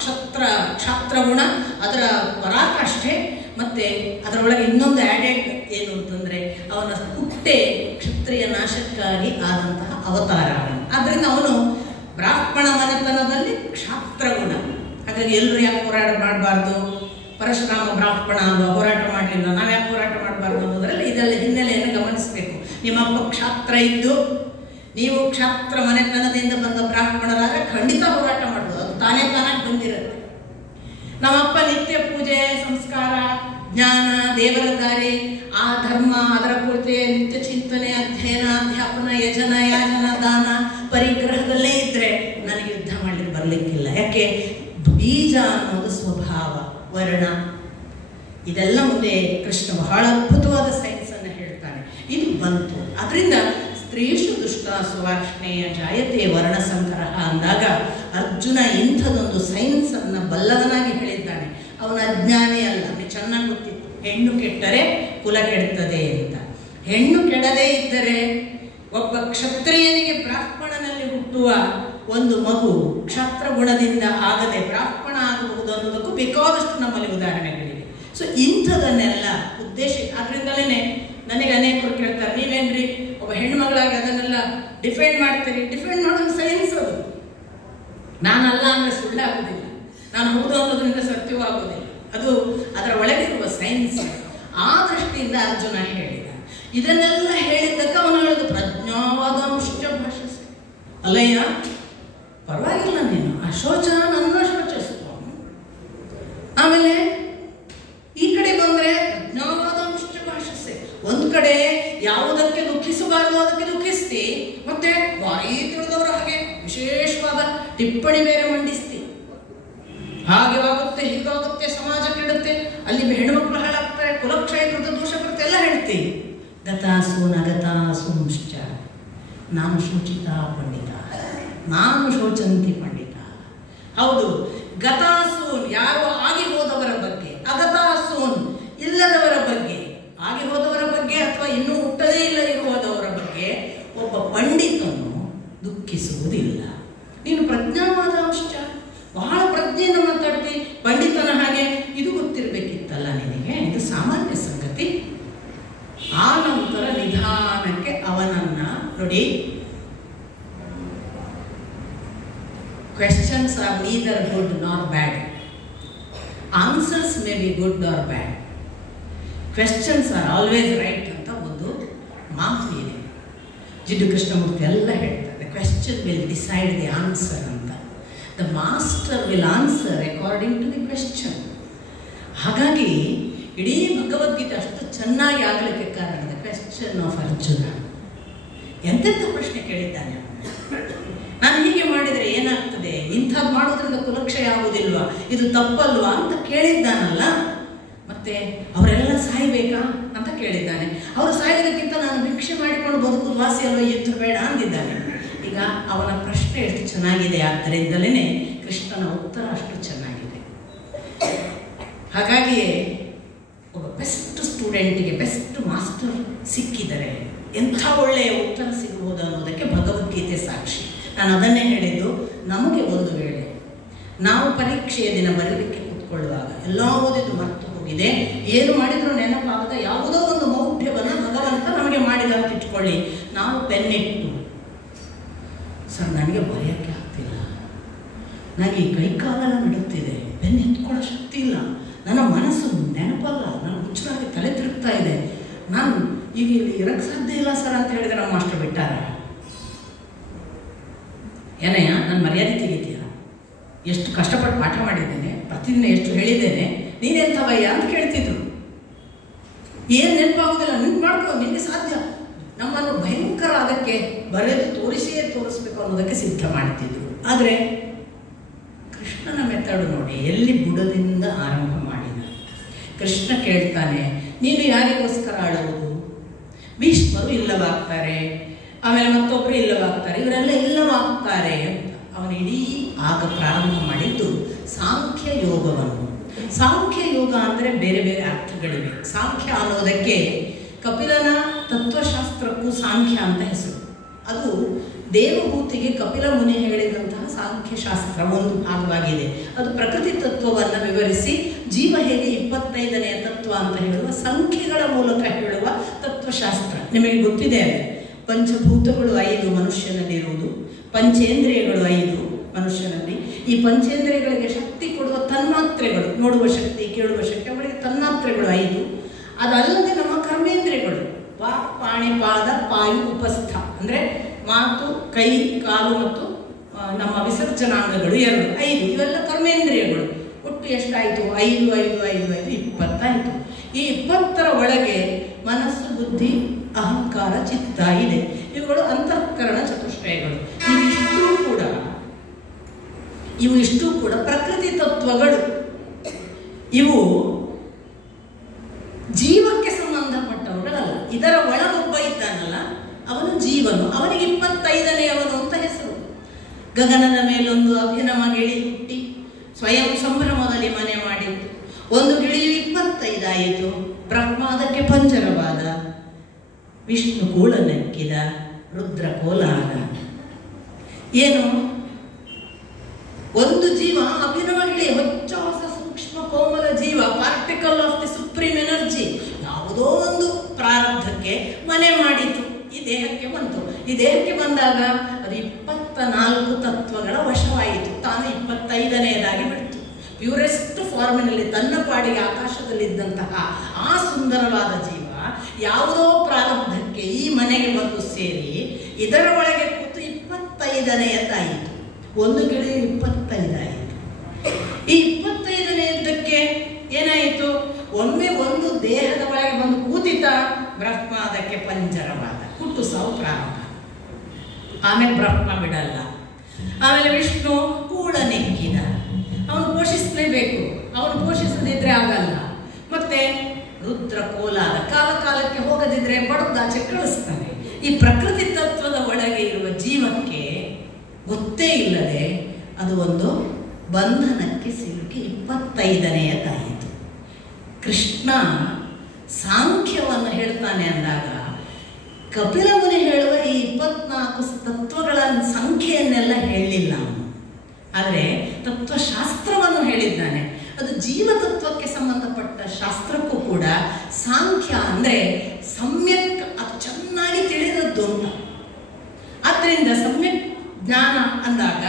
ಕ್ಷತ್ರ ಕ್ಷಾತ್ರ ಗುಣ ಅದರ ಪರಾಕಾಷ್ಠೆ. ಮತ್ತು ಅದರೊಳಗೆ ಇನ್ನೊಂದು ಆ್ಯಡೆಡ್ ಏನು ಅಂತಂದರೆ ಅವನ ಹುಟ್ಟೆ ಕ್ಷತ್ರಿಯ ನಾಶಕ್ಕಾಗಿ ಆದಂತಹ ಅವತಾರ. ಆದ್ದರಿಂದ ಅವನು ಬ್ರಾಹ್ಮಣ ಮನೆತನದಲ್ಲಿ ಕ್ಷಾತ್ರ ಗುಣ. ಹಾಗಾಗಿ ಎಲ್ಲರೂ ಯಾಕೆ ಹೋರಾಟ ಮಾಡಬಾರ್ದು? ಪರಶುರಾಮ ಬ್ರಾಹ್ಮಣ ಅಲ್ವಾ, ಹೋರಾಟ ಮಾಡಲಿಲ್ಲ, ನಾವು ಯಾಕೆ ಹೋರಾಟ ಮಾಡಬಾರ್ದು ಅನ್ನೋದ್ರಲ್ಲಿ ಇದೆಲ್ಲ ಹಿನ್ನೆಲೆಯನ್ನು ಗಮನಿಸಬೇಕು. ನಿಮ್ಮಪ್ಪ ಕ್ಷಾತ್ರ ಇದ್ದು ನೀವು ಕ್ಷಾತ್ರ ಮನೆತನದಿಂದ ಬಂದ ಬ್ರಾಹ್ಮಣರಾಗ ಖಂಡಿತ ಹೋರಾಟ ಮಾಡ್ಬೋದು. ಅದು ತಾನಾಗಿ ಬಂದಿರುತ್ತೆ. ನಮ್ಮಪ್ಪ ನಿತ್ಯ ಪೂಜೆ, ಸಂಸ್ಕಾರ, ಜ್ಞಾನ, ದೇವರ ದಾರಿ, ಆ ಧರ್ಮ, ಅದರ ಕುರಿತೆ ನಿತ್ಯ ಚಿಂತನೆ, ಅಧ್ಯಯನ, ಅಧ್ಯಾಪನ, ಯಜನ, ಯಾಜನ, ದಾನ, ಪರಿಗ್ರಹದಲ್ಲೇ ಇದ್ದರೆ ನನಗೆ ಯುದ್ಧ ಮಾಡಲಿಕ್ಕೆ ಬರಲಿಕ್ಕಿಲ್ಲ. ಯಾಕೆ? ಬೀಜ ಅನ್ನೋದು ಸ್ವಭಾವ, ವರ್ಣ, ಇದೆಲ್ಲ ಮುಂದೆ ಕೃಷ್ಣ ಬಹಳ ಅದ್ಭುತವಾದ ಸೈನ್ಸನ್ನು ಹೇಳ್ತಾನೆ. ಇದು ಬಂತು. ಅದರಿಂದ ಸ್ತ್ರೀಷು ದುಷ್ಟ ಸುವಾರ್ಷ್ಣೇಯ ಜಾಯತೆ ವರ್ಣ ಸಂಕರಹ ಅಂದಾಗ ಅರ್ಜುನ ಇಂಥದೊಂದು ಸೈನ್ಸನ್ನು ಬಲ್ಲವನಾಗಿ ಹೇಳಿದ್ದಾನೆ. ಅವನ ಅಜ್ಞಾನಿ ಅಲ್ಲ, ಅವನಿಗೆ ಚೆನ್ನಾಗಿ ಗೊತ್ತಿತ್ತು ಹೆಣ್ಣು ಕೆಟ್ಟರೆ ಕುಲ ಕೆಡುತ್ತದೆ ಅಂತ. ಹೆಣ್ಣು ಕೆಡದೇ ಇದ್ದರೆ ಒಬ್ಬ ಕ್ಷತ್ರಿಯನಿಗೆ ಬ್ರಾಹ್ಮಣನಲ್ಲಿ ಹುಟ್ಟುವ ಒಂದು ಮಗು ಕ್ಷಾತ್ರ ಗುಣದಿಂದ ಆಗದೆ ಬ್ರಾಹ್ಮಣ ಆಗಬಹುದು ಅನ್ನೋದಕ್ಕೂ ಬೇಕಾದಷ್ಟು ನಮ್ಮಲ್ಲಿ ಉದಾಹರಣೆಗಳಿವೆ. ಸೊ ಇಂಥದನ್ನೆಲ್ಲ ಉದ್ದೇಶ. ಆದ್ರಿಂದಲೇ ನನಗೆ ಅನೇಕರು ಕೇಳ್ತಾರೆ, ನೀವೇನ್ರಿ ಒಬ್ಬ ಹೆಣ್ಣು ಮಗಳಾಗಿ ಅದನ್ನೆಲ್ಲ ಡಿಫೆಂಡ್ ಮಾಡ್ತೀರಿ? ಡಿಫೆಂಡ್ ಮಾಡೋದು ಸೈನ್ಸ್. ಅದು ನಾನಲ್ಲ ಅಂದರೆ ಸುಳ್ಳಾಗುವುದಿಲ್ಲ, ನಾನು ಹೌದು ಅನ್ನೋದ್ರಿಂದ ಸತ್ಯವೂ ಆಗೋದಿಲ್ಲ. ಅದು ಅದರ ಒಳಗಿರುವ ಸೈನ್ಸ್. ಆ ದೃಷ್ಟಿಯಿಂದ ಅರ್ಜುನ ಹೇಳಿದ. ಇದನ್ನೆಲ್ಲ ಹೇಳಿದ್ದಕ್ಕೆ ಅವನು ಹೇಳೋದು ಪ್ರಜ್ಞಾವಾದ ಮುಷ್ಟ್ಯ ಭಾಷಿಸಿ. ಅಲ್ಲಯ್ಯ, ಪರವಾಗಿಲ್ಲ, ನೀನು ಅಶೋಚ ನನ್ನ ಶೋಚಿಸ್ತು. ಆಮೇಲೆ ಈ ಕಡೆ ಬಂದರೆ ಪ್ರಜ್ಞಾವಾದ ಮುಷ್ಟ್ಯ ಭಾಷಿಸಿ. ಒಂದು ಕಡೆ ಯಾವುದಕ್ಕೆ ದುಃಖಿಸಬಾರದು ಅದಕ್ಕೆ ದುಃಖಿಸ್ತಿ, ಮತ್ತೆ ಭಾರೀ ತಿಳಿದವರ ಹಾಗೆ ವಿಶೇಷವಾದ ಟಿಪ್ಪಣಿ ಬೇರೆ ಮಂಡಿಸ್ತಿ. ಹಾಗೆ ಆಗುತ್ತೆ, ಹೀಗಾಗುತ್ತೆ, ಸಮಾಜ ಕೆಡುತ್ತೆ, ಅಲ್ಲಿ ಹೆಣ್ಣುಮಕ್ಕಳು ಹಾಳಾಗ್ತಾರೆ, ಕುಲಕ್ಷಯ ಕೃತ ದೋಷ ಬರುತ್ತೆ ಎಲ್ಲ ಹೇಳ್ತೀವಿ. ಗತಾಸು ನಗತಾಸು ಮುಶ್ಚ ನಾನು ಶೋಚಿತ ಪಂಡಿತ, ನಾನು ಶೋಚಂತಿ ಪಂಡಿತ. ಹೌದು, ಗತಾಸೂನ್ ಯಾರು ಆಗಿ ಹೋದವರ ಬಗ್ಗೆ, ಅಗತಾಸೂನ್ ಇಲ್ಲದವರ ಬಗ್ಗೆ, ಆಗಿ ಹೋದವರ ಬಗ್ಗೆ ಅಥವಾ ಇನ್ನೂ ಹುಟ್ಟದೇ ಇಲ್ಲ ಇರುವುದವರ ಬಗ್ಗೆ ಒಬ್ಬ ಪಂಡಿತನು ದುಃಖಿಸುವುದಿಲ್ಲ. ನೀನು ಪ್ರಜ್ಞಾವಾದ ಅಂಶ, ಬಹಳ ಪ್ರಜ್ಞೆಯಿಂದ ಮಾತಾಡ್ತಿ, ಪಂಡಿತನ ಹಾಗೆ. ಇದು ಗೊತ್ತಿರಬೇಕಿತ್ತಲ್ಲ ನಿನಗೆ, ಇದು ಸಾಮಾನ್ಯ ಸಂಗತಿ. ಆ ನಂತರ ನಿಧಾನಕ್ಕೆ ಅವನನ್ನ ನೋಡಿ, questions are neither good nor bad. Answers may be good or bad. Questions are always right ಅಂತ ಒಂದು ಮಾತು ಇದೆ. ಜಿಡ್ಡು ಕೃಷ್ಣಮೂರ್ತಿ ಎಲ್ಲ ಹೇಳ್ತಾರೆ, the question will decide the answer ಅಂತ. The master will answer according to the question. ಹಾಗಾಗಿ ಇಡೀ ಭಗವದ್ಗೀತೆ ಅಷ್ಟು ಚೆನ್ನಾಗಿ ಆಗಲಿಕ್ಕೆ ಕಾರಣ the question of ಅರ್ಜುನ. ಎಂತೆಂಥ ಪ್ರಶ್ನೆ ಕೇಳಿದ್ದಾನೆ. ನಾನು ಹೀಗೆ ಮಾಡಿದರೆ ಏನಾಗ್ತದೆ, ಇಂಥದ್ದು ಮಾಡೋದ್ರಿಂದ ಕುಲಕ್ಷಯ ಆಗುವುದಿಲ್ವಾ, ಇದು ತಪ್ಪಲ್ವಾ ಅಂತ ಕೇಳಿದ್ದಾನಲ್ಲ. ಮತ್ತೆ ಅವರೆಲ್ಲ ಸಾಯಬೇಕಾ ಅಂತ ಕೇಳಿದ್ದಾನೆ. ಅವರು ಸಾಯೋದಕ್ಕಿಂತ ನಾನು ಭಿಕ್ಷೆ ಮಾಡಿಕೊಂಡು ಬದುಕುದು ವಾಸಿ ಅಲ್ವ, ಯುದ್ಧ ಬೇಡ ಅಂದಿದ್ದಾನೆ. ಈಗ ಅವನ ಪ್ರಶ್ನೆ ಎಷ್ಟು ಚೆನ್ನಾಗಿದೆ, ಆದ್ದರಿಂದಲೇ ಕೃಷ್ಣನ ಉತ್ತರ ಅಷ್ಟು ಚೆನ್ನಾಗಿದೆ. ಹಾಗಾಗಿಯೇ ಒಬ್ಬ ಬೆಸ್ಟ್ ಸ್ಟೂಡೆಂಟಿಗೆ ಬೆಸ್ಟ್ ಮಾಸ್ಟರ್ ಸಿಕ್ಕಿದರೆ ಎಂಥ ಒಳ್ಳೆಯ ಉತ್ತರ ಸಿಗಬಹುದು ಅನ್ನೋದಕ್ಕೆ ಭಗವದ್ಗೀತೆ ಸಾಕ್ಷಿ. ನಾನು ಅದನ್ನೇ ಹೇಳಿದ್ದು. ನಮಗೆ ಒಂದು ವೇಳೆ ನಾವು ಪರೀಕ್ಷೆಯ ದಿನ ಬರಲಿಕ್ಕೆ ಕೂತ್ಕೊಳ್ಳುವಾಗ ಎಲ್ಲ ಓದಿದ್ದು ಮರೆತು ಹೋಗಿದೆ, ಏನು ಮಾಡಿದರೂ ನೆನಪಾಗದ ಯಾವುದೋ ಒಂದು ಮೌಢ್ಯವನ್ನು ಭಗವಂತ ನಮಗೆ ಮಾಡಿದ ಅಂತ ಇಟ್ಕೊಳ್ಳಿ. ನಾವು ಪೆನ್ನಿಟ್ಟು, ಸರ್ ನನಗೆ ಬರೆಯೋಕ್ಕೆ ಆಗ್ತಿಲ್ಲ, ನನಗೆ ಈ ಕೈಕಾಲೆಲ್ಲ ನಡುತ್ತಿದೆ, ಪೆನ್ ಎತ್ಕೊಳ್ಳೋ ಶಕ್ತಿ ಇಲ್ಲ, ನನ್ನ ಮನಸ್ಸು ನೆನಪಲ್ಲ, ನನ್ನ ಹುಚ್ಚರಾಗಿ ತಲೆ ತಿರುಗ್ತಾ ಇದೆ, ನಾನು ಈಗ ಇಲ್ಲಿ ಇರಕ್ಕೆ ಸಾಧ್ಯ ಇಲ್ಲ ಸರ್ ಅಂತ ಹೇಳಿದ್ರೆ ನಮ್ಮ ಮಾಸ್ಟರ್ ಬಿಟ್ಟಾರ. ಏನಯ್ಯ ನನ್ನ ಮರ್ಯಾದೆ ತೆಗಿತೀಯ, ಎಷ್ಟು ಕಷ್ಟಪಟ್ಟು ಪಾಠ ಮಾಡಿದ್ದೇನೆ, ಪ್ರತಿದಿನ ಎಷ್ಟು ಹೇಳಿದ್ದೇನೆ, ನೀನೆಂಥವಯ್ಯ ಅಂತ ಕೇಳ್ತಿದ್ರು. ಏನು ನೆನಪಾಗೋದಿಲ್ಲ, ನಿನ್ಗೆ ಮಾಡ್ಕೋ, ನಿನಗೆ ಸಾಧ್ಯ. ನಮ್ಮನ್ನು ಭಯಂಕರ ಅದಕ್ಕೆ ಬರೆದು ತೋರಿಸಬೇಕು ಅನ್ನೋದಕ್ಕೆ ಸಿದ್ಧ ಮಾಡ್ತಿದ್ರು. ಆದರೆ ಕೃಷ್ಣನ ಮೆಥಡು ನೋಡಿ, ಎಲ್ಲಿ ಬುಡದಿಂದ ಆರಂಭ ಮಾಡಿದ. ಕೃಷ್ಣ ಕೇಳ್ತಾನೆ, ನೀನು ಯಾರಿಗೋಸ್ಕರ ಆಳುವುದು? ಭೀಷ್ಮರು ಇಲ್ಲವಾಗ್ತಾರೆ, ಆಮೇಲೆ ಮತ್ತೊಬ್ಬರು ಇಲ್ಲವಾಗ್ತಾರೆ, ಇವರೆಲ್ಲ ಇಲ್ಲವಾಗ್ತಾರೆ ಅಂತ ಅವನು ಇಡೀ ಆಗ ಪ್ರಾರಂಭ ಮಾಡಿದ್ದು ಸಾಂಖ್ಯ ಯೋಗವನ್ನು. ಸಾಂಖ್ಯ ಯೋಗ ಅಂದರೆ ಬೇರೆ ಬೇರೆ ಅರ್ಥಗಳಿವೆ. ಸಾಂಖ್ಯ ಅನ್ನೋದಕ್ಕೆ ಕಪಿಲನ ತತ್ವಶಾಸ್ತ್ರಕ್ಕೂ ಸಾಂಖ್ಯ ಅಂತ ಹೆಸರು. ಅದು ದೇವಹೂತಿಗೆ ಕಪಿಲ ಮುನಿ ಹೇಳಿದಂತಹ ಸಾಂಖ್ಯಶಾಸ್ತ್ರ ಒಂದು ಭಾಗವಾಗಿದೆ. ಅದು ಪ್ರಕೃತಿ ತತ್ವವನ್ನು ವಿವರಿಸಿ ಜೀವ ಹೇಗೆ 25ನೇ ತತ್ವ ಅಂತ ಹೇಳುವ ಸಂಖ್ಯೆಗಳ ಮೂಲಕ ಹೇಳುವ ತತ್ವಶಾಸ್ತ್ರ. ನಿಮಗೆ ಗೊತ್ತಿದೆ, ಪಂಚಭೂತಗಳು 5 ಮನುಷ್ಯನಲ್ಲಿರುವುದು, ಪಂಚೇಂದ್ರಿಯಗಳು 5 ಮನುಷ್ಯನಲ್ಲಿ. ಈ ಪಂಚೇಂದ್ರಿಯಗಳಿಗೆ ಶಕ್ತಿ ಕೊಡುವ ತನ್ಮಾತ್ರೆಗಳು, ನೋಡುವ ಶಕ್ತಿ, ಕೇಳುವ ಶಕ್ತಿ, ಅವಳಿಗೆ ತನ್ಮಾತ್ರೆಗಳು 5. ಅದಲ್ಲದೆ ನಮ್ಮ ಕರ್ಮೇಂದ್ರಿಯಗಳು ವಾಕ್, ಪಾಣಿ, ಪಾದ, ಪಾಯು, ಉಪಸ್ಥ, ಅಂದರೆ ಮಾತು, ಕೈ, ಕಾಲು ಮತ್ತು ನಮ್ಮ ವಿಸರ್ಜನಾಂಗಗಳು 5. ಇವೆಲ್ಲ ಕರ್ಮೇಂದ್ರಿಯಗಳು. ಒಟ್ಟು ಎಷ್ಟಾಯಿತು? 5 5 5 5 20 ಆಯಿತು. ಈ 20ರ ಒಳಗೆ ಮನಸ್ಸು, ಬುದ್ಧಿ, ಅಹಂಕಾರ, ಚಿತ್ತ ಇದೆ. ಇವುಗಳು ಅಂತಃಕರಣ ಚತುಷ್ಟಯಗಳು. ಇವಿಷ್ಟು ಕೂಡ ಪ್ರಕೃತಿ ತತ್ವಗಳು. ಇವು ಜೀವಕ್ಕೆ ಸಂಬಂಧಪಟ್ಟವುಗಳಲ್ಲ. ಇದರ ಒಳಗೊಬ್ಬ ಇದ್ದಾನಲ್ಲ, ಅವನು ಜೀವನು. ಅವನಿಗೆ 25ನೇಯವನು ಅಂತ ಹೆಸರು. ಗಗನದ ಮೇಲೊಂದು ಅಭಿನವ ಗಿಳಿ ಹುಟ್ಟಿ ಸ್ವಯಂ ಸಂಭ್ರಮದಲ್ಲಿ ಮನೆ ಮಾಡಿತ್ತು. ಒಂದು ಗಿಳಿಯು 25 ಆಯಿತು. ಬ್ರಹ್ಮ ಅದಕ್ಕೆ ಪಂಜರವಾದ, ವಿಷ್ಣು ಕೂಳನೆಕ್ಕಿದ, ರುದ್ರ ಕೋಲಾದ. ಏನು? ಒಂದು ಜೀವ ಅಭಿನವ ಗಿಳಿ, ಹೊಚ್ಚ ಹೊಸ ಸೂಕ್ಷ್ಮ ಕೋಮಲ ಜೀವ, particle of the supreme energy, ಯಾವುದೋ ಒಂದು ಪ್ರಾರಬ್ಧಕ್ಕೆ ಮನೆ ಮಾಡಿತು. ಈ ದೇಹಕ್ಕೆ ಬಂತು. ಈ ದೇಹಕ್ಕೆ ಬಂದಾಗ ಅದು 24 ತತ್ವಗಳ ವಶವಾಯಿತು. ತಾನು 25ನೇದಾಗಿ ಬಿಡ್ತು. ಪ್ಯೂರೆಸ್ಟ್ ಫಾರ್ಮಿನಲ್ಲಿ ತನ್ನ ಪಾಡಿಗೆ ಆಕಾಶದಲ್ಲಿದ್ದಂತಹ ಆ ಸುಂದರವಾದ ಜೀವ ಯಾವುದೋ ಪ್ರಾರಬ್ಧಕ್ಕೆ ಈ ಮನೆಗೆ ಬಂದು ಸೇರಿ ಇದರ ಒಳಗೆ ಕೂತು 25ನೇದಾಯಿತು. ಒಂದು ಗಿಳಿ 25 ಆಯಿತು. ಈ 25ನೇದಕ್ಕೆ ಏನಾಯಿತು? ಒಮ್ಮೆ ಒಂದು ದೇಹದ ಒಳಗೆ ಬಂದು ಕೂತಿತ, ಬ್ರಹ್ಮ ಅದಕ್ಕೆ ಪಂಜರವಾದ. ಹುಟ್ಟು ಸಾವು ಪ್ರಾರಂಭ. ಆಮೇಲೆ ಬ್ರಹ್ಮ ಬಿಡಲ್ಲ. ಆಮೇಲೆ ವಿಷ್ಣು ಕೂಳ ನೆಕ್ಕಿದ. ಅವನು ಪೋಷಿಸಲೇಬೇಕು. ಅವನು ಪೋಷಿಸದಿದ್ರೆ ಆಗಲ್ಲ. ಮತ್ತೆ ರುದ್ರ ಕೋಲಾದ, ಕಾಲ ಕಾಲಕ್ಕೆ ಹೋಗದಿದ್ರೆ ಬಡದಾಚೆ ಕಳಿಸ್ತಾನೆ. ಈ ಪ್ರಕೃತಿ ತತ್ವದ ಒಳಗೆ ಇರುವ ಜೀವಕ್ಕೆ ಗೊತ್ತೇ ಇಲ್ಲದೆ ಅದು ಒಂದು ಬಂಧನಕ್ಕೆ ಸಿಲುಕಿ 25ನೇದಾಯಿತು. ಕೃಷ್ಣ ಸಾಂಖ್ಯವನ್ನು ಹೇಳ್ತಾನೆ ಅಂದಾಗ ಕಪಿಲ ಮುನಿ ಹೇಳುವ ಈ 24 ತತ್ವಗಳ ಸಂಖ್ಯೆಯನ್ನೆಲ್ಲ ಹೇಳಲಿಲ್ಲ ಅವನು. ಆದರೆ ತತ್ವಶಾಸ್ತ್ರವನ್ನು ಹೇಳಿದ್ದಾನೆ. ಅದು ಜೀವತತ್ವಕ್ಕೆ ಸಂಬಂಧಪಟ್ಟ ಶಾಸ್ತ್ರಕ್ಕೂ ಕೂಡ ಸಾಂಖ್ಯ ಅಂದರೆ ಸಮ್ಯಕ್, ಅದು ಚೆನ್ನಾಗಿ ತಿಳಿದದ್ದು ಅಂತ. ಆದ್ದರಿಂದ ಸಮ್ಯಕ್ ಜ್ಞಾನ ಅಂದಾಗ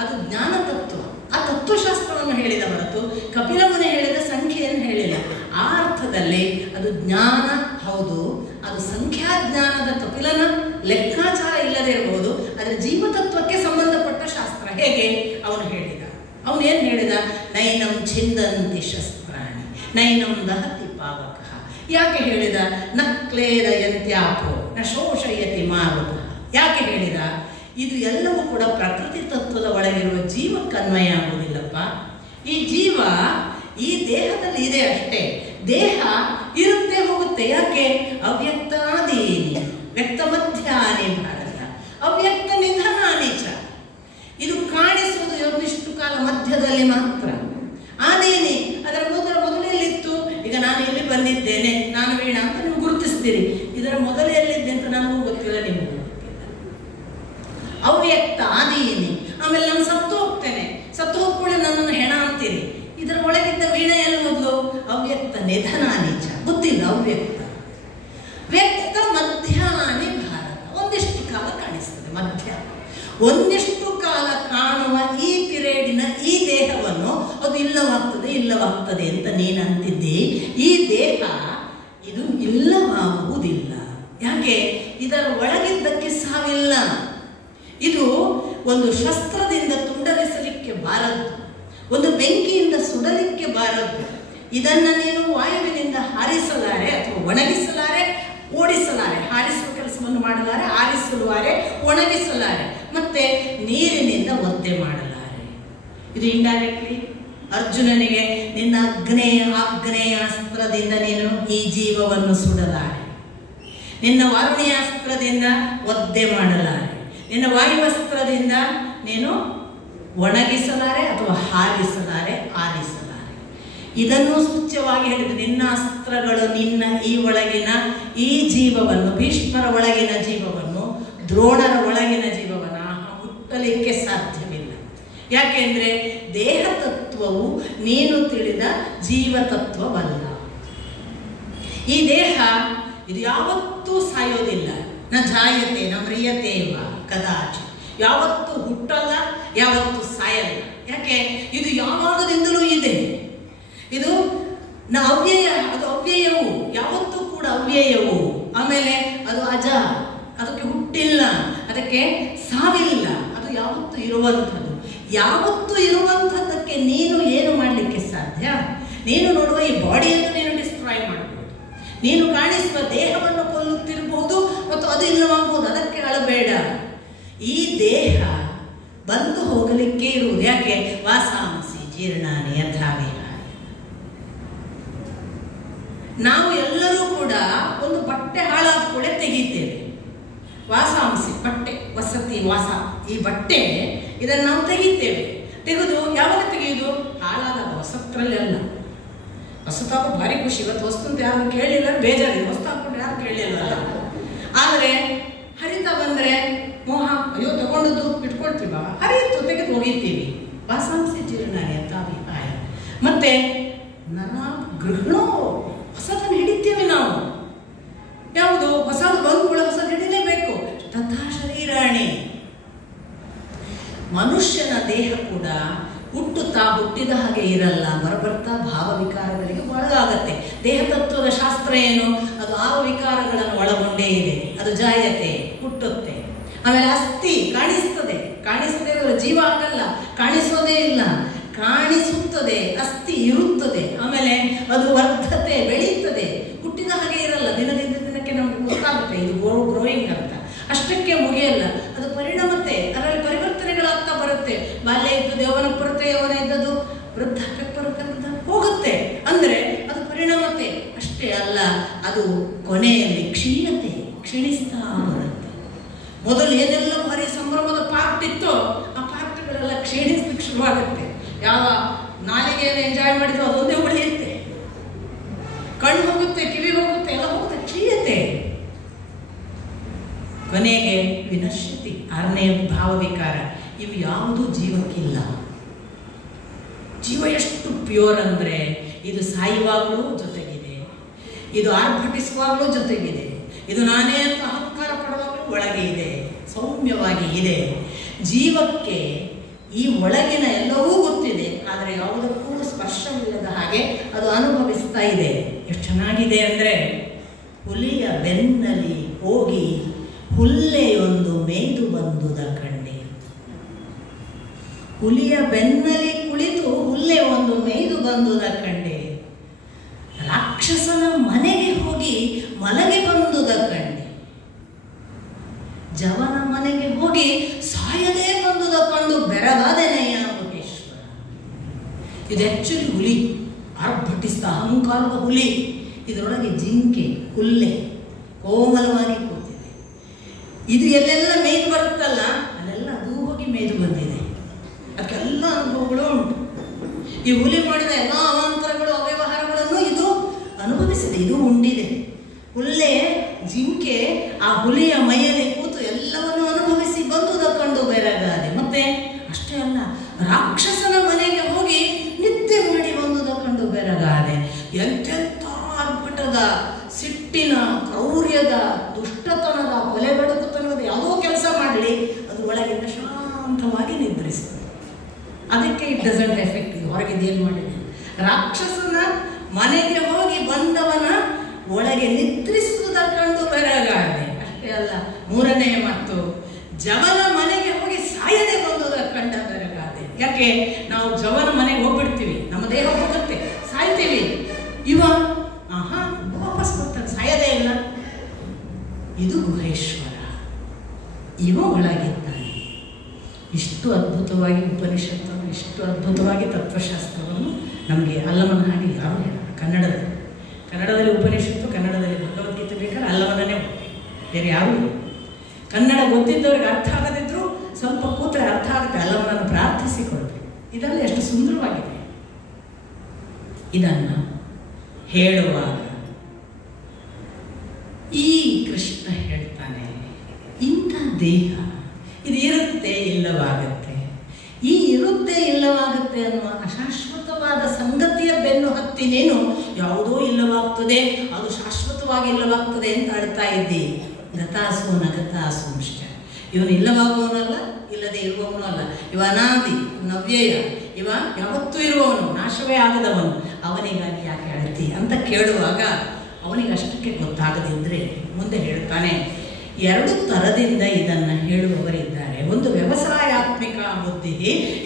ಅದು ಜ್ಞಾನ ತತ್ವ. ಆ ತತ್ವಶಾಸ್ತ್ರವನ್ನು ಹೇಳಿದ ಹೊರತು ಕಪಿಲ ಮುನಿ ಹೇಳಿದ ಸಂಖ್ಯೆಯನ್ನು ಹೇಳಿಲ್ಲ. ಆ ಅರ್ಥದಲ್ಲಿ ಅದು ಜ್ಞಾನ ಹೌದು. ಅದು ಸಂಖ್ಯಾಜ್ಞಾನದ ಕಪಿಲನ ಲೆಕ್ಕಾಚಾರ ಇಲ್ಲದೆ ಇರಬಹುದು. ಆದರೆ ಜೀವತತ್ವಕ್ಕೆ ಸಂಬಂಧಪಟ್ಟ ಶಾಸ್ತ್ರ ಹೇಗೆ ಅವನು ಹೇಳಿದ. ಅವನೇನು ಹೇಳಿದ? ನೈನಂ ಛಿಂದಂತಿ ಶಸ್ತ್ರಾಣಿ ನೈನಂ ದಹತಿ ಪಾವಕ. ಯಾಕೆ ಹೇಳಿದ? ನ ಕ್ಲೇದಯಂತ್ಯಾಪೋ ನ ಶೋಷಯತಿ ಮಾರುತ. ಯಾಕೆ ಹೇಳಿದ? ಇದು ಎಲ್ಲವೂ ಕೂಡ ಪ್ರಕೃತಿ ತತ್ವದ ಒಳಗಿರುವ ಜೀವಕ್ಕನ್ವಯ ಆಗುವುದಿಲ್ಲಪ್ಪ. ಈ ಜೀವ ಈ ದೇಹದಲ್ಲಿ ಇದೆ ಅಷ್ಟೇ. ದೇಹ ಇರುತ್ತೆ ಹೋಗುತ್ತೆ. ಯಾಕೆ? ಅವ್ಯಕ್ತಾದೀನಿ ವ್ಯಕ್ತ ಮಧ್ಯಾನಿ ಭಾರತ ಅವ್ಯಕ್ತ ನಿಧನಾನಿ ಚ. ಇದು ಕಾಣಿಸುವುದು ಒಂದಿಷ್ಟು ಕಾಲ ಮಧ್ಯದಲ್ಲಿ ಮಾತ್ರ. ಆದೇನೆ ಅದರ ಮೊದಲೆಲ್ಲಿತ್ತು? ಈಗ ನಾನು ಇಲ್ಲಿ ಬಂದಿದ್ದೇನೆ, ನಾನು ವೀಣಾ ಅಂತ ನೀವು ಗುರುತಿಸ್ತೀರಿ. ಇದರ ಮೊದಲೆಲ್ಲಿದ್ದೆ ಅಂತ ನನಗೂ ಗೊತ್ತಿಲ್ಲ, ನಿಮಗೂ ಗೊತ್ತಿಲ್ಲ. ಅವ್ಯಕ್ತ ಆದೀನಿ. ಆಮೇಲೆ ನಾನು ಸತ್ತು ಹೋಗ್ತೇನೆ, ಸತ್ತು ಹೋಗ್ಕೊಳ್ಳಿ ನನ್ನನ್ನು ಹೆಣ ಅಂತೀರಿ. ಇದರ ಒಳಗಿದ್ದ ವೀಣೆ ಎಲ್ಲ ಮೊದಲು ಅವ್ಯಕ್ತ ನಿಧನಾನಿಚ, ಗೊತ್ತಿಲ್ಲ. ಅವ್ಯಕ್ತ ವ್ಯಕ್ತ ಮಧ್ಯಾಹ್ನ ಭಾರತ. ಒಂದಿಷ್ಟು ಕಾಲ ಕಾಣಿಸ್ತದೆ ಮಧ್ಯ. ಒಂದಿಷ್ಟು ಕಾಲ ಕಾಣುವ ಈ ಪಿರಿಯಡಿನ ಈ ದೇಹವನ್ನು ಅದು ಇಲ್ಲವಾಗ್ತದೆ ಅಂತ ನೀನು ಅಂತಿದ್ದಿ. ಈ ದೇಹ ಇದು ಇಲ್ಲವಾಗುವುದಿಲ್ಲ. ಯಾಕೆ? ಇದರ ಒಳಗಿದ್ದಕ್ಕೆ ಸಾವಿಲ್ಲ. ಇದು ಒಂದು ಶಸ್ತ್ರದಿಂದ ತುಂಡರಿಸಲಿಕ್ಕೆ ಬಾರದ್ದು, ಒಂದು ಬೆಂಕಿಯಿಂದ ಸುಡಲಿಕ್ಕೆ ಬಾರದ್ದು. ಇದನ್ನು ನೀನು ವಾಯುವಿನಿಂದ ಹಾರಿಸಲಾರೆ ಅಥವಾ ಒಣಗಿಸಲಾರೆ, ಓಡಿಸಲಾರೆ. ಹಾರಿಸುವ ಕೆಲಸವನ್ನು ಮಾಡಲಾರೆ, ಹಾರಿಸಲಾರೆ, ಒಣಗಿಸಲಾರೆ, ಮತ್ತೆ ನೀರಿನಿಂದ ಒದ್ದೆ ಮಾಡಲಾರೆ. ಇದು ಇಂಡೈರೆಕ್ಟ್ಲಿ ಅರ್ಜುನನಿಗೆ ನಿನ್ನ ಆಗ್ನೇಯಾಸ್ತ್ರದಿಂದ ನೀನು ಈ ಜೀವವನ್ನು ಸುಡಲಾರೆ, ನಿನ್ನ ವಾರುಣಿಯಾಸ್ತ್ರದಿಂದ ಒದ್ದೆ ಮಾಡಲಾರೆ, ನಿನ್ನ ವಾಯುವಸ್ತ್ರದಿಂದ ನೀನು ಒಣಗಿಸಲಾರೆ ಅಥವಾ ಹಾರಿಸಲಾರೆ, ಆರಿಸಲಾರೆ. ಇದನ್ನು ಸೂಚ್ಯವಾಗಿ ಹೇಳಿದ ನಿನ್ನ ಅಸ್ತ್ರಗಳು ನಿನ್ನ ಈ ಒಳಗಿನ ಈ ಜೀವವನ್ನು, ಭೀಷ್ಮರ ಒಳಗಿನ ಜೀವವನ್ನು, ದ್ರೋಣರ ಒಳಗಿನ ಜೀವವನ್ನು ಹುಟ್ಟಲಿಕ್ಕೆ ಸಾಧ್ಯವಿಲ್ಲ. ಯಾಕೆಂದ್ರೆ ದೇಹ ತತ್ವವು ನೀನು ತಿಳಿದ ಜೀವತತ್ವವಲ್ಲ. ಈ ದೇಹ ಇದು ಯಾವತ್ತೂ ಸಾಯೋದಿಲ್ಲ. ನ ಜಾಯತೆ ನ ಮ್ರಿಯತೇವ ಕದಾಚಿತ್. ಯಾವತ್ತೂ ಹುಟ್ಟಲ್ಲ, ಯಾವತ್ತೂ ಸಾಯಲ್ಲ. ಯಾಕೆ? ಇದು ಯಾವಾಗದಿಂದಲೂ ಇದೆ. ಇದು ಅವ್ಯಯ, ಅದು ಅವ್ಯಯವು, ಯಾವತ್ತೂ ಕೂಡ ಅವ್ಯಯವು. ಆಮೇಲೆ ಅದು ಅಜ, ಅದಕ್ಕೆ ಹುಟ್ಟಿಲ್ಲ, ಅದಕ್ಕೆ ಸಾವಿಲ್ಲ, ಅದು ಯಾವತ್ತೂ ಇರುವಂಥದ್ದು. ಯಾವತ್ತೂ ಇರುವಂಥದ್ದಕ್ಕೆ ನೀನು ಏನು ಮಾಡಲಿಕ್ಕೆ ಸಾಧ್ಯ? ನೀನು ನೋಡುವ ಈ ಬಾಡಿಯನ್ನು ನೀನು ಡಿಸ್ಟ್ರಾಯ್ ಮಾಡಬಹುದು, ನೀನು ಕಾಣಿಸುವ ದೇಹವನ್ನು ಕೊಲ್ಲುತ್ತಿರಬಹುದು ಮತ್ತು ಅದು ಇಲ್ಲವಾಗಬಹುದು. ಅದಕ್ಕೆ ಅಳಬೇಡ. ಈ ದೇಹ ಬಂದು ಹೋಗಲಿಕ್ಕೆ ಇರುವುದು. ಯಾಕೆ? ವಾಸಾಂಸಿ ಜೀರ್ಣಾನಿ ಯಥಾವಿಹಾಯ. ನಾವು ಎಲ್ಲರೂ ಕೂಡ ಒಂದು ಬಟ್ಟೆ ಹಾಳಾದ ಕೂಡ ತೆಗಿತೇವೆ. ವಾಸಾಂಸಿ ಬಟ್ಟೆ, ವಸತಿ, ವಾಸ, ಈ ಬಟ್ಟೆ ಇದನ್ನು ನಾವು ತೆಗಿತೇವೆ. ತೆಗೆದು ಯಾವಾಗ ತೆಗೆಯುವುದು? ಹಾಳಾದಾಗ, ಹೊಸತ್ರಲ್ಲಿ ಅಲ್ಲ. ಹೊಸತಾಗ ಭಾರಿ ಖುಷಿ. ಇವತ್ತು ಹೊಸ್ತು ಅಂತ ಯಾರು ಕೇಳಿಲ್ಲ, ಬೇಜಾರಿದೆ. ಹೊಸ್ತು ಹಾಕೊಂಡು ಯಾರು ಕೇಳಿಲ್ಲ. ಆದರೆ ಹರಿತಾ ಬಂದ್ರೆ ಮೋಹ, ಅಯ್ಯೋ ತಗೊಂಡದ್ದು ಇಟ್ಕೊಳ್ತೀವ, ಹರಿಯಿತು ತೆಗೆದು ಒಗಿತೀವಿ. ವಾಸಾಂಸಿ ಜೀರ್ಣಾನಿ ಯಥಾವಿಹಾಯ. ಮತ್ತೆ ನರ ಗೃಹಣೋ, ಹೊಸದನ್ನು ಹಿಡಿತೀವಿ ನಾವು. ಯಾವುದು? ಹೊಸದು ಬಂದ್ಗಳು ಹೊಸದು ಹಿಡಿಲೇಬೇಕು. ತಥಾ ಶರೀರಾಣಿ. ಮನುಷ್ಯನ ದೇಹ ಕೂಡ ಹುಟ್ಟಿದ ಹಾಗೆ ಇರಲ್ಲ, ಬರಬರ್ತಾ ಭಾವ ವಿಕಾರಗಳಿಗೆ ಒಳಗಾಗತ್ತೆ. ದೇಹ ತತ್ವದ ಶಾಸ್ತ್ರ ಏನು? ಅದು ಆವ ವಿಕಾರಗಳನ್ನು ಒಳಗೊಂಡೇ ಇದೆ. ಅದು ಜಾಯತೆ, ಹುಟ್ಟುತ್ತೆ. ಆಮೇಲೆ ಅಸ್ಥಿ, ಕಾಣಿಸ್ತದೆ. ಕಾಣಿಸದೇ ಇರೋ ಜೀವ ಆಗಲ್ಲ, ಕಾಣಿಸೋದೇ ಇಲ್ಲ, ಕಾಣಿಸುತ್ತದೆ. ಅಸ್ಥಿ ಇರುತ್ತದೆ. ಆಮೇಲೆ ಅದು ವರ್ಧತೆ, ಬೆಳೀತದೆ. ಹುಟ್ಟಿದ ಹಾಗೆ ಇರಲ್ಲ, ದಿನದಿಂದ ದಿನಕ್ಕೆ ನಮ್ಗೆ ಗೊತ್ತಾಗುತ್ತೆ ಇದು ಗ್ರೋಯಿಂಗ್ ಅಂತ. ಅಷ್ಟಕ್ಕೆ ಮುಗಿಯಲ್ಲ, ಅದು ಪರಿಣಾಮತೆ. ಅದರಲ್ಲಿ ಪರಿವರ್ತನೆಗಳಾಗ್ತಾ ಬರುತ್ತೆ. ಬಾಲ್ಯ ಇದ್ದದ್ದು ಯೌವನ ಬರುತ್ತೆ, ಯೌವನ ಇದ್ದದ್ದು ವೃದ್ಧಾಪ್ಯಕ್ಕೆ ಬರುತ್ತೆ, ಹೋಗುತ್ತೆ. ಅಂದ್ರೆ ಅದು ಪರಿಣಾಮತೆ ಅಷ್ಟೇ ಅಲ್ಲ, ಅದು ಕೊನೆಯಲ್ಲಿ ಕ್ಷೀಣತೆ, ಕ್ಷೀಣಿಸ್ತಾ ಬರುತ್ತೆ. ಮೊದಲು ಏನೆಲ್ಲ ಭಾರಿ ಸಂಭ್ರಮದ ಪಾರ್ಟ್ ಇತ್ತೋ ಆ ಪಾರ್ಟ್ಗಳೆಲ್ಲ ಕ್ಷೀಣಿಸ್ಲಿಕ್ಕೆ ಶುರುವಾಗುತ್ತೆ. ಯಾವ ನಾಲಿಗೆಯನ್ನು ಎಂಜಾಯ್ ಮಾಡಿದ್ರು ಅದೊಂದೇ ಉಳಿಯುತ್ತೆ. ಕಣ್ಣು ಹೋಗುತ್ತೆ, ಕಿವಿ ಹೋಗುತ್ತೆ, ಎಲ್ಲ ಹೋಗುತ್ತೆ, ಕ್ಷೀಣತೆ. ಕೊನೆಗೆ ವಿನಶ್ಯತಿ, ಆರನೇ ಭಾವವಿಕಾರ. ಇವು ಯಾವುದೂ ಜೀವಕ್ಕಿಲ್ಲ. ಜೀವ ಎಷ್ಟು ಪ್ಯೂರ್ ಅಂದ್ರೆ ಇದು ಸಾಯುವಾಗಲೂ ಜೊತೆಗಿದೆ, ಇದು ಆರ್ಭಟಿಸುವಾಗಲೂ ಜೊತೆಗಿದೆ, ಇದು ನಾನೇ ಅಂತ ಅಹಂಕಾರ ಪಡುವಾಗಲೂ ಒಳಗೆ ಇದೆ, ಸೌಮ್ಯವಾಗಿ ಇದೆ. ಜೀವಕ್ಕೆ ಈ ಒಳಗಿನ ಎಲ್ಲವೂ ಗೊತ್ತಿದೆ, ಆದರೆ ಯಾವುದಕ್ಕೂ ಸ್ಪರ್ಶವಿಲ್ಲದ ಹಾಗೆ ಅದು ಅನುಭವಿಸ್ತಾ ಇದೆ. ಎಷ್ಟು ಚೆನ್ನಾಗಿದೆ ಅಂದರೆ, ಹುಲಿಯ ಬೆನ್ನಲಿ ಹೋಗಿ ಹುಲ್ಲೆಯೊಂದು ಮೇಯ್ದು ಬಂದುದ ಕಂಡೆ. ಹುಲಿಯ ಬೆನ್ನಲಿ ಕುಳಿತು ಹುಲ್ಲೆ ಒಂದು ಮೇಯ್ದು ಬಂದುದ ಕಂಡೆ. ರಾಕ್ಷಸನ ಮನೆಗೆ ಹೋಗಿ ಮಲಗಿ ಬಂದುದ ಕಂಡೆ. ಜವನ ಮನೆಗೆ ಹೋಗಿ ಸಾಯದೇ ಬಂದುದ ಕಂಡು ಬೆರಗಾದೆನೆಯ ಮಹೇಶ್ವರ. ಇದು ಆಕ್ಚುಲಿ ಹುಲಿ, ಆರ್ಭಟಿಸಿದ ಅಹಂಕಾರದ ಹುಲಿ. ಇದರೊಳಗೆ ಜಿಂಕೆ, ಹುಲ್ಲೆ ಕೋಮಲವಾಗಿ ಕೂತಿದೆ. ಇದು ಎಲ್ಲೆಲ್ಲ ಮೇಯ್ದು ಬರುತ್ತಲ್ಲ, ಅಲ್ಲೆಲ್ಲ ಅದು ಹೋಗಿ ಮೇಯ್ದು ಬಂದಿದೆ. ಅದಕ್ಕೆಲ್ಲ ಅನುಭವಗಳು ಉಂಟು. ಈ ಹುಲಿ ಮಾಡಿದ ಎಲ್ಲ ಅವಾಂತರಗಳು, ಅವ್ಯವಹಾರಗಳನ್ನು ಇದು ಅನುಭವಿಸಿದೆ, ಇದು ಉಂಡಿದೆ. ಹುಲ್ಲೆ, ಜಿಂಕೆ ಆ ಹುಲಿಯ ಮೈಯಲ್ಲಿ ಕೂತು ಎಲ್ಲವನ್ನು ಅನುಭವಿಸಿ ಬಂದುದ ಕಂಡು ಬೆರಗಾದೆ. ಮತ್ತೆ ಅಷ್ಟೇ ಅಲ್ಲ, ರಾಕ್ಷಸನ ಮನೆಗೆ ಹೋಗಿ ನಿದ್ದೆ ಮಾಡಿ ಬಂದುದ ಕಂಡು ಬೆರಗಾದೆ. ಎಂತೆಂಥ ಅರ್ಭಟದ, ಸಿಟ್ಟಿನ, ಕ್ರೌರ್ಯದ, ದುಷ್ಟತನದ, ಕೊಲೆಗಡುಕುತನದ ಯಾವುದೋ ಕೆಲಸ ಮಾಡಲಿ, ಅದು ಒಳಗಿಂದ ಶಾಂತವಾಗಿ ನಿದ್ರಿಸ್ತದೆ. ಅದಕ್ಕೆ ಇಟ್ ಡಸಂಟ್ ಎಫೆಕ್ಟ್. ಇದು ಹೊರಗಿದೇನು ಮಾಡಿದೆ? ರಾಕ್ಷಸನ ಮನೆಗೆ ಹೋಗಿ ಬಂದವನ ಒಳಗೆ ನಿದ್ರಿಸುವುದ ಕಂಡು ಬೆರಗಾದೆ. ಅಷ್ಟೇ ಅಲ್ಲ, ಮೂರನೇ ಮತ್ತು ಜವನ ಮನೆಗೆ ಹೋಗಿ ಸಾಯದೆ ಬಂದುದ ಕಂಡ ಬೆರಗಾದೆ. ಯಾಕೆ? ನಾವು ಜವನ ಮನೆಗೆ ಹೋಗ್ಬಿಡ್ತೀವಿ, ನಮ್ಮ ದೇಹ ಹೋಗುತ್ತೆ, ಸಾಯ್ತೀವಿ. ಇವ ವಾಪಸ್ ಬರ್ತಾನೆ, ಸಾಯದೇ ಇಲ್ಲ. ಇದು ಗುಹೇಶ್ವರ, ಇವ ಒಳಗಿದ್ದಾನೆ. ಇಷ್ಟು ಅದ್ಭುತವಾಗಿ ಉಪನಿಷತ್ತನ್ನು, ಇಷ್ಟು ಅದ್ಭುತವಾಗಿ ತತ್ವಶಾಸ್ತ್ರವನ್ನು ನಮಗೆ ಅಲ್ಲಮನ ಹಾಗೆ ಯಾರು ಹೇಳಲ್ಲ. ಕನ್ನಡದಲ್ಲಿ ಉಪನಿಷತ್ತು, ಕನ್ನಡದಲ್ಲಿ ಭಗವದ್ಗೀತೆ ಬೇಕಾದ್ರೆ ಅಲ್ಲವನ್ನೇ ಬೇರೆ ಯಾರು ಇಲ್ಲ. ಕನ್ನಡ ಗೊತ್ತಿದ್ದವ್ರಿಗೆ ಅರ್ಥ ಆಗದಿದ್ರು ಸ್ವಲ್ಪ ಕೂತ್ರೆ ಅರ್ಥ ಆಗುತ್ತೆ. ಅಲ್ಲವನನ್ನು ಪ್ರಾರ್ಥಿಸಿಕೊಳ್ಬೇಕು. ಇದೆಲ್ಲ ಎಷ್ಟು ಸುಂದರವಾಗಿದೆ. ಇದನ್ನು ಹೇಳುವಾಗ ಈ ಕೃಷ್ಣ ಹೇಳ್ತಾನೆ, ಇಂಥ ದೇಹ ಇದು ಇರುತ್ತೆ ಇಲ್ಲ ಇಲ್ಲವಾಗುತ್ತೆ. ಈ ಇರುತ್ತೆ ಇಲ್ಲವಾಗುತ್ತೆ ಅನ್ನುವ ಅಶಾಶ್ವತವಾದ ಸಂಗತಿಯ ಬೆನ್ನು ಹತ್ತಿ ನೀನು ಯಾವುದೋ ಇಲ್ಲವಾಗ್ತದೆ, ಅದು ಶಾಶ್ವತವಾಗಿ ಇಲ್ಲವಾಗ್ತದೆ ಅಂತ ಆಡ್ತಾ ಇದ್ದಿ. ಗತಾಸು ನಗತಾಸು ಅಷ್ಟೇ. ಇವನು ಇಲ್ಲವಾಗುವವನಲ್ಲ, ಇಲ್ಲದೆ ಇರುವವನು ಅಲ್ಲ. ಇವ ಅನಾದಿ, ನವ್ಯಯ, ಇವ ಯಾವತ್ತೂ ಇರುವವನು, ನಾಶವೇ ಆಗದವನು. ಅವನಿಗಾಗಿ ಯಾಕೆ ಅಳ್ತಿ ಅಂತ ಕೇಳುವಾಗ ಅವನಿಗೆ ಅಷ್ಟಕ್ಕೆ ಗೊತ್ತಾಗದಿದ್ದರೆ ಮುಂದೆ ಹೇಳ್ತಾನೆ. ಎರಡು ಥರದಿಂದ ಇದನ್ನು ಹೇಳುವವರಿದ್ದಾರೆ. ಒಂದು ವ್ಯವಸಾಯಾತ್ಮಿಕ ಬುದ್ಧಿ,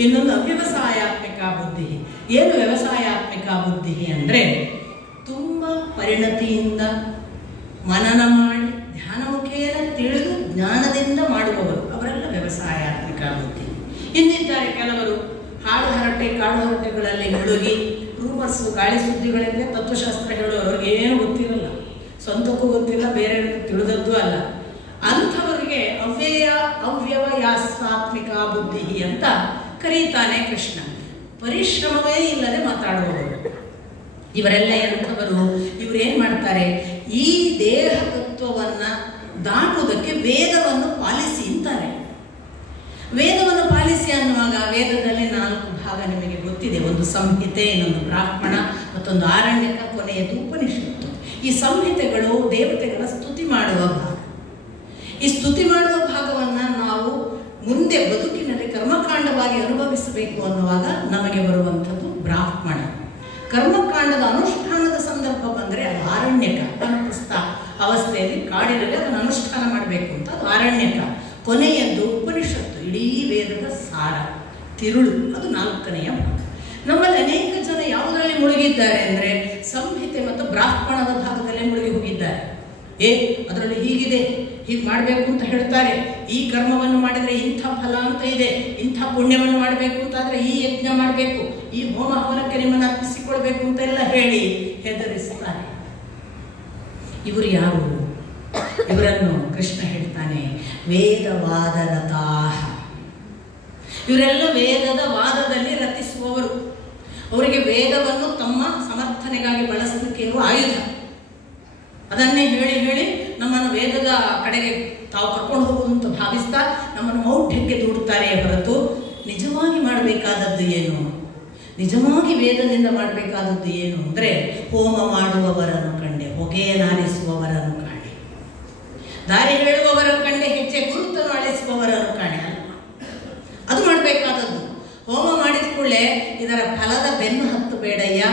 ಇನ್ನೊಂದು ಅವ್ಯವಸಾಯಾತ್ಮಿಕ ಬುದ್ಧಿ. ಏನು ವ್ಯವಸಾಯಾತ್ಮಿಕ ಬುದ್ಧಿ ಅಂದರೆ ತುಂಬ ಪರಿಣತಿಯಿಂದ ಮನನ ಮಾಡಿ ಧ್ಯಾನಮುಖೇನ ತಿಳಿದು ಜ್ಞಾನದಿಂದ ಮಾಡುವವರು, ಅವರೆಲ್ಲ ವ್ಯವಸಾಯಾತ್ಮಿಕ ಬುದ್ಧಿ. ಇನ್ನಿದ್ದಾರೆ ಕೆಲವರು ಹಾಡು ಹರಟೆ ಕಾಡು ಹರಟೆಗಳಲ್ಲಿ ಮುಳುಗಿ ರೂಮರ್ಸು ಗಾಳಿ ಸುದ್ದಿಗಳಿಂದ ತತ್ವಶಾಸ್ತ್ರ ಹೇಳುವವರಿಗೆ ಏನು ಗೊತ್ತಿರಲ್ಲ, ಸ್ವಂತಕ್ಕೂ ಗೊತ್ತಿಲ್ಲ, ಬೇರೆ ತಿಳಿದದ್ದು ಅಲ್ಲ. ಅಂಥವರಿಗೆ ಅವ್ಯವಯಾಸಾತ್ಮಿಕ ಬುದ್ಧಿ ಅಂತ ಕರೀತಾನೆ ಕೃಷ್ಣ. ಪರಿಶ್ರಮವೇ ಇಲ್ಲದೆ ಮಾತಾಡುವವರು ಇವರೆಲ್ಲ ಎಂಥವರು? ಇವರು ಏನು ಮಾಡ್ತಾರೆ? ಈ ದೇಹ ತತ್ವವನ್ನು ದಾಟುವುದಕ್ಕೆ ವೇದವನ್ನು ಪಾಲಿಸಿ ಅಂತಾರೆ. ವೇದವನ್ನು ಪಾಲಿಸಿ ಅನ್ನುವಾಗ ವೇದದಲ್ಲಿ 4 ಭಾಗ ನಿಮಗೆ ಗೊತ್ತಿದೆ. ಒಂದು ಸಂಹಿತೆ, ಇನ್ನೊಂದು ಬ್ರಾಹ್ಮಣ, ಮತ್ತೊಂದು ಆರಣ್ಯಕ, ಕೊನೆಯದು ಉಪನಿಷತ್ತು. ಈ ಸಂಹಿತೆಗಳು ದೇವತೆಗಳ ಸ್ತುತಿ ಮಾಡುವ ಭಾಗ. ಈ ಸ್ತುತಿ ಮಾಡುವ ಭಾಗವನ್ನು ನಾವು ಮುಂದೆ ಬದುಕಿನಲ್ಲಿ ಕರ್ಮಕಾಂಡವಾಗಿ ಅನುಭವಿಸಬೇಕು ಅನ್ನುವಾಗ ನಮಗೆ ಬರುವಂಥದ್ದು ಬ್ರಾಹ್ಮಣ. ಕರ್ಮಕಾಂಡದ ಅನುಷ್ಠಾನದ ಸಂದರ್ಭ ಬಂದರೆ ಅದು ಆರಣ್ಯಕ. ಅನುಪಸ್ಥ ಅವಸ್ಥೆಯಲ್ಲಿ ಕಾಡಿನಲ್ಲಿ ಅದನ್ನು ಅನುಷ್ಠಾನ ಮಾಡಬೇಕು ಅಂತ ಅದು ಆರಣ್ಯಕ. ಕೊನೆಯದ್ದು ಉಪನಿಷತ್ತು, ಇಡೀ ವೇದದ ಸಾರ, ತಿರುಳು, ಅದು 4ನೆಯ ಭಾಗ. ನಮ್ಮಲ್ಲಿ ಅನೇಕ ಜನ ಯಾವುದರಲ್ಲಿ ಮುಳುಗಿದ್ದಾರೆ ಅಂದರೆ ಸಂಹಿತೆ ಮತ್ತು ಬ್ರಾಹ್ಮಣದ ಭಾಗದಲ್ಲೇ ಮುಳುಗಿ ಹೋಗಿದ್ದಾರೆ. ಅದರಲ್ಲಿ ಹೀಗಿದೆ, ಹೀಗೆ ಮಾಡಬೇಕು ಅಂತ ಹೇಳ್ತಾರೆ, ಈ ಕರ್ಮವನ್ನು ಮಾಡಿದರೆ ಇಂಥ ಫಲ ಅಂತ ಇದೆ, ಇಂಥ ಪುಣ್ಯವನ್ನು ಮಾಡಬೇಕು ಅಂತಾದರೆ ಈ ಯಜ್ಞ ಮಾಡಬೇಕು, ಈ ಹೋಮ ಹವನಕ್ಕೆ ನಿಮ್ಮನ್ನು ಅರ್ಪಿಸಿಕೊಳ್ಬೇಕು ಅಂತೆಲ್ಲ ಹೇಳಿ ಹೆದರಿಸ್ತಾರೆ. ಇವರು ಯಾರು? ಇವರನ್ನು ಕೃಷ್ಣ ಹೇಳ್ತಾನೆ ವೇದವಾದ ರತಾಹ. ಇವರೆಲ್ಲ ವೇದದ ವಾದದಲ್ಲಿ ರತಿಸುವವರು. ಅವರಿಗೆ ವೇದವನ್ನು ತಮ್ಮ ಸಮರ್ಥನೆಗಾಗಿ ಬಳಸಲಿಕ್ಕೆ ಇರುವ ಆಯುಧ. ಅದನ್ನೇ ಹೇಳಿ ಹೇಳಿ ನಮ್ಮನ್ನು ವೇದದ ಕಡೆಗೆ ತಾವು ಕರ್ಕೊಂಡು ಹೋಗುವುದು ಅಂತ ಭಾವಿಸ್ತಾ ನಮ್ಮನ್ನು ಮೌಢ್ಯಕ್ಕೆ ದೂಡುತ್ತಾರೆ ಹೊರತು ನಿಜವಾಗಿ ಮಾಡಬೇಕಾದದ್ದು ಏನು? ನಿಜವಾಗಿ ವೇದದಿಂದ ಮಾಡಬೇಕಾದದ್ದು ಏನು ಅಂದರೆ ಹೋಮ ಮಾಡುವವರನ್ನು ಕಂಡೆ, ಹೊಗೆಯನಾರಿಸುವವರನ್ನು ಕಾಣೆ, ದಾರಿ ಹೇಳುವವರ ಕಂಡೆ, ಹೆಜ್ಜೆ ಗುರುತನ್ನು ಅಳಿಸುವವರನ್ನು ಕಾಣೆ ಅಲ್ಲ. ಅದು ಮಾಡಬೇಕಾದದ್ದು. ಹೋಮ ಮಾಡಿದ ಕೂಡಲೇ ಇದರ ಫಲದ ಬೆನ್ನು ಹತ್ತು ಬೇಡಯ್ಯ.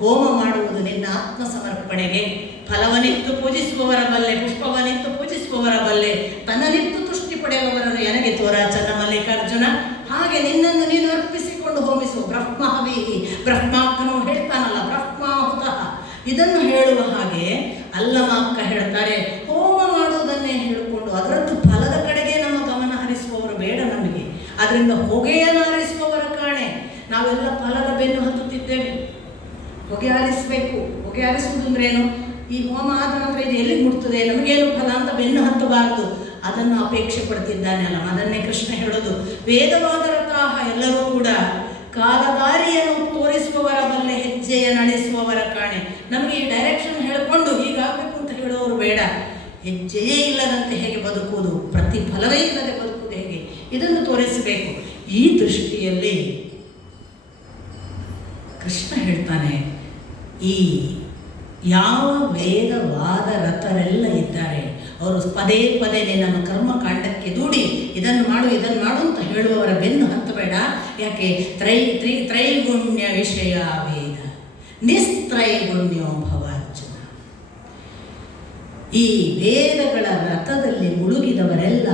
ಹೋಮ ಮಾಡುವುದು ನಿನ್ನ ಆತ್ಮ ಸಮರ್ಪಣೆಗೆ. ಫಲವನಿತ್ತು ಪೂಜಿಸುವವರ ಬಲ್ಲೆ, ಪುಷ್ಪವನಿತ್ತು ಪೂಜಿಸುವವರ ಬಲ್ಲೆ, ತನ್ನನಿತ್ತು ತುಷ್ಟಿ ಪಡೆಯುವವರನ್ನು ನನಗೆ ತೋರ ಚನ್ನ ಮಲ್ಲಿಕಾರ್ಜುನ. ಹಾಗೆ ನಿನ್ನನ್ನು ನೀನು ಅರ್ಪಿಸಿಕೊಂಡು ಹೋಮಿಸು. ಬ್ರಹ್ಮಹವಿಹಿ, ಬ್ರಹ್ಮಾತ್ಮನು ಹೇಳ್ತಾನಲ್ಲ, ಬ್ರಹ್ಮಾಹುತಃ. ಇದನ್ನು ಹೇಳುವ ಹಾಗೆ ಅಲ್ಲಮಾಕ್ಕ ಹೇಳ್ತಾರೆ, ಹೋಮ ಮಾಡುವುದನ್ನೇ ಹೇಳಿಕೊಂಡು ಅದರದ್ದು ಫಲದ ಕಡೆಗೆ ನಮ್ಮ ಗಮನ ಹರಿಸುವವರು ಬೇಡ ನಮಗೆ. ಅದರಿಂದ ಹೊಗೆಯನ್ನು ಹರಿಸುವವರ ಕಾಣೆ. ನಾವೆಲ್ಲ ಫಲದ ಬೆನ್ನು ಹತ್ತುತ್ತಿದ್ದೇವೆ. ಹೊಗೆ ಹಾರಿಸಬೇಕು. ಹೊಗೆ ಹಾರಿಸುವುದು ಅಂದ್ರೆ ಏನು? ಈ ಹೋಮ ಆದ ನಂತರ ಇದು ಎಲ್ಲಿ ಮುಟ್ತದೆ, ನಮಗೇನು ಫಲ ಅಂತ ಬೆನ್ನು ಹತ್ತಬಾರದು. ಅದನ್ನು ಅಪೇಕ್ಷೆ ಪಡ್ತಿದ್ದಾನೆ ಅಲ್ಲ. ಅದನ್ನೇ ಕೃಷ್ಣ ಹೇಳೋದು ವೇದವಾದ ರತಾಹ. ಎಲ್ಲರೂ ಕೂಡ ಕಾಲದಾರಿಯನ್ನು ತೋರಿಸುವವರ ಬಲ್ಲೆ, ಹೆಜ್ಜೆಯ ನಡೆಸುವವರ ಕಾಣೆ. ನಮಗೆ ಈ ಡೈರೆಕ್ಷನ್ ಹೇಳಿಕೊಂಡು ಹೀಗಾಗಬೇಕು ಅಂತ ಹೇಳುವವರು ಬೇಡ. ಹೆಜ್ಜೆಯೇ ಇಲ್ಲದಂತೆ ಹೇಗೆ ಬದುಕುವುದು, ಪ್ರತಿಫಲವೇ ಇಲ್ಲದೆ ಬದುಕುವುದು ಹೇಗೆ, ಇದನ್ನು ತೋರಿಸಬೇಕು. ಈ ದೃಷ್ಟಿಯಲ್ಲಿ ಕೃಷ್ಣ ಹೇಳ್ತಾನೆ, ಈ ಯಾವ ವೇದವಾದ ರಥರೆಲ್ಲ ಇದ್ದಾರೆ ಅವರು ಪದೇ ಪದೇ ನಿನ್ನನ್ನು ಕರ್ಮಕಾಂಡಕ್ಕೆ ದೂಡಿ ಇದನ್ನು ಮಾಡು ಇದನ್ನು ಮಾಡು ಅಂತ ಹೇಳುವವರ ಬೆನ್ನು ಹತ್ತಬೇಡ. ಯಾಕೆ? ತ್ರೈಗುಣ್ಯ ವಿಷಯ ವೇದ ನಿಸ್ತ್ರೈಗುಣ್ಯೋ ಭವ ಅರ್ಜುನ. ಈ ವೇದಗಳ ರಥದಲ್ಲಿ ಮುಳುಗಿದವರೆಲ್ಲ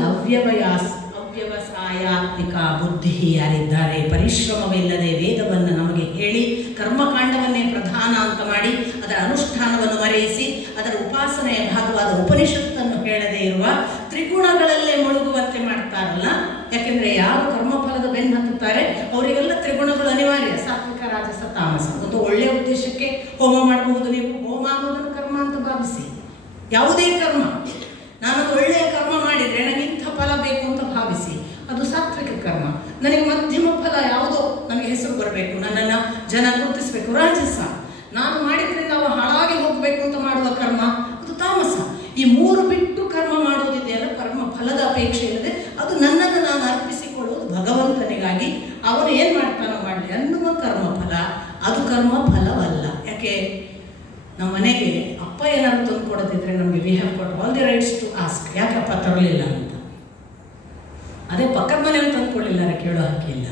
ಅವ್ಯವಸಾಯಾತ್ಮಿಕ ಬುದ್ಧಿ ಯಾರಿದ್ದಾರೆ, ಪರಿಶ್ರಮವಿಲ್ಲದೆ ವೇದವನ್ನು ನಮಗೆ ಹೇಳಿ ಕರ್ಮಕಾಂಡವನ್ನೇ ಪ್ರಧಾನ ಅಂತ ಮಾಡಿ ಅದರ ಅನುಷ್ಠಾನವನ್ನು ಮರೆಯಿಸಿ ಅದರ ಉಪಾಸನೆಯ ಭಾಗವಾದ ಉಪನಿಷತ್ತನ್ನು ಹೇಳದೇ ಇರುವ ತ್ರಿಗುಣಗಳಲ್ಲೇ ಮುಳುಗುವಂತೆ ಮಾಡ್ತಾರಲ್ಲ. ಯಾಕೆಂದರೆ ಯಾರು ಕರ್ಮಫಲದ ಬೆನ್ನು ಹತ್ತುತ್ತಾರೆ ಅವರಿಗೆಲ್ಲ ತ್ರಿಗುಣಗಳು ಅನಿವಾರ್ಯ. ಸಾತ್ವಿಕ, ರಾಜಸ, ತಾಮಸ. ಒಂದು ಒಳ್ಳೆಯ ಉದ್ದೇಶಕ್ಕೆ ಹೋಮ ಮಾಡಬಹುದು ನೀವು. ಹೋಮ ಅನ್ನೋದನ್ನು ಕರ್ಮ ಅಂತ ಭಾವಿಸಿ. ಯಾವುದೇ ಕರ್ಮ, ನಾನೊಂದು ಒಳ್ಳೆಯ ಕರ್ಮ ಮಾಡಿದರೆ ನನಗಿಂಥ ಫಲ ಬೇಕು ಅಂತ ಭಾವಿಸಿ, ಅದು ಸಾತ್ವಿಕ ಕರ್ಮ. ನನಗೆ ಮಧ್ಯಮ ಫಲ ಯಾವುದೋ, ನನಗೆ ಹೆಸರು ಬರಬೇಕು, ನನ್ನನ್ನು ಜನ ಗುರುತಿಸಬೇಕು, ರಾಜಸ. ನಾನು ಮಾಡಿದ್ರಿಂದ ನಾವು ಹಾಳಾಗಿ ಹೋಗಬೇಕು ಅಂತ ಮಾಡುವ ಕರ್ಮ, ಅದು ತಾಮಸ. ಈ 3 ಬಿಟ್ಟು ಕರ್ಮ ಮಾಡುವುದಿದೆಯಲ್ಲ, ಕರ್ಮ ಫಲದ ಅಪೇಕ್ಷೆ ಇಲ್ಲದೆ ಅದು ನನ್ನನ್ನು ನಾನು ಅರ್ಪಿಸಿಕೊಳ್ಳುವುದು ಭಗವಂತ ಕರ್ಮ ಫಲವಲ್ಲ. ಯಾಕೆ ನಮ್ಮ ಮನೆಗೆ ಅಪ್ಪ ಏನಾದ್ರು ತಂದು ಕೊಡೋದಿದ್ರೆ ನಮಗೆ we have got all the rights to ask, ಯಾಕಪ್ಪ ತರಲಿಲ್ಲ ಅಂತ. ಅದೇ ಪಕ್ಕದ ಮನೆಯಲ್ಲಿ ತಂದುಕೊಳ್ಳಿಲ್ಲ ಕೇಳೋ ಹಕ್ಕಿಲ್ಲ.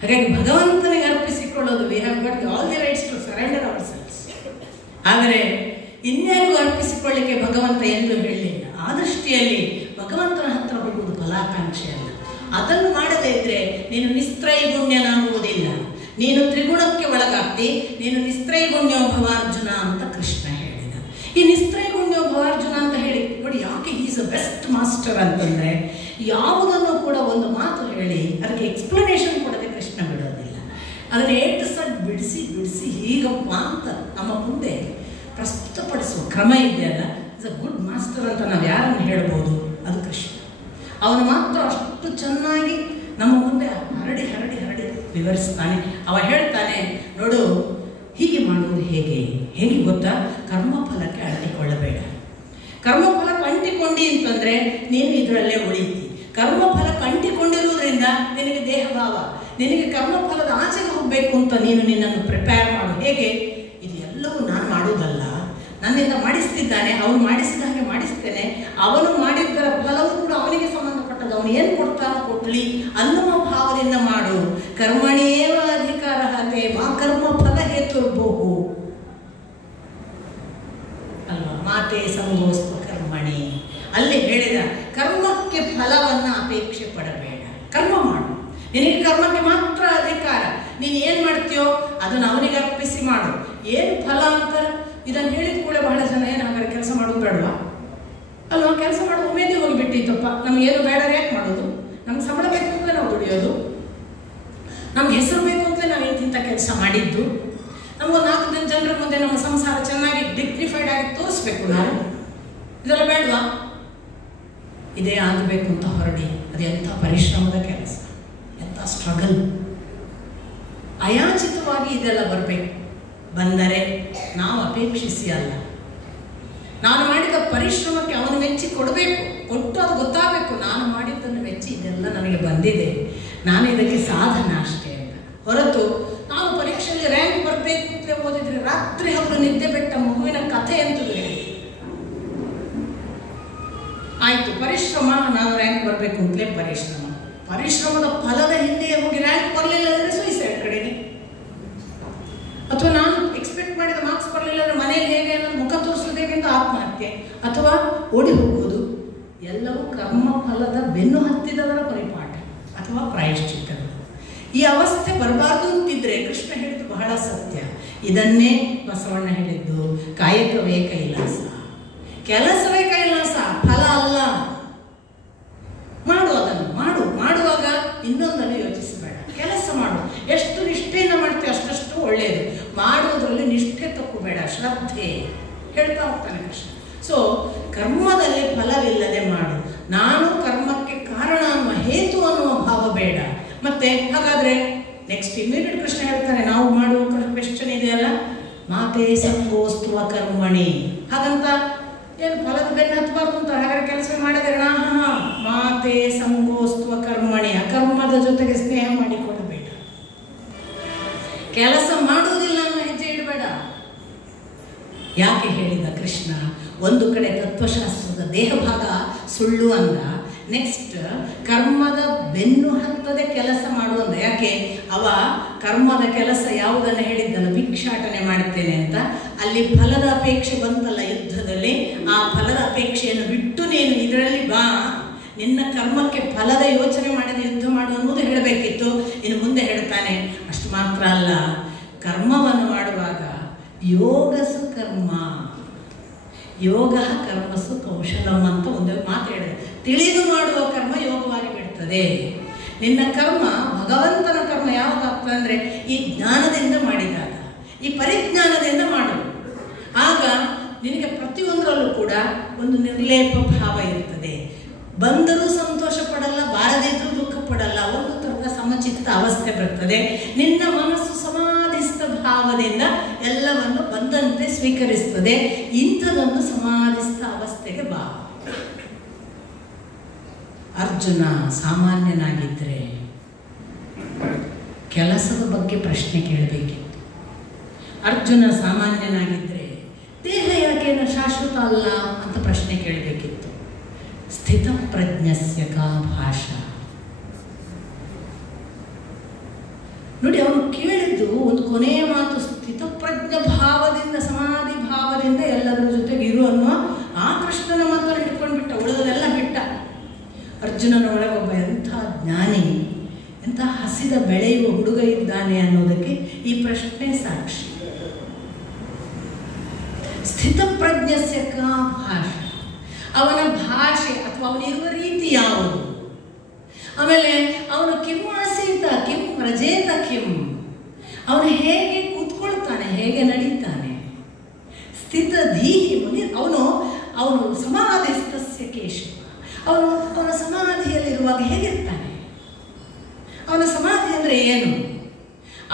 ಹಾಗಾಗಿ ಭಗವಂತನಿಗೆ ಅರ್ಪಿಸಿಕೊಳ್ಳೋದು we have got all the rights to surrender our selves. ಆದರೆ ಇನ್ಯಾರಿಗೂ ಅರ್ಪಿಸಿಕೊಳ್ಳಿಕ್ಕೆ ಭಗವಂತ ಎಂದು ಹೇಳಲಿಲ್ಲ. ಆ ದೃಷ್ಟಿಯಲ್ಲಿ ಭಗವಂತನ ಹತ್ರ ಹೋಗುವುದು ಫಲಾಕಾಂಕ್ಷೆ ಅಲ್ಲ. ಅದನ್ನು ಮಾಡದೇ ಇದ್ರೆ ನೀನು ನಿಸ್ತ್ರೈಗುಣ್ಯನಾಗುವುದಿಲ್ಲ, ನೀನು ತ್ರಿಗುಣಕ್ಕೆ ಒಳಗಾಗ್ತಿ, ನೀನು ನಿಸ್ತ್ರೈಗುಣ್ಯೋ ಭವಾರ್ಜುನ ಅಂತ ಕೃಷ್ಣ ಹೇಳಿದ. ಈ ನಿಸ್ತ್ರೈಗುಣ್ಯೋ ಭವಾರ್ಜುನ ಅಂತ ಹೇಳಿ ನೋಡಿ, ಯಾಕೆ ಈಸ್ ಅ ಬೆಸ್ಟ್ ಮಾಸ್ಟರ್ ಅಂತಂದ್ರೆ ಯಾವುದನ್ನು ಕೂಡ ಒಂದು ಮಾತು ಹೇಳಿ ಅದಕ್ಕೆ ಎಕ್ಸ್ಪ್ಲನೇಷನ್ ಕೊಡದೆ ಕೃಷ್ಣ ಬಿಡೋದಿಲ್ಲ. ಅದನ್ನು ಏಟು ಸಡ್ ಬಿಡಿಸಿ ಹೀಗಪ್ಪ ಅಂತ ನಮ್ಮ ಮುಂದೆ ಪ್ರಸ್ತುತಪಡಿಸುವ ಕ್ರಮ ಇದೆಯಲ್ಲ, ಇಸ್ ಅ ಗುಡ್ ಮಾಸ್ಟರ್ ಅಂತ ನಾವು ಯಾರನ್ನು ಹೇಳ್ಬೋದು, ಅದು ಕೃಷ್ಣ. ಅವನು ಮಾತ್ರ ಅಷ್ಟು ಚೆನ್ನಾಗಿ ನಮ್ಮ ಮುಂದೆ ಹರಡಿ ವಿವರಿಸ್ತಾನೆ. ಅವ ಹೇಳ್ತಾನೆ, ನೋಡು ಹೀಗೆ ಮಾಡುವುದು ಹೇಗೆ ಗೊತ್ತಾ, ಕರ್ಮಫಲಕ್ಕೆ ಅಂಟಿಕೊಳ್ಳಬೇಡ. ಕರ್ಮಫಲಕ್ಕೆ ಅಂಟಿಕೊಂಡಿ ಅಂತಂದ್ರೆ ನೀನು ಇದರಲ್ಲೇ ಉಳಿತಿ. ಕರ್ಮಫಲಕ್ಕೆ ಅಂಟಿಕೊಂಡಿರುವುದರಿಂದ ನಿನಗೆ ದೇಹಭಾವ, ನಿನಗೆ ಕರ್ಮಫಲದ ಆಚೆಗೆ ಹೋಗಬೇಕು ಅಂತ ನೀನು ನಿನ್ನನ್ನು ಪ್ರಿಪೇರ್ ಮಾಡು. ಹೇಗೆ, ಇದು ಎಲ್ಲವೂ ನಾನು ಮಾಡುವುದಲ್ಲ, ನನ್ನಿಂದ ಮಾಡಿಸ್ತಿದ್ದಾನೆ, ಅವನು ಮಾಡಿಸಿದ ಹಾಗೆ ಮಾಡಿಸ್ತೇನೆ, ಅವನು ಮಾಡಿದ್ದರ ಫಲವೂ ಕೂಡ ಅವನಿಗೆ ಸಂಬಂಧಪಟ್ಟದ್ದು, ಅವನು ಏನು ಕೊಡ್ತಾನೋ ಕೊಟ್ಲಿ ಅನ್ನುವ ಭಾವದಿಂದ ಮಾಡು. ಕರ್ಮಣಿಯೇವ ಅಧಿಕಾರ ಹತೆ ಮಾ ಕರ್ಮ ಫಲ ಹೇತುರ್ಬೋಹು ಅಲ್ವಾ, ಮಾತೆ ಸಂಗೋಸ್ವ ಕರ್ಮಣಿ. ಅಲ್ಲಿ ಹೇಳಿದ ಕರ್ಮಕ್ಕೆ ಫಲವನ್ನು ಅಪೇಕ್ಷೆ ಪಡಬೇಡ, ಕರ್ಮ ಮಾಡು. ನಿನಗೆ ಕರ್ಮಕ್ಕೆ ಮಾತ್ರ ಅಧಿಕಾರ, ನೀನು ಏನು ಮಾಡ್ತೀಯೋ ಅದನ್ನು ಅವನಿಗೆ ಅರ್ಪಿಸಿ ಮಾಡು. ಏನು ಫಲ ಅಂತ ಇದನ್ನು ಹೇಳಿದ ಕೂಡ ಬಹಳ ಜನ ಏನಾಗಾರೆ ಕೆಲಸ ಮಾಡೋದು ಬೇಡವಾ ಅಲ್ವಾ, ಕೆಲಸ ಮಾಡೋ ಉಮೇದಿ ಹೋಗಿಬಿಟ್ಟಿತ್ತಪ್ಪ, ನಮ್ಗೇನು ಬೇಡ ಯಾಕೆ ಮಾಡೋದು, ನಮ್ಗೆ ಸಂಬಳ ಬೇಕು ಅಂತ ನಾವು ದುಡಿಯೋದು, ನಮ್ಗೆ ಹೆಸರು ಬೇಕು ಅಂತ ನಾವು ಇಂಥ ಕೆಲಸ ಮಾಡಿದ್ದು, ನಮಗೊಂದು 4 ಜನರ ಮುಂದೆ ನಮ್ಮ ಸಂಸಾರ ಚೆನ್ನಾಗಿ ಡಿಗ್ನಿಫೈಡ್ ಆಗಿ ತೋರಿಸ್ಬೇಕು ನಾವು, ಇದೆಲ್ಲ ಬೇಡವಾ, ಇದೇ ಆಗಬೇಕು ಅಂತ ಹೊರಡಿ. ಅದು ಎಂಥ ಪರಿಶ್ರಮದ ಕೆಲಸ, ಎಂಥ ಸ್ಟ್ರಗಲ್. ಅಯಾಚಿತವಾಗಿ ಇದೆಲ್ಲ ಬರಬೇಕು. ಬಂದರೆ ನಾವು ಅಪೇಕ್ಷಿಸಿ ಅಲ್ಲ, ನಾನು ಮಾಡಿದ ಪರಿಶ್ರಮಕ್ಕೆ ಅವನು ಮೆಚ್ಚಿ ಕೊಡಬೇಕು, ಕೊಟ್ಟು ಅದು ಗೊತ್ತಾಗಬೇಕು, ನಾನು ಮಾಡಿದ್ದನ್ನು ಮೆಚ್ಚಿ ಇದೆಲ್ಲ ನನಗೆ ಬಂದಿದೆ, ನಾನು ಇದಕ್ಕೆ ಸಾಧನ ಅಷ್ಟೇ ಅಂತ. ಹೊರತು ನಾನು ಪರೀಕ್ಷೆಯಲ್ಲಿ ರ್ಯಾಂಕ್ ಬರಬೇಕು ಅಂತ ಓದಿದ್ರೆ ರಾತ್ರಿ ಹಗಲು ನಿದ್ದೆ ಬೆಟ್ಟ ಮಗುವಿನ ಕಥೆ ಅಂತ ಹೇಳಿ ಆಯ್ತು. ಪರಿಶ್ರಮ, ನಾನು ರ್ಯಾಂಕ್ ಬರಬೇಕು ಅಂತಲೇ ಪರಿಶ್ರಮದ ಫಲದ ಹಿಂದೆ ಹೋಗಿ ರ್ಯಾಂಕ್ ಬರಲಿಲ್ಲ ಅಂದರೆ ಸೂಯಿಸೈಡ್ ಕಡೆಗೆ, ಅಥವಾ ನಾನು ಎಕ್ಸ್ಪೆಕ್ಟ್ ಮಾಡಿದ ಮಾರ್ಕ್ಸ್ ಬರಲಿಲ್ಲ ಅಂದರೆ ಮನೆಯಲ್ಲಿ ಹೇಗೆ ಮುಖ ತೋರಿಸೋದು ಹೇಗೆ ಅಂತ ಆತ್ಮಹತ್ಯೆ ಅಥವಾ ಓಡಿ ಹೋಗುವುದು, ಎಲ್ಲವೂ ಕರ್ಮ ಫಲದ ಬೆನ್ನು ಹತ್ತಿದವರ ಪರಿಪಾಠ ಅಥವಾ ಪ್ರಾಯಶ್ಚಿತ್ತಗಳು. ಈ ಅವಸ್ಥೆ ಬರಬಾರ್ದು ಅಂತಿದ್ರೆ ಕೃಷ್ಣ ಹೇಳಿದ್ದು ಬಹಳ ಸತ್ಯ. ಇದನ್ನೇ ಬಸವಣ್ಣ ಹೇಳಿದ್ದು, ಕಾಯಕವೇ ಕೈಲಾಸ, ಕೆಲಸವೇ ಕೈಲಾಸ, ಫಲ ಅಲ್ಲ. ಮಾಡು, ಅದನ್ನು ಮಾಡುವಾಗ ಇನ್ನೊಂದನ್ನು ಯೋಚಿಸಬೇಡ, ಕೆಲಸ ಮಾಡು. ಎಷ್ಟು ನಿಷ್ಠೆಯಿಂದ ಮಾಡ್ತೀವಿ ಅಷ್ಟಷ್ಟು ಒಳ್ಳೆಯದು. ಮಾಡುವುದರಲ್ಲಿ ನಿಷ್ಠೆ ತಪ್ಪಬೇಡ, ಶ್ರದ್ಧೆ ಹೇಳ್ತಾ ಹೋಗ್ತಾನೆ ಕೃಷ್ಣ. ಸೊ ಕರ್ಮದಲ್ಲಿ ಫಲವಿಲ್ಲದೆ ಮಾಡು, ನಾನು ಕರ್ಮಕ್ಕೆ ಕಾರಣ ಅನ್ನುವ ಹೇತು ಅನ್ನುವ ಭಾವ ಬೇಡ. ಮತ್ತೆ ಹಾಗಾದ್ರೆ ನೆಕ್ಸ್ಟ್ ಇಮಿಡಿಯೇಟ್ ಕೃಷ್ಣ ಹೇಳ್ತಾನೆ, ನಾವು ಮಾಡುವ ಕ್ವೆಶ್ಚನ್ ಇದೆಯಲ್ಲ, ಮಾತೆ ಸಂಗೋಸ್ತುವ ಕರ್ಮಣಿ, ಹಾಗಂತ ಏನು ಫಲದ ಬೆನ್ನು ಹತ್ತಬಾರ್ದು ಅಂತ ಹಾಗಾದ್ರೆ ಕೆಲಸ ಮಾಡಿದ್ರೆ ಮಾತೆ ಸಂಗೋಸ್ತುವ ಕರ್ಮಣಿ, ಅಕರ್ಮದ ಜೊತೆಗೆ ಸ್ನೇಹ ಮಾಡಿಕೊಳ್ಳಬೇಡ, ಕೆಲಸ ಮಾಡುವುದಿಲ್ಲ ಅನ್ನೋ ಹೆಜ್ಜೆ ಇಡಬೇಡ. ಯಾಕೆ ಹೇಳಿದ ಕೃಷ್ಣ? ಒಂದು ಕಡೆ ತತ್ವಶಾಸ್ತ್ರದ ದೇಹಭಾಗ ಸುಳ್ಳು ಅಂದ, ನೆಕ್ಸ್ಟ್ ಕರ್ಮದ ಬೆನ್ನು ಹತ್ತದೆ ಕೆಲಸ ಮಾಡುವಂದ. ಯಾಕೆ ಅವ ಕರ್ಮದ ಕೆಲಸ ಯಾವುದನ್ನು ಹೇಳಿದ್ದನು, ಭಿಕ್ಷಾಟನೆ ಮಾಡುತ್ತೇನೆ ಅಂತ. ಅಲ್ಲಿ ಫಲದ ಅಪೇಕ್ಷೆ ಬಂತಲ್ಲ ಯುದ್ಧದಲ್ಲಿ, ಆ ಫಲದ ಅಪೇಕ್ಷೆಯನ್ನು ಬಿಟ್ಟು ನೀನು ಇದರಲ್ಲಿ ಬಾ, ನಿನ್ನ ಕರ್ಮಕ್ಕೆ ಫಲದ ಯೋಚನೆ ಮಾಡದೆ ಯುದ್ಧ ಮಾಡು ಅನ್ನೋದು ಹೇಳಬೇಕಿತ್ತು. ಇನ್ನು ಮುಂದೆ ಹೇಳ್ತಾನೆ, ಅಷ್ಟು ಮಾತ್ರ ಅಲ್ಲ, ಕರ್ಮವನ್ನು ಮಾಡುವಾಗ ಯೋಗಸು ಕರ್ಮ, ಯೋಗ ಕರ್ಮಸು ಕೌಶಲಂ ಅಂತ ಒಂದು ಮಾತು ಹೇಳಿದೆ. ತಿಳಿದು ಮಾಡುವ ಕರ್ಮ ಯೋಗವಾಗಿ ಬಿಡ್ತದೆ. ನಿನ್ನ ಕರ್ಮ ಭಗವಂತನ ಕರ್ಮ ಯಾವಾಗಪ್ಪ ಅಂದರೆ ಈ ಜ್ಞಾನದಿಂದ ಮಾಡಿದಾಗ, ಈ ಪರಿಜ್ಞಾನದಿಂದ ಮಾಡು. ಆಗ ನಿನಗೆ ಪ್ರತಿಯೊಂದರಲ್ಲೂ ಕೂಡ ಒಂದು ನಿರ್ಲೇಪ ಭಾವ ಇರ್ತದೆ. ಬಂದರೂ ಸಂತೋಷ ಪಡಲ್ಲ, ಬಾರದಿದ್ರೂ ದುಃಖ ಪಡಲ್ಲ, ಒಂದು ಥರದ ಸಮಚಿತ್ತ ಅವಸ್ಥೆ ಬರ್ತದೆ. ನಿನ್ನ ಮನಸ್ಸು ಸಮಾಧಿಸ್ಥ ಭಾವದಿಂದ ಎಲ್ಲವನ್ನು ಬಂದಂತೆ ಸ್ವೀಕರಿಸ್ತದೆ. ಇಂಥದೊಂದು ಸಮಾಧಿಸ್ಥ ಅವಸ್ಥೆಗೆ ಬಾ. ಅರ್ಜುನ ಸಾಮಾನ್ಯನಾಗಿದ್ದರೆ ಕೆಲಸದ ಬಗ್ಗೆ ಪ್ರಶ್ನೆ ಕೇಳಬೇಕಿತ್ತು. ಅರ್ಜುನ ಸಾಮಾನ್ಯನಾಗಿದ್ದರೆ ದೇಹ ಯಾಕೇನ ಶಾಶ್ವತ ಅಲ್ಲ ಅಂತ ಪ್ರಶ್ನೆ ಕೇಳಬೇಕಿತ್ತು. ಸ್ಥಿತಪ್ರಜ್ಞಸ್ಯ ಕಾ ಭಾಷಾ. ನೋಡಿ, ಅವನು ಕೇಳಿದ್ದು ಒಂದು ಕೊನೆಯ ಮಾತು, ಸ್ಥಿತಪ್ರಜ್ಞ ಭಾವದಿಂದ, ಸಮಾಧಿ ಭಾವದಿಂದ ಎಲ್ಲರ ಜೊತೆಗೆ ಇರು ಅನ್ನುವ ಆ ಕೃಷ್ಣನ ಮಾತನ್ನು ಹಿಡ್ಕೊಂಡ್ಬಿಟ್ಟ, ಉಳಿದೆಲ್ಲ ಬಿಟ್ಟ. ಅರ್ಜುನನ ಒಳಗೊಬ್ಬ ಎಂಥ ಜ್ಞಾನಿ, ಎಂಥ ಹಸಿದ ಬೆಳೆಯುವ ಹುಡುಗ ಇದ್ದಾನೆ ಅನ್ನೋದಕ್ಕೆ ಈ ಪ್ರಶ್ನೆ ಸಾಕ್ಷಿ. ಸ್ಥಿತಪ್ರಜ್ಞಸ್ಯ ಕಾ ಭಾಷಾ, ಅವನ ಭಾಷೆ ಅಥವಾ ಅವನಿರುವ ರೀತಿ ಯಾವುದು, ಆಮೇಲೆ ಅವನು ಕಿಂ ಆಸೀತ ಕಿಂ ಪ್ರಜೇತ ಕಿಂ, ಅವನು ಹೇಗೆ ಕೂತ್ಕೊಳ್ತಾನೆ, ಹೇಗೆ ನಡೀತಾನೆ. ಸ್ಥಿತ ಧೀಹಿ ಮುನಿ, ಅವನು ಸಮಾಧಿಸ್ತಸ್ಯ ಕೇಶವ, ಅವನ ಸಮಾಧಿಯಲ್ಲಿರುವಾಗ ಹೇಗಿರ್ತಾನೆ, ಅವನ ಸಮಾಧಿ ಅಂದರೆ ಏನು,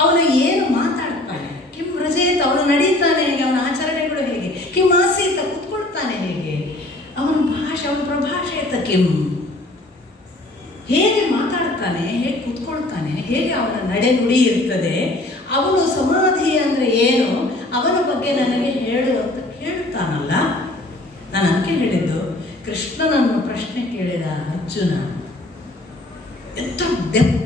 ಅವನು ಏನು ಮಾತಾಡ್ತಾನೆ. ಕಿಂ ರಜೇತ, ಅವನು ನಡೀತಾನೆ ಹೇಗೆ, ಅವನ ಆಚರಣೆಗಳು ಹೇಗೆ. ಕಿಂ ಆಸೀತ, ಕೂತ್ಕೊಳ್ತಾನೆ ಹೇಗೆ. ಅವನ ಭಾಷೆ, ಅವನ ಪ್ರಭಾಷೇತ ಕಿಂ, ಹೇಗೆ ಮಾತಾಡ್ತಾನೆ, ಹೇಗೆ ಕೂತ್ಕೊಳ್ತಾನೆ, ಹೇಗೆ ಅವನ ನಡೆನುಡಿ ಇರ್ತದೆ. ಅವನು ಸಮಾಧಿ ಅಂದರೆ ಏನು, ಅವನ ಬಗ್ಗೆ ನನಗೆ ಹೇಳು ಅಂತ ಕೇಳ್ತಾನಲ್ಲ. ನಾನು ಅದಕ್ಕೆ ಹೇಳಿದ್ದು, ಕೃಷ್ಣನನ್ನು ಪ್ರಶ್ನೆ ಕೇಳಿದ ಅರ್ಜುನ ಎಂಥ ಡೆಪ್ತ್